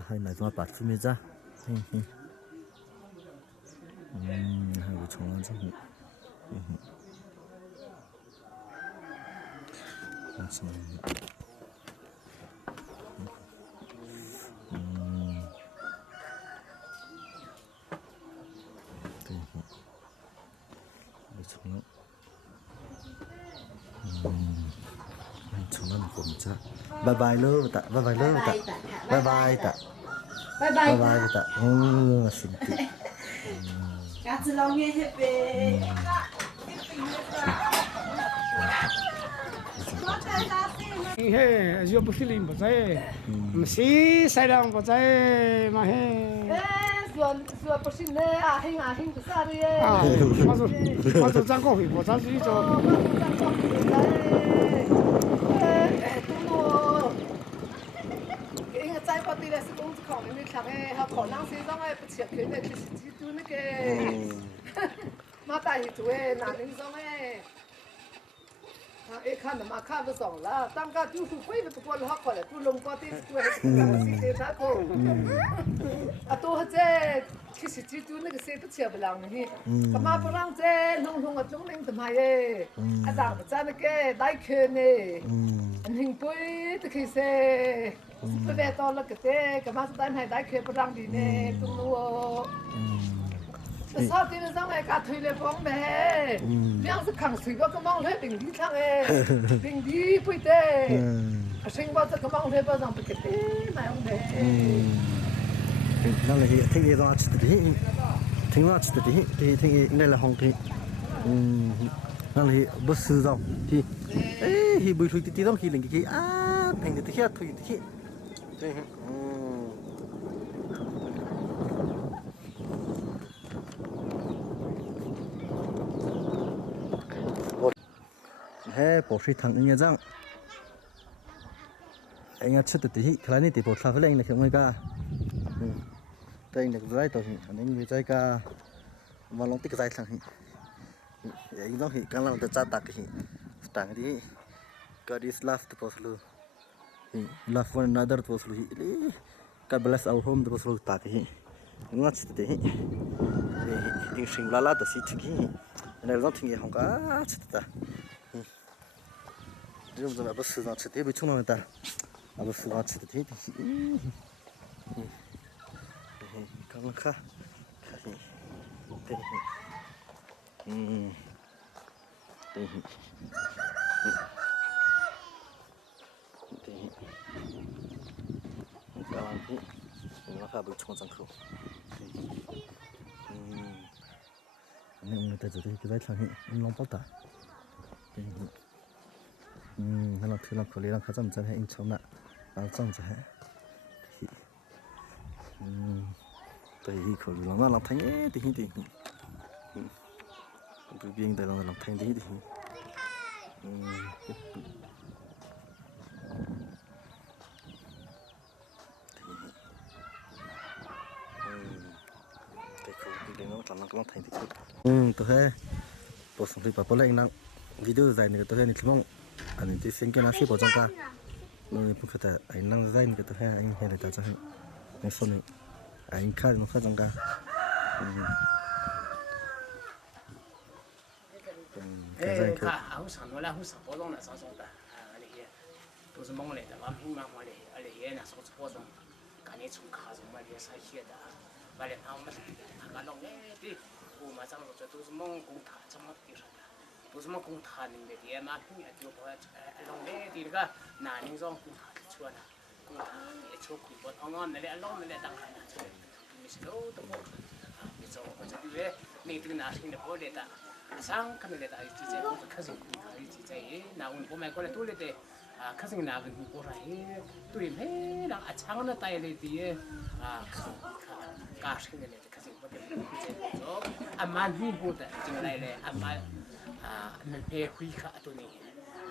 hay là do bắt phim ra, hay bị chôn nó chết đi, bye bye luôn ta bye bye luôn ta bye bye ta bye bye ta xin ti cá chư long nghe hết về he yo busilim ba sai si sai dang ba sai ma he Dua persin ne ahing besar ye. Masuk jangkau hi, pasal sini jo. Ingat saya pati dah sebelum kau ini kami ha kau nang sih zaman apa siap kena kisi tu ni ke. Mata itu nanti zaman看的嘛看不上了，当个就是贵不过了，好过了，都弄过的贵，那是的啥个？啊，都还在其实就那个谁不吃不浪的，干嘛不让在弄个中领怎么耶？啊，当不在那个来看呢，很贵的其实，不别到了个的，干嘛是单还来看不让的呢？中路。sau khi nó xong cả thuê lên phong mẹ, miếng sức khẳng sử có mong hết đỉnh đi thằng ấy, đỉnh đi vui tê, sinh bao giờ có mong hết bao giờ bị cái tê này ông đấy. Nó là hiện thiên nhiên đó chỉ thì thiên nhiên chỉ thì đây là hồng thì, nó là bớt sử dụng thì bùi thui tí đó khi lên cái thành cái kia thui cái he bỏ suy thằng anh rằng anh chết từ tí cái này thì bỏ sao với anh là không ai cả đây là cái tôi anh người trái cả mà long tích cái thằng anh nó thì càng làm từ cha tạc cái tang di God is love to poslu love one another to poslu God bless our home to poslu ta hi ngat chit de hi ding sing la la da si chi na lo thing hong ka chit ta 좀 좀 아버스 나 chit bi chung na ta 아버스 나 chit de Come ka. Nó khá bị trong khẩu. Người ta chỉ cái đấy là hiện long bao tả. Nó là thứ làm khẩu lý làm khá chậm chậm hay in trong nè, làm chậm chậm. Tại vì khẩu lý làm thành ấy thì cái biếng tại làm thành thì nó thành thì tôi thấy bộ sản phẩm bảo lãnh năng video dài này tôi thấy thì mong anh thì xem cái nào xí bảo trong ca nên cũng có thể anh năng dài này tôi thấy anh hay là tại sao anh số này anh khai nó khai trong ca cả áo sản nó là áo sản bao đông là sản xuất da anh ấy都是忙嘞的，完平忙完嘞，而且也那说是保证，赶紧从卡上买点啥些的，完了他们那弄嘞的，我们这么说都是忙工塔，怎么的啥的，都是忙工塔里面的嘛，平也就不弄嘞的那个南宁上工塔出来，工塔也出苦不，俺那里弄那里当海南出来，没事都不，你走或者对，你这个拿新的不来的。sang kan le dai ti je ko khazin ku thai ti je na un ko mai ko le tu le te khazin na gan ko ra he tu me la a chang na tai le ti e ka shi le te khazin ko te je so a man hi bu ta jing lai le a ma na pe hui kha tu ni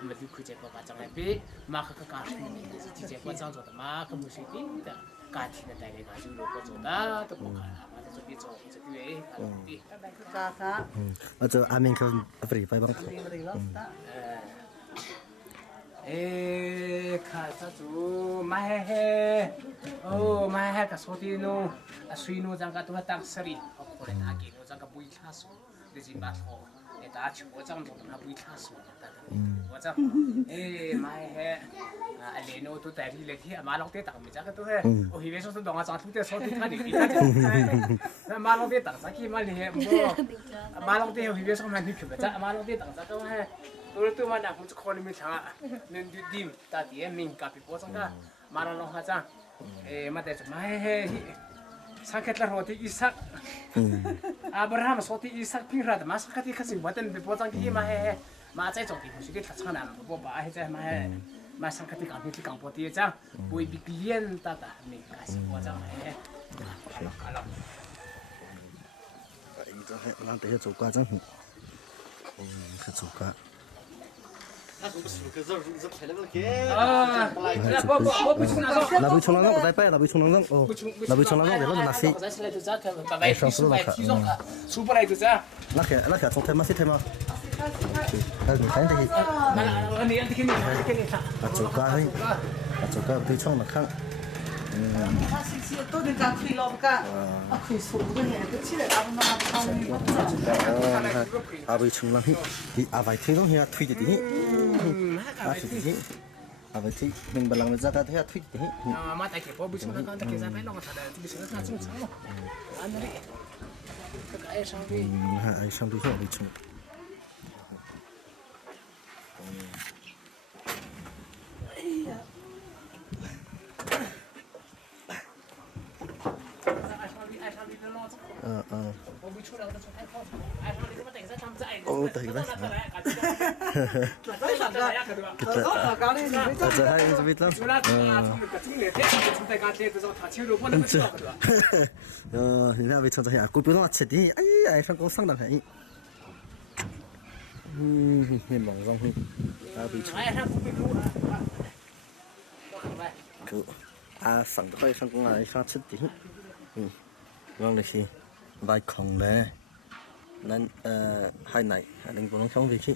ma du ku je ko ba chang ai pe ma ka shi ni ti je ko chang zo da ma ka mu shi ti da ka ti na tai le ka ju lo ko zo da to ko ka Aja amin kan beri pai bang. Kata tu mahe, oh mahe kasoti no, aswino jangka tu hatang seri, aku le lagi no jangka bui kasu, di jibat ho, eta acu, wajang tu na bui kasu, wajang, mahe, aleno tu tadi lagi, malok te tak mijak tu he, oh hiwe so tu donga jangka tu te so tu tadi, malok te tak saki malih, malok te hiwe so mandi kebajak, malok te tak saki he. Tôi tu mana aku cakap ni macam ni dim tadi ming kapi posong dah mana long haja mata tu mah sakit lah roti Ishak Abraham roti Ishak pingrad masa kati kasih buatan posong kiri mah macam tu mesti kita cakap nama bawa aja mah sakit kami di kampung dia aja bui bikian tata ming kasih posong kalau itu nanti dia cuka jang cuka là bùi chông nắng cái tay là bùi chông nắng là bùi chông nắng để nó là xí ai sang số là cả trong thêm mà xí thêm mà cái gì chỗ cá bùi chông là khang tôi đi cả khuy lò cả khuy sụp tôi hiện cái chi là ăn nó bùi chông nắng thì vài thứ đó hiện thui thì thì vậy thì mình bảo làm ra cái thuyết thì mà tại cái bố chúng ta còn cái ra phải nó thật là bị sự nó chung chung anh đấy cái ai sang đi ai sang đi họ bị chung tại cái giờ hai anh biết lắm thì ra bị cho tôi cô biết nó chết đi ai sang có sang đằng này hiền bỏng rong hi bị cứ sang tới sang cũng ai sang chết đi vâng được gì vài khổng đấy nên hai này đừng có không việc gì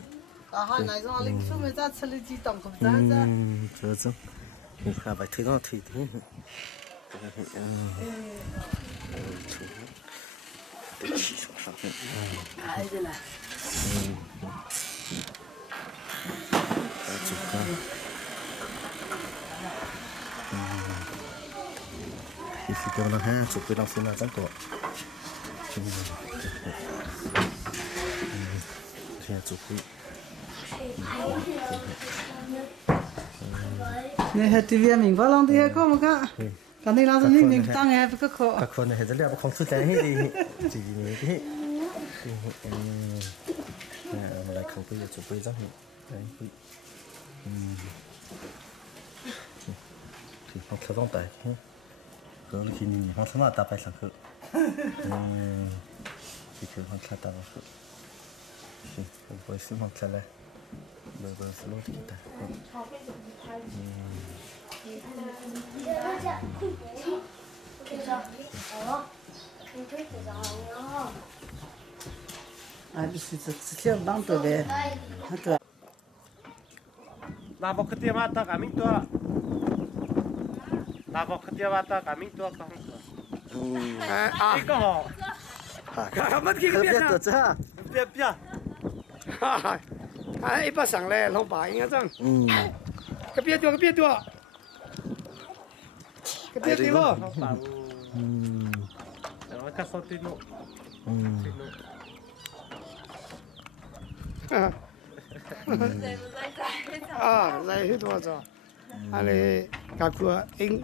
cả hai này do linh số người ta xử lý gì tổng không ra ra chờ chứ là phải thấy nó thì thế ai đây này thì cái nó ha chụp cái lòng xin là chắc có thì chụp cái nè hết TV mình vào lòng thì hết không cả cái này là mình tăng hết cái khó các con này rất là không xuất thế thì chỉ như thế lại không bây giờ chụp bây giờ đấy thì không theo dõi tại 그런 기능이 방송만 다 발상 그 지금 한타다 그 벌써 한타래 뭐 슬로우 되겠다 아 진짜 진짜 방도 왜 하다 나 먹을 때마다 가민 또 나 먹을 때마다 가민 또 이거 mất khi biết nào biết biết ai bắt sáng lẹ lâu bài nghe chăng cái biết chưa cái biết đi luôn nó cắt sốt tí nụ dạy hết rồi rồi anh các cô anh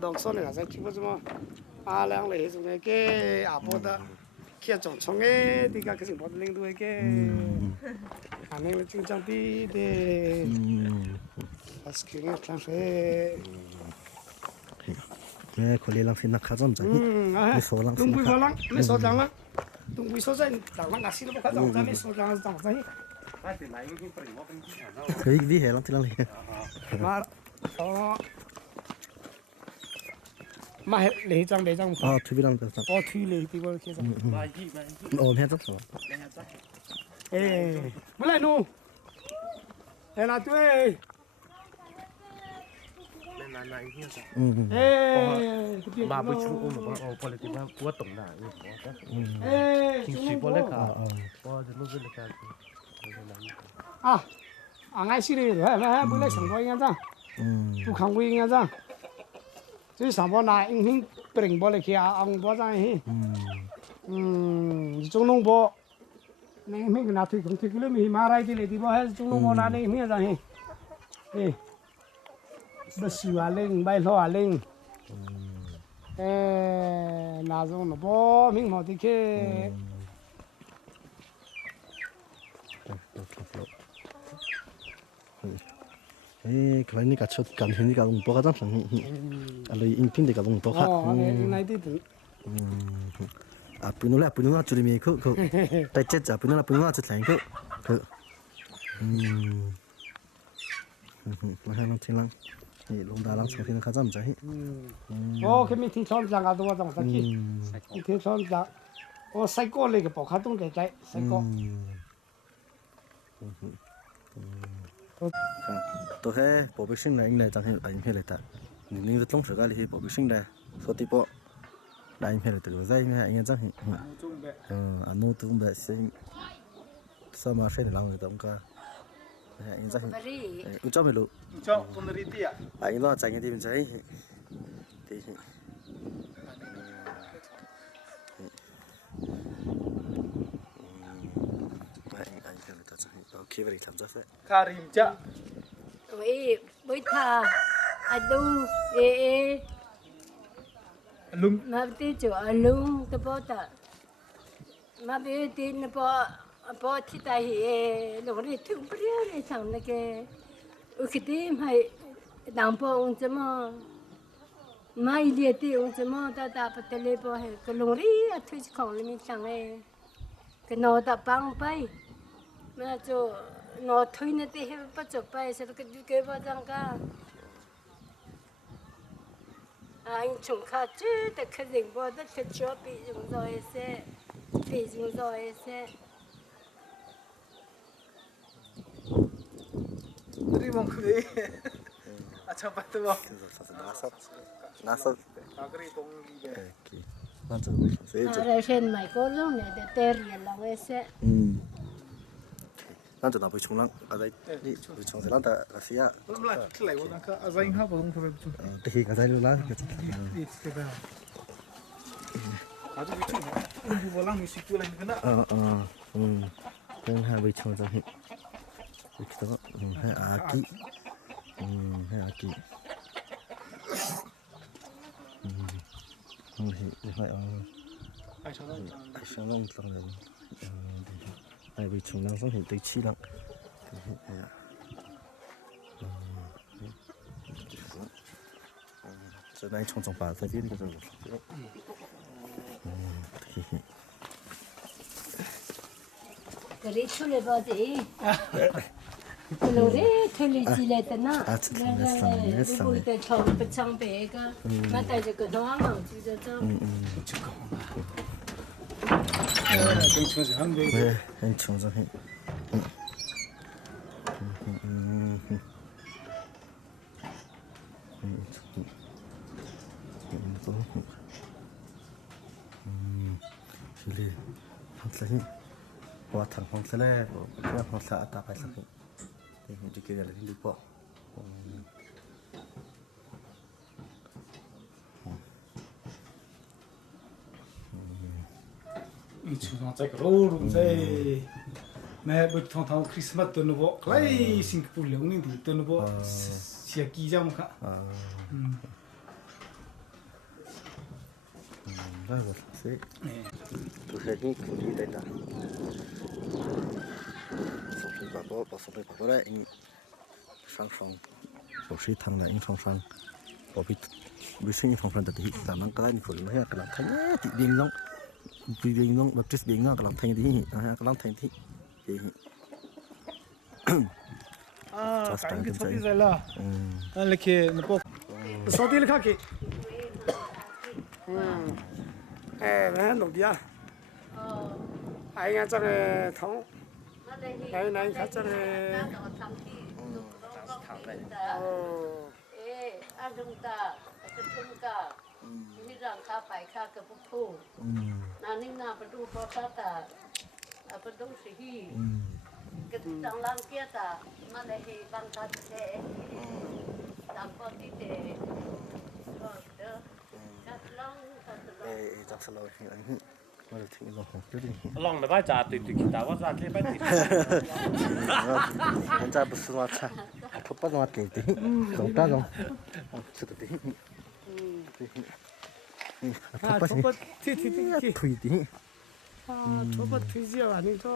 đọc số này là dạy chịu bao à lang lấy dùng cái à bộ đó kia chọn xong cái thì các cái gì bộ lên đuôi cái anh ấy chính trang bị để skill nghe trang phê nè có liên lạc xin khá giống vậy mấy số lăng tung bùi lăng mấy số lăng lăng tung bùi số dây lăng lăng xin nó khá giống vậy mấy số lăng giống vậy cái gì hết lăng thì lăng liền mà mà lấy trang để trang thuy lăng được thuy lấy thì bao nhiêu ôm hết rồi ê bữa nay nu đây là tôi này như thế bà bữa chung mà có politic của tổng đảng chính trị politic có những cái cái ngay xí này rồi mà bữa nay sản phẩm nghe chăng tu khang quy nghe chăng chứ sản phẩm này anh hình bình bò lại kia ông bò ra hi trong nông bò này mình cái nào thì không thì cái mình mà ra thì lấy thì bò hết trong nông bò này mình ra hi bớt xíu lên bay lo lên nào giống nó bò mình mà thì cái cái này cả chốt cảm thấy cái đồng bò cái chẳng à lấy in pin để cái đồng bò khác này thì bữa nó chửi mình cứ tại chết bữa nó chửi thành cứ mà hai nó thiên lăng thì lông đá lăng xong thì nó khá dám chạy cái mình thiên chọn rằng à tôi rằng sao kia thiên chọn rằng sai cô lấy cái bỏ khát tung cái chạy sai cô tôi thấy bộ bác sinh này anh này chẳng hiểu anh hay là ta nhưng rất long sự cái thì bộ bác sinh này số tiếp bộ đại anh hay là từ dây hay anh chẳng hiểu anh nuôi tụi bé sinh sao mà sinh làm người ta không cả anh chẳng hiểu cho mình luôn cho con đi tiệt anh lo chạy đi bên trái thì khi về làm rất Karim chợ vậy bữa thà adu lung mà tí chỗ lung cái bao ta mà bây tí nó bao thì ta hi nó đi thùng bia này thằng này cái cái tí hay đàn bao ông chấm mà đi tí ông chấm ta bắt tele bao hay cái lung đi thuêของเลยมีthằng này cái nó ta băng bay mà cho nó thuê nó thì hết bắt chụp bay sẽ cái bao nhiêu cả anh chúng ta chứแต่cái gì bao đó cái chỗ bị dùng rồi sẽ Agri mong kri. Acha patwa. Nasab. Agri bong di. Okay. Nanti saya Ada sen mai ko lo ne de terian la wese. nanti nak pergi cunglang ada ni pergi cunglang lantai Asia. Belum lah, kelai orang ke azain ha bolong ke betul. Teh kata lu lah. Di sekitar. Ada bicu. Ibu bolang musik tu lah kena. Kan ha pergi cunglang ni. Kita hai aki. Hai aki. Hai ai sang long sang rồi. Ai bị trùng năng xong thì tới chi lặng. Giờ này trồng trồng bà tại vì cái rồi. Cái đấy chú lấy bao gì? Cái lô đấy thuê lấy gì lấy tên à? Cái bụi cái thòng bịch trong bể cái, mà tại vì cái đó mà chỉ cho trong. Anh chồng sẽ ăn về. Anh chồng sẽ ăn. Jadi, hasilnya, buat thằng hasilnya, buat hasil apa hasilnya? Ini juga ada di lupa. Chúng ta chạy rồi đúng rồi. Mẹ bữa thằng thằng Christmas tuần nó bộ, cái Singapore liệu nên thì tuần nó bộ xia kỳ ra một cả. Đó là sẽ. Tôi sẽ đi đây là. Sống lên bảo đấy anh sang song, bảo sĩ thằng này anh sang, bảo bị sinh phong phanh thì làm năng cái này phải mấy cái làm thay nhé, thì điên lắm. Vì điên lắm, bắp tết điên lắm, cái làm thay thì, cái làm thay thì. Cái số đi rồi là, anh lấy cái nó bộ, số đi lấy cái. Nó nổi bia. Anh nghe cho cái thằng, này khác cho cái. Anh chúng ta, cái chúng ta, như rằng khá phải khá cái bút thu, na ninh na bắt đầu bắt ta, bắt đầu sử hi, cái thằng lang kia ta, mà lại hi bằng ta thế, làm con đi thế, chắc là lâu thì anh mà được thì lâu chút đi. Long là bao giờ tụi chúng ta bao giờ cái bao giờ. Anh ta bớt xuống cha, thốt bắt nó kỹ tí, không ta không, sự tí. Thốt bắt thì thui tí. Thốt bắt thui gì à? Nên cho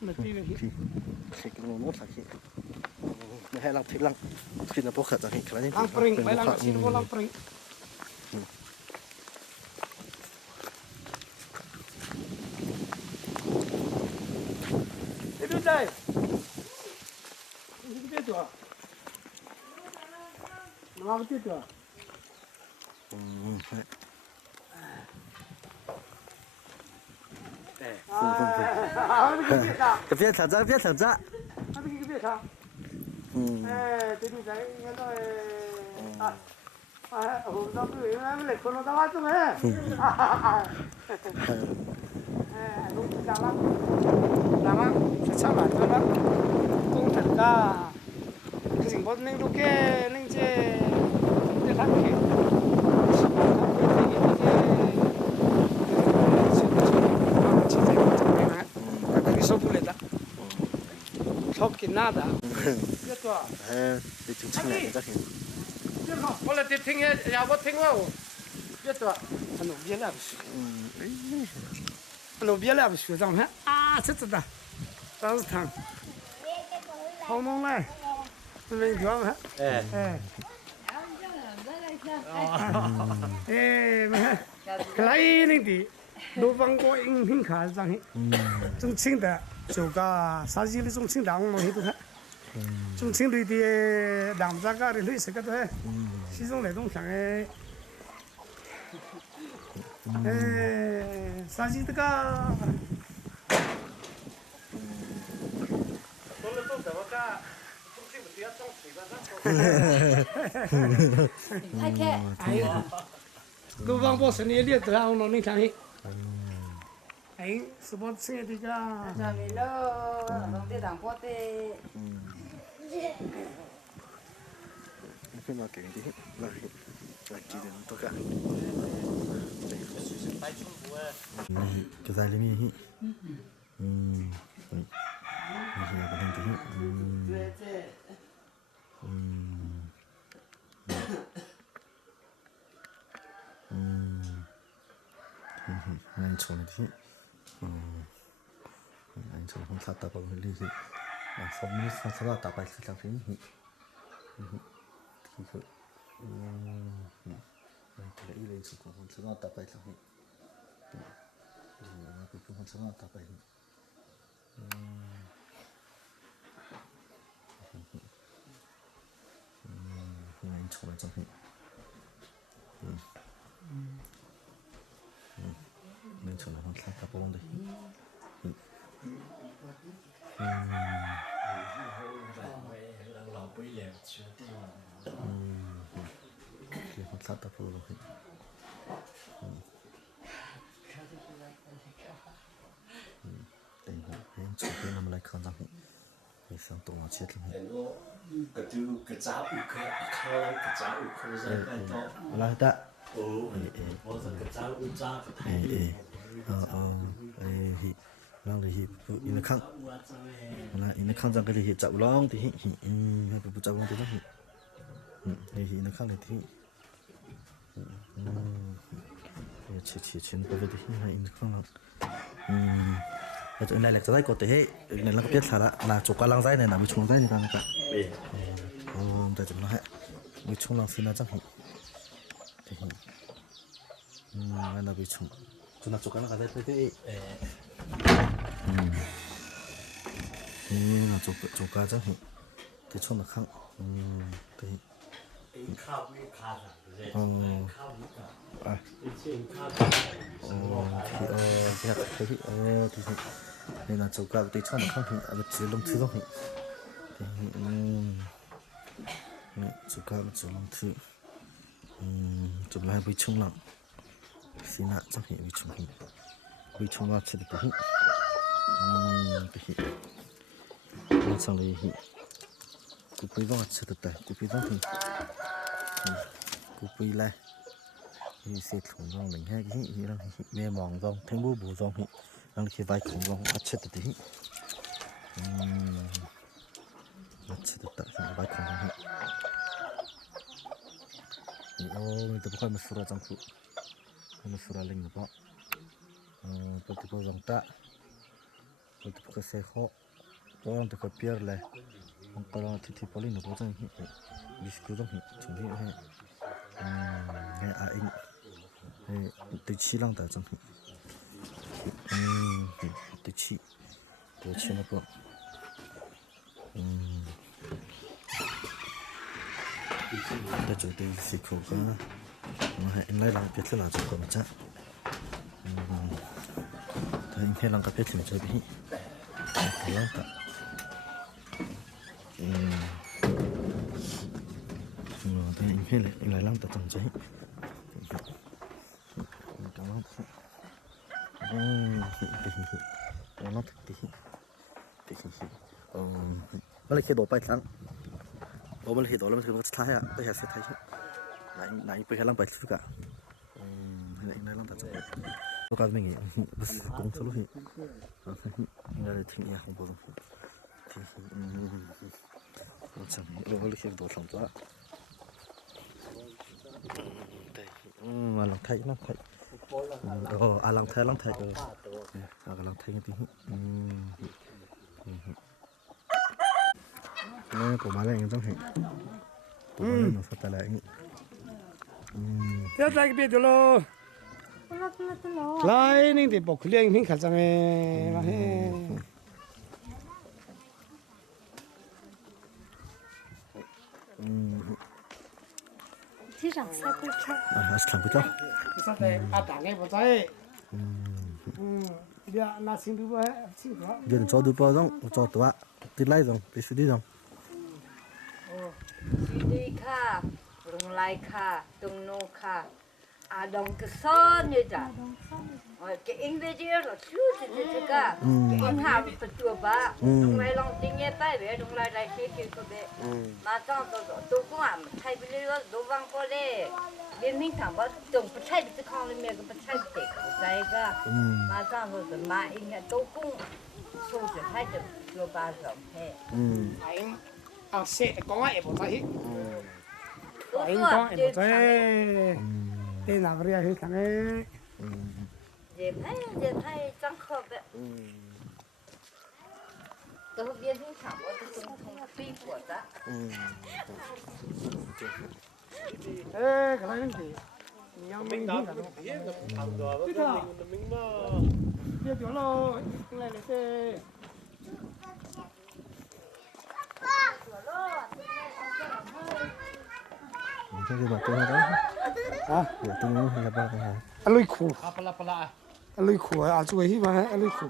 mà tí này. Cái nốt là cái. Hay làm thích lắm, khi nó bốc khởi ra thì cái này. Lang pring, phải lang chỉ có lang pring. Đi đây. Đi đây rồi. Nó đi rồi. Cái phía thằng ra, phía thằng ra. Cái phía thằng. Đi đây, nghe nói. Hôm đó tôi em lại con nó đau chứ mẹ. Đúng chẳng lắm. Lama chắc là tôi lắm. Cũng thật ra cái gì bọn mình lúc kia nên chơi để thắng kia. Không kỹ nada. Biết chưa? Để chúng ta này chắc thì. Biết không? Có là tiếp thinh ấy, nhà bố thinh không? Biết chưa? Anh nó biết là nó biết là学长看啊，这的，当时谈，好弄来，没条吗？没，来那地，都帮过应聘看上去，中青的，就个啥子的中青的，我们去都看，中青队的两家个的类似个都，其中那种像诶。啥子这个？都怎么个？ Lu bang bos ni dia tu orang ni cari. Anh support xe thì cả. Giờ mình lo đồng tiền đảng quốc tế. Cái mà cái gì là chỉ để nó cả. Cái gì lên mi. anh chọn thì anh chọn không sát tập vào cái gì mà xong mới sang sau đó tập bài sẽ làm thế thì cái cái ý lên xuống không sau đó tập bài làm thế cái không sau đó tập bài anh chọn trong thế nên chọn là không sát tập vào đây thì không sát tập vào đây em chọn cái làm lại không rằng thì sang tổ nó chết luôn cái cháu cái cháu là ta lang thì in khang là in khang rằng cái thì chậm long thì hay phải chậm long thì nó thì in khang thì chỉ có việc thì hay in khang là này là cái có thể này là biết là chỗ qua lang dây này là bị trúng dây thì làm cả tại chúng nó hay bị trúng lang xin là chắc thì là bị trúng chúng ta chỗ cái là cái dây là chỗ cá chắc thì cho nó khang thì nên là chỗ cá thì cho nó khang thì chỉ lông thứ thôi thì chỗ cá chỉ lông thứ chỗ lại bị trúng lắm xin ạ chắc thì bị trúng là chỉ được cái xong rồi cú phi vong sẽ được tại cú phi vong thì cú phi lại thì sẽ thủng vong mình hay cái gì đó mẹ mỏng vong thêm bố bố vong thì đang khi vai thủng vong bắt chết được thì bắt chết được tại vai thủng vong thì mình tập khoai mà sura trong khu mà sura linh nữa bố tập bố dòng ta bố tập cái xe khó orang tu kepiar lah, kalau titi paling nak potong biskuit tu cuma ni aing tu cilang tak cuma tu ci apa dah jadi siku kan, ini lang piat lah cukup macam, tapi ini lang piat macam ni, lang tak. Thì anh hay lại làm tập cháy cảm ơn nó thì bây giờ khi đổ bay sáng bây giờ đổ lên thì bắt thay à bây giờ sẽ thay chứ này bây giờ làm bài thứ cả này làm tập cháy tôi cảm mình cũng số lúc thì là thỉnh nhà không bao thì chẳng bây giờ khi đổ xong rồi mà lòng thay nó phải lòng thay lòng thay lòng thay cái tiếng nó của má này trong hình của má này nó phát tài lại thế tại cái biết rồi lại nên thì bọc liền mình khát rằng mà he thì rằng sao cũng chọn làm cái đó sao thế đảng này bảo trái giờ là xin được vậy xin đó giờ cho được bao nhiêu cho tụi bạn thì lấy rồi bị xử lý rồi kha rung lai kha tung no kha à đồng cái son như vậy cái anh về chơi rồi chú thì cả cái anh ham phải chùa ba đúng lại lòng tiếng nghe tay về đúng lại lại khi có bé mà trong tôi cũng làm thay bây giờ đồ vàng có đấy bên mình thằng bảo tổng phải thay cái con lên miệng phải thay cái cái mà trong rồi mà anh tôi cũng số chỉ thay được chùa ba rồi thế anh sẽ có ai bảo thấy anh có ai bảo thấy tên nào vậy thì thằng ấy dễ thấy chẳng khó vậy tôi biết những thằng đó tôi không phi của ta ê cái này gì nhau mình đó thì thằng đó mình mà biết chỗ lo này này thế cái gì mà tôi nói đó à giờ tôi nói là bao nhiêu anh lôi khổ pala anh lôi khổ à chú ấy mà anh lôi khổ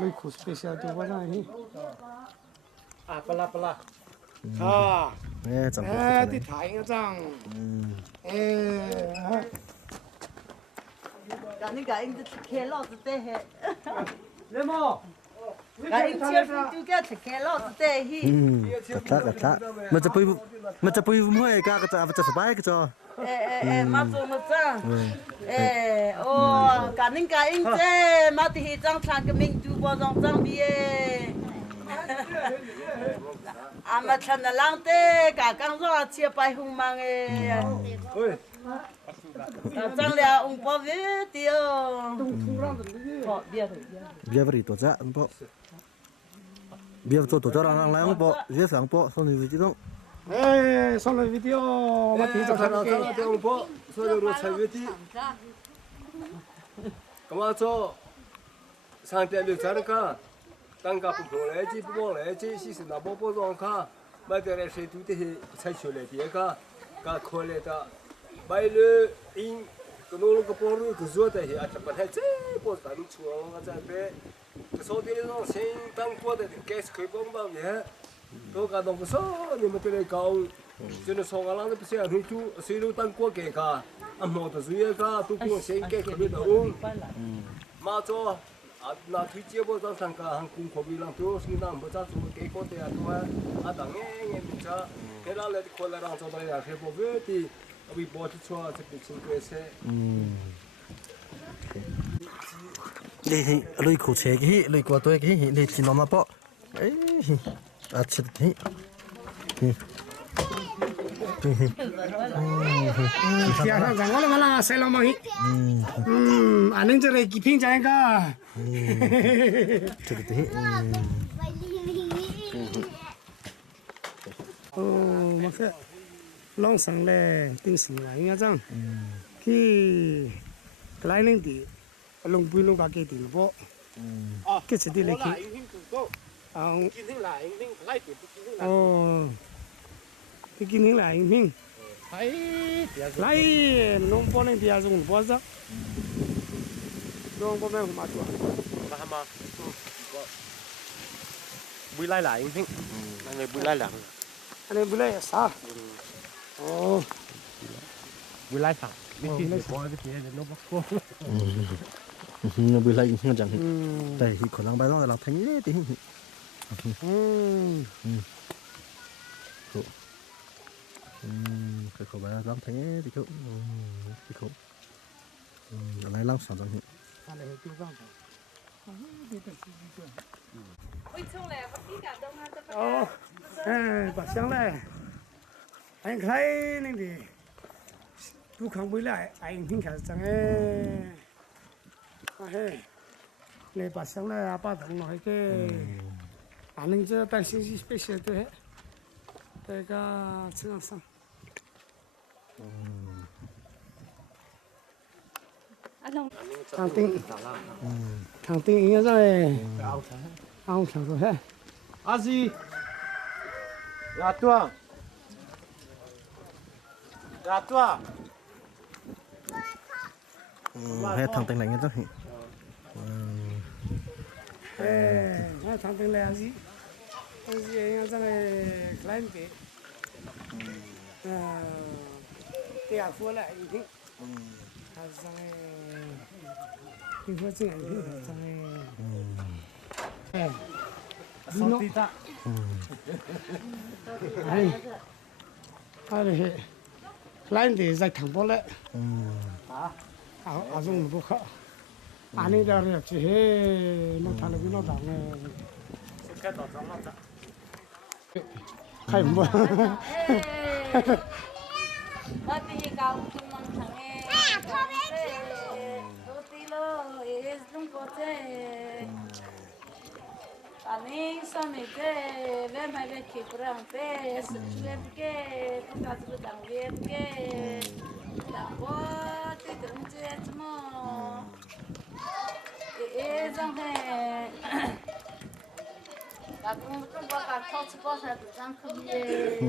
lôi khổ special tôi qua đây pala à nghe chẳng thì thái cái chẳng cái này cái anh khéo lo thế hệ lên mò cái anh chưa chú cái khéo lo thế hi cái màจะปุยมั่วไอ้กาก็จะสบายก็จะmà做mà trang cái này cái anh chế mà thì trang trang cái mình chú bao trang trang bia à mà chân là lang thế cả căng rõ chia bài hùng mang trang là ông bao về tiêu bia vậy tổ chức ông bộ bia tổ chức là làm ông bộ dễ dàng bộ xong rồi chỉ đâu xong rồi video mà tí cho nó cái ông bộ xong rồi sai video cái mà cho sang tiền được sao cả tăng cả phụ lại chỉ phụ lại chỉ sự nào bộ rồi cả mà để lại sẽ tụi thì sai chỗ lại thì cả khôi lại ta bây giờ in cái nô cái bộ rồi cái zuo thì à chả phải chế bộ tạm chuông cái cái bé cái số tiền nó sinh tăng qua thì cái cái bông bao nhiêu tôi cả đồng cái số nhưng mà tôi lại cao cho nên số cái lăng nó sẽ hình chú sử dụng tăng qua cái cả anh mua từ dưới cả tôi cũng sinh cái biết đâu mà cho là thuê chia bao giờ sang cả hàng cung khẩu vị lăng tôi sinh ra bao giờ chúng cái có thể tôi đằng nghe mình cho cái là lấy khối là đang cho tôi là cái bộ về thì bị bỏ cho cái chính quyền sẽ đi lôi khổ chế cái lôi qua tôi cái đi chỉ nó mà bỏ ấy à chết thế Siapa yang jangan malah saya lama hi. Aneh cerai kiping jangan ka. chết thế Maksud long sang le ting sang lah ingat jang. Ki kelai neng di long bui long kaki di lupa. Kita sedih lagi. Oh. Begini lah ini. Lain, nombor yang dia dùng bao giờ? Nombor yang macam tu. Paham ah? Bui lai lại anh này bui lai lặng. Anh bui lai sao? Oh, bui lai sao? Đi tìm cái gì để nó bắt cô. nó bui lai nó chẳng đây thì còn đang bài đó là thành thế thì cái khẩu bài lắm thế thì cũng thì cũng này lắm sản phẩm bà sáng này anh thấy nên thì tôi không biết lại anh听起来chẳng ấy này bà sáng này bà thằng nói cái anh ấy cho tài sinh gì special thế cái chương trình thằng tinh ý rồi ông thằng rồi hết à gì là tua hết thằng tinh này nghe rất hỉ thằng tinh này gì anh gì anh ra này klein bé Thì à phua lại thì xong thì phua chuyện xong đi ta ai lại thì dạy thằng bố lại à dùng một khẩu anh ấy đã được chỉ hết nó thằng nó đào nghe cái đó trong nó khai mua But he got to Montana. Rotilo is Lumpote. Ani Samite, where my Becky Brown face, Webke, Tatu Dang Webke, what it don't get more. It is on her. I don't talk about her to jump here.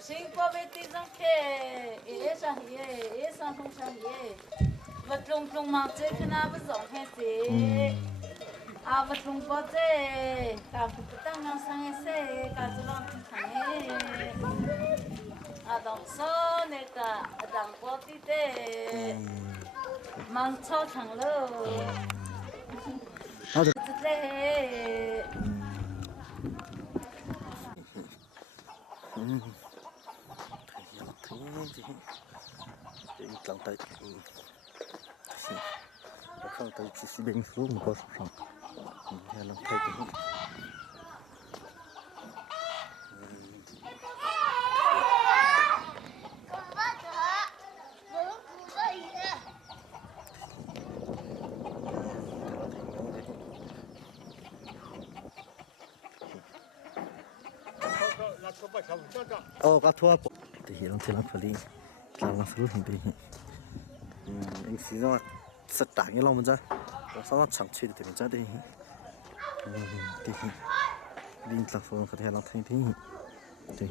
Sinh qua bên tí giống kê, sao hiề, sao không sao hiề, vật lùng mặc chế khi nào vẫn giống hết gì, vật lùng bao chế, cả phụ tăng năng sang hết, cả chỗ lòng thằng ấy, đồng số này cả đồng bao tí tê, mang cho thằng lơ. Lòng tay không tay chỉ bên xuống một con sòng hay lòng tay cũng các thua thì hiện thì làm phải đi làm phải luôn thì anh xí ra sạch tảng cái lòng mình ra sau đó chẳng chơi thì mình ra đây thì đi làm phải có thể làm thành thế thì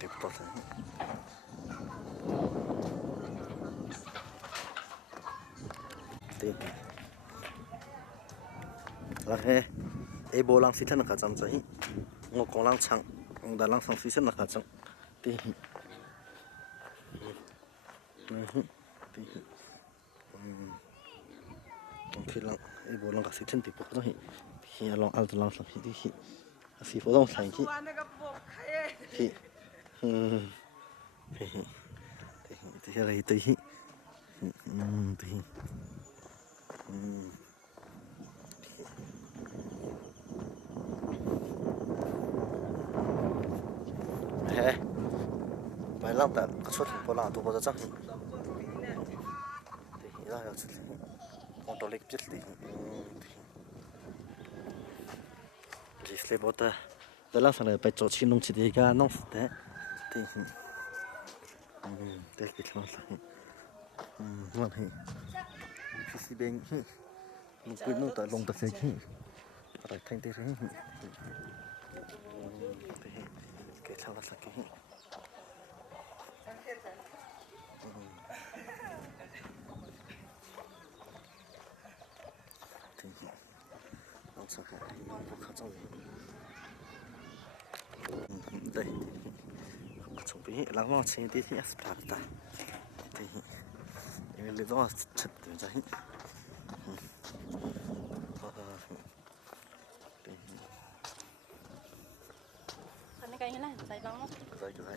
tiếp tục là he e bô lang xí thân là chăm cháy ngô con lang chăng ông đã lang sang xí thân là chăng thì ông khi lang e bô lang xí thân thì bốc rồi thì long al lang sang xí thì xí phố đông sang xí thì là thì bài lắm tại có chút bỏ lỡ tụ bỏ ra thì ra là con đồ lịch chết thì sẽ bỏ ta đó là sang này phải cho chín nông chỉ để cái nông thế thì để cái nó sang ngon thì phía bên mình quên nó tại lồng tập sẽ khi tại thành thế cái sao là cái đây chuẩn bị lắng nghe chuyện tí thì start ta thì những lý do chật từ đấy cái này dày lắm dày cái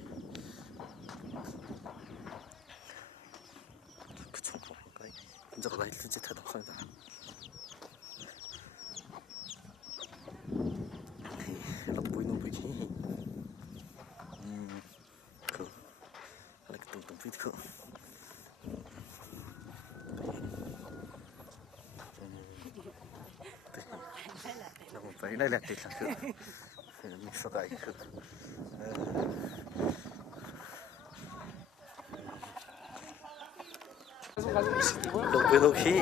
chung cái giờ lại tự chết thật không ta lọc bụi nó bụi gì không lại cái tùng phít không nó không phải đây là thịt là không mình sao cái không đôi khi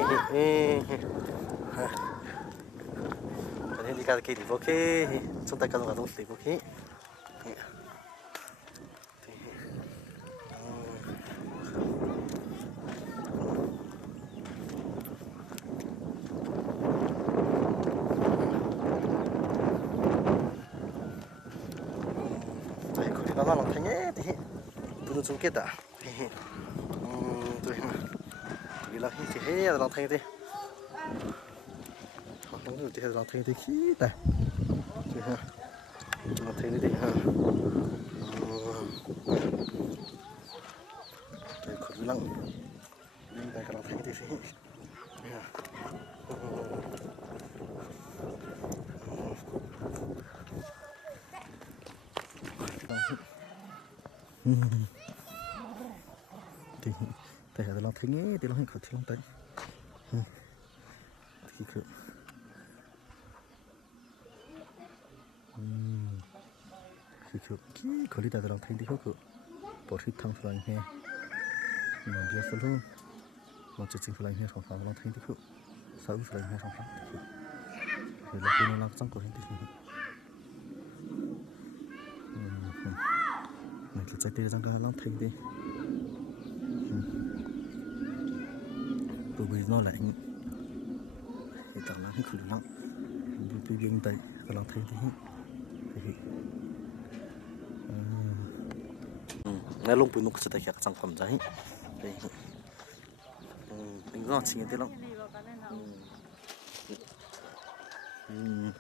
đi cả cái đi vô khi chúng ta cần vào trong xí vô khi nó làm thế nhé thì tôi chung kết à tôi là khi thì hết làm thế đi không được thì làm thế thì khi này làm thế đi ha tôi khởi lăng đi đây cái làm thế thì thì thầy hãy làm thế nhé thì nó hay khỏi thì làm tới thì cứ khi khỏi đi tại làm thế thì không cứ bỏ hết thằng phải làm nghe mà bây giờ luôn mà chỉ phải làm nghe xong xong làm thế thì không sao phải làm nghe xong xong thì là cái nó làm xong của anh thì này là trái cây răng cá lắm thành đi, bởi vì nó lại hiện tại là hết khử lắm, bị viêm tay và làm thành thì ngay lúc bữa lúc sẽ thấy các sản phẩm đấy, mình rất là chính thế lắm,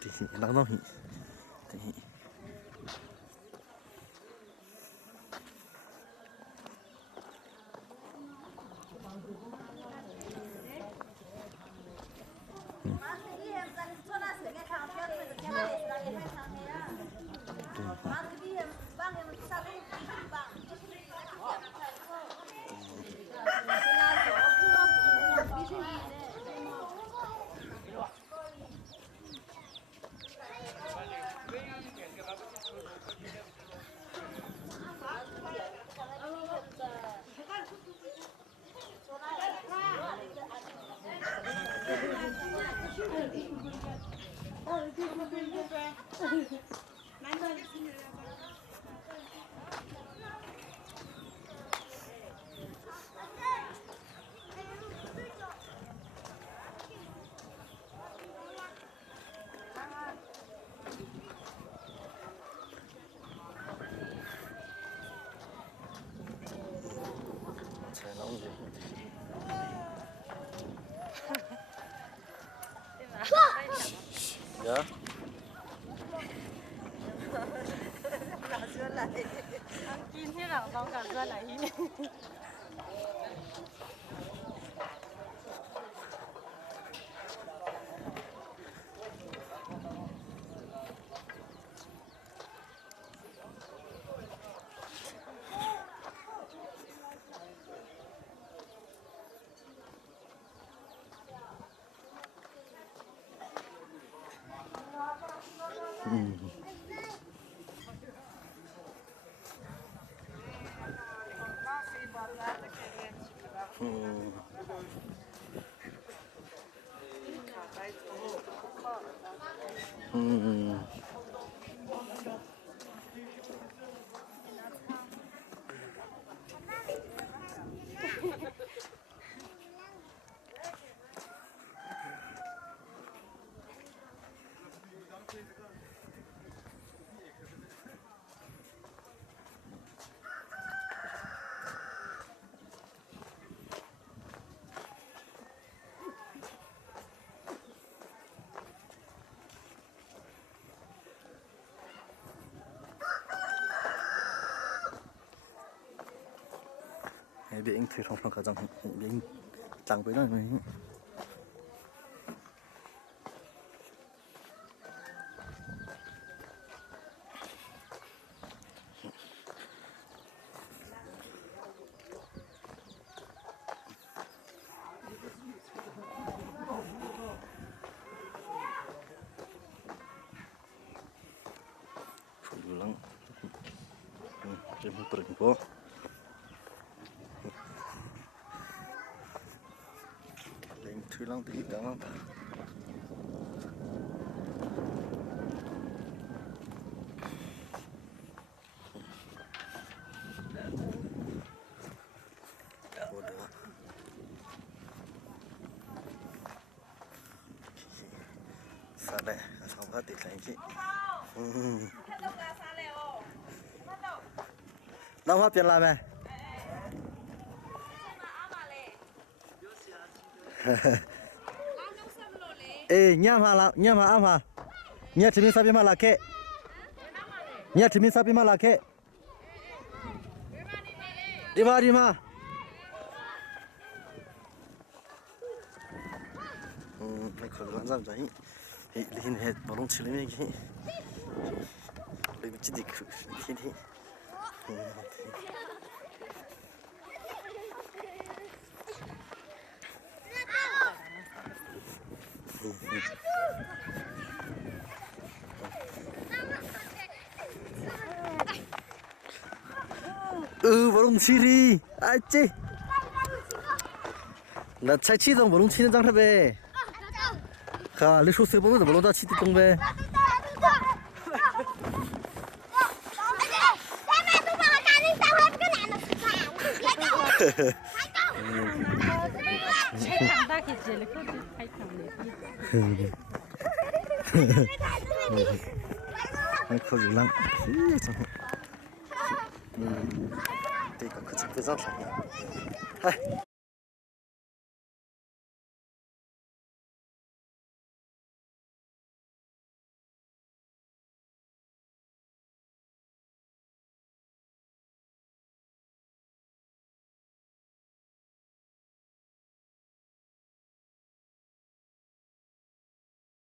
thì lắm đâu thì dạ. Ăn kín thế nào xong cả ra lại. Bị anh thử không cả rằng bị anh chẳng với nó này lắm một tuần qua thứ lăng thì đáng lắm 啥嘞？上班得来去。那我变了没？哎，你嘛啦，你嘛阿嘛，你这边啥边嘛拉开？你这边啥边嘛拉开？đi mà này khỏi loạn giảm đấy thì lên hết bảo long chỉ lên mấy cái lấy chỉ đi khử thì bảo long chỉ đi ai chứ là chạy chỉ trong bảo long chỉ trong thế呗khá lấy số xe bảo long ta chỉ trong呗还可以浪，这个可真不让上呀！哎。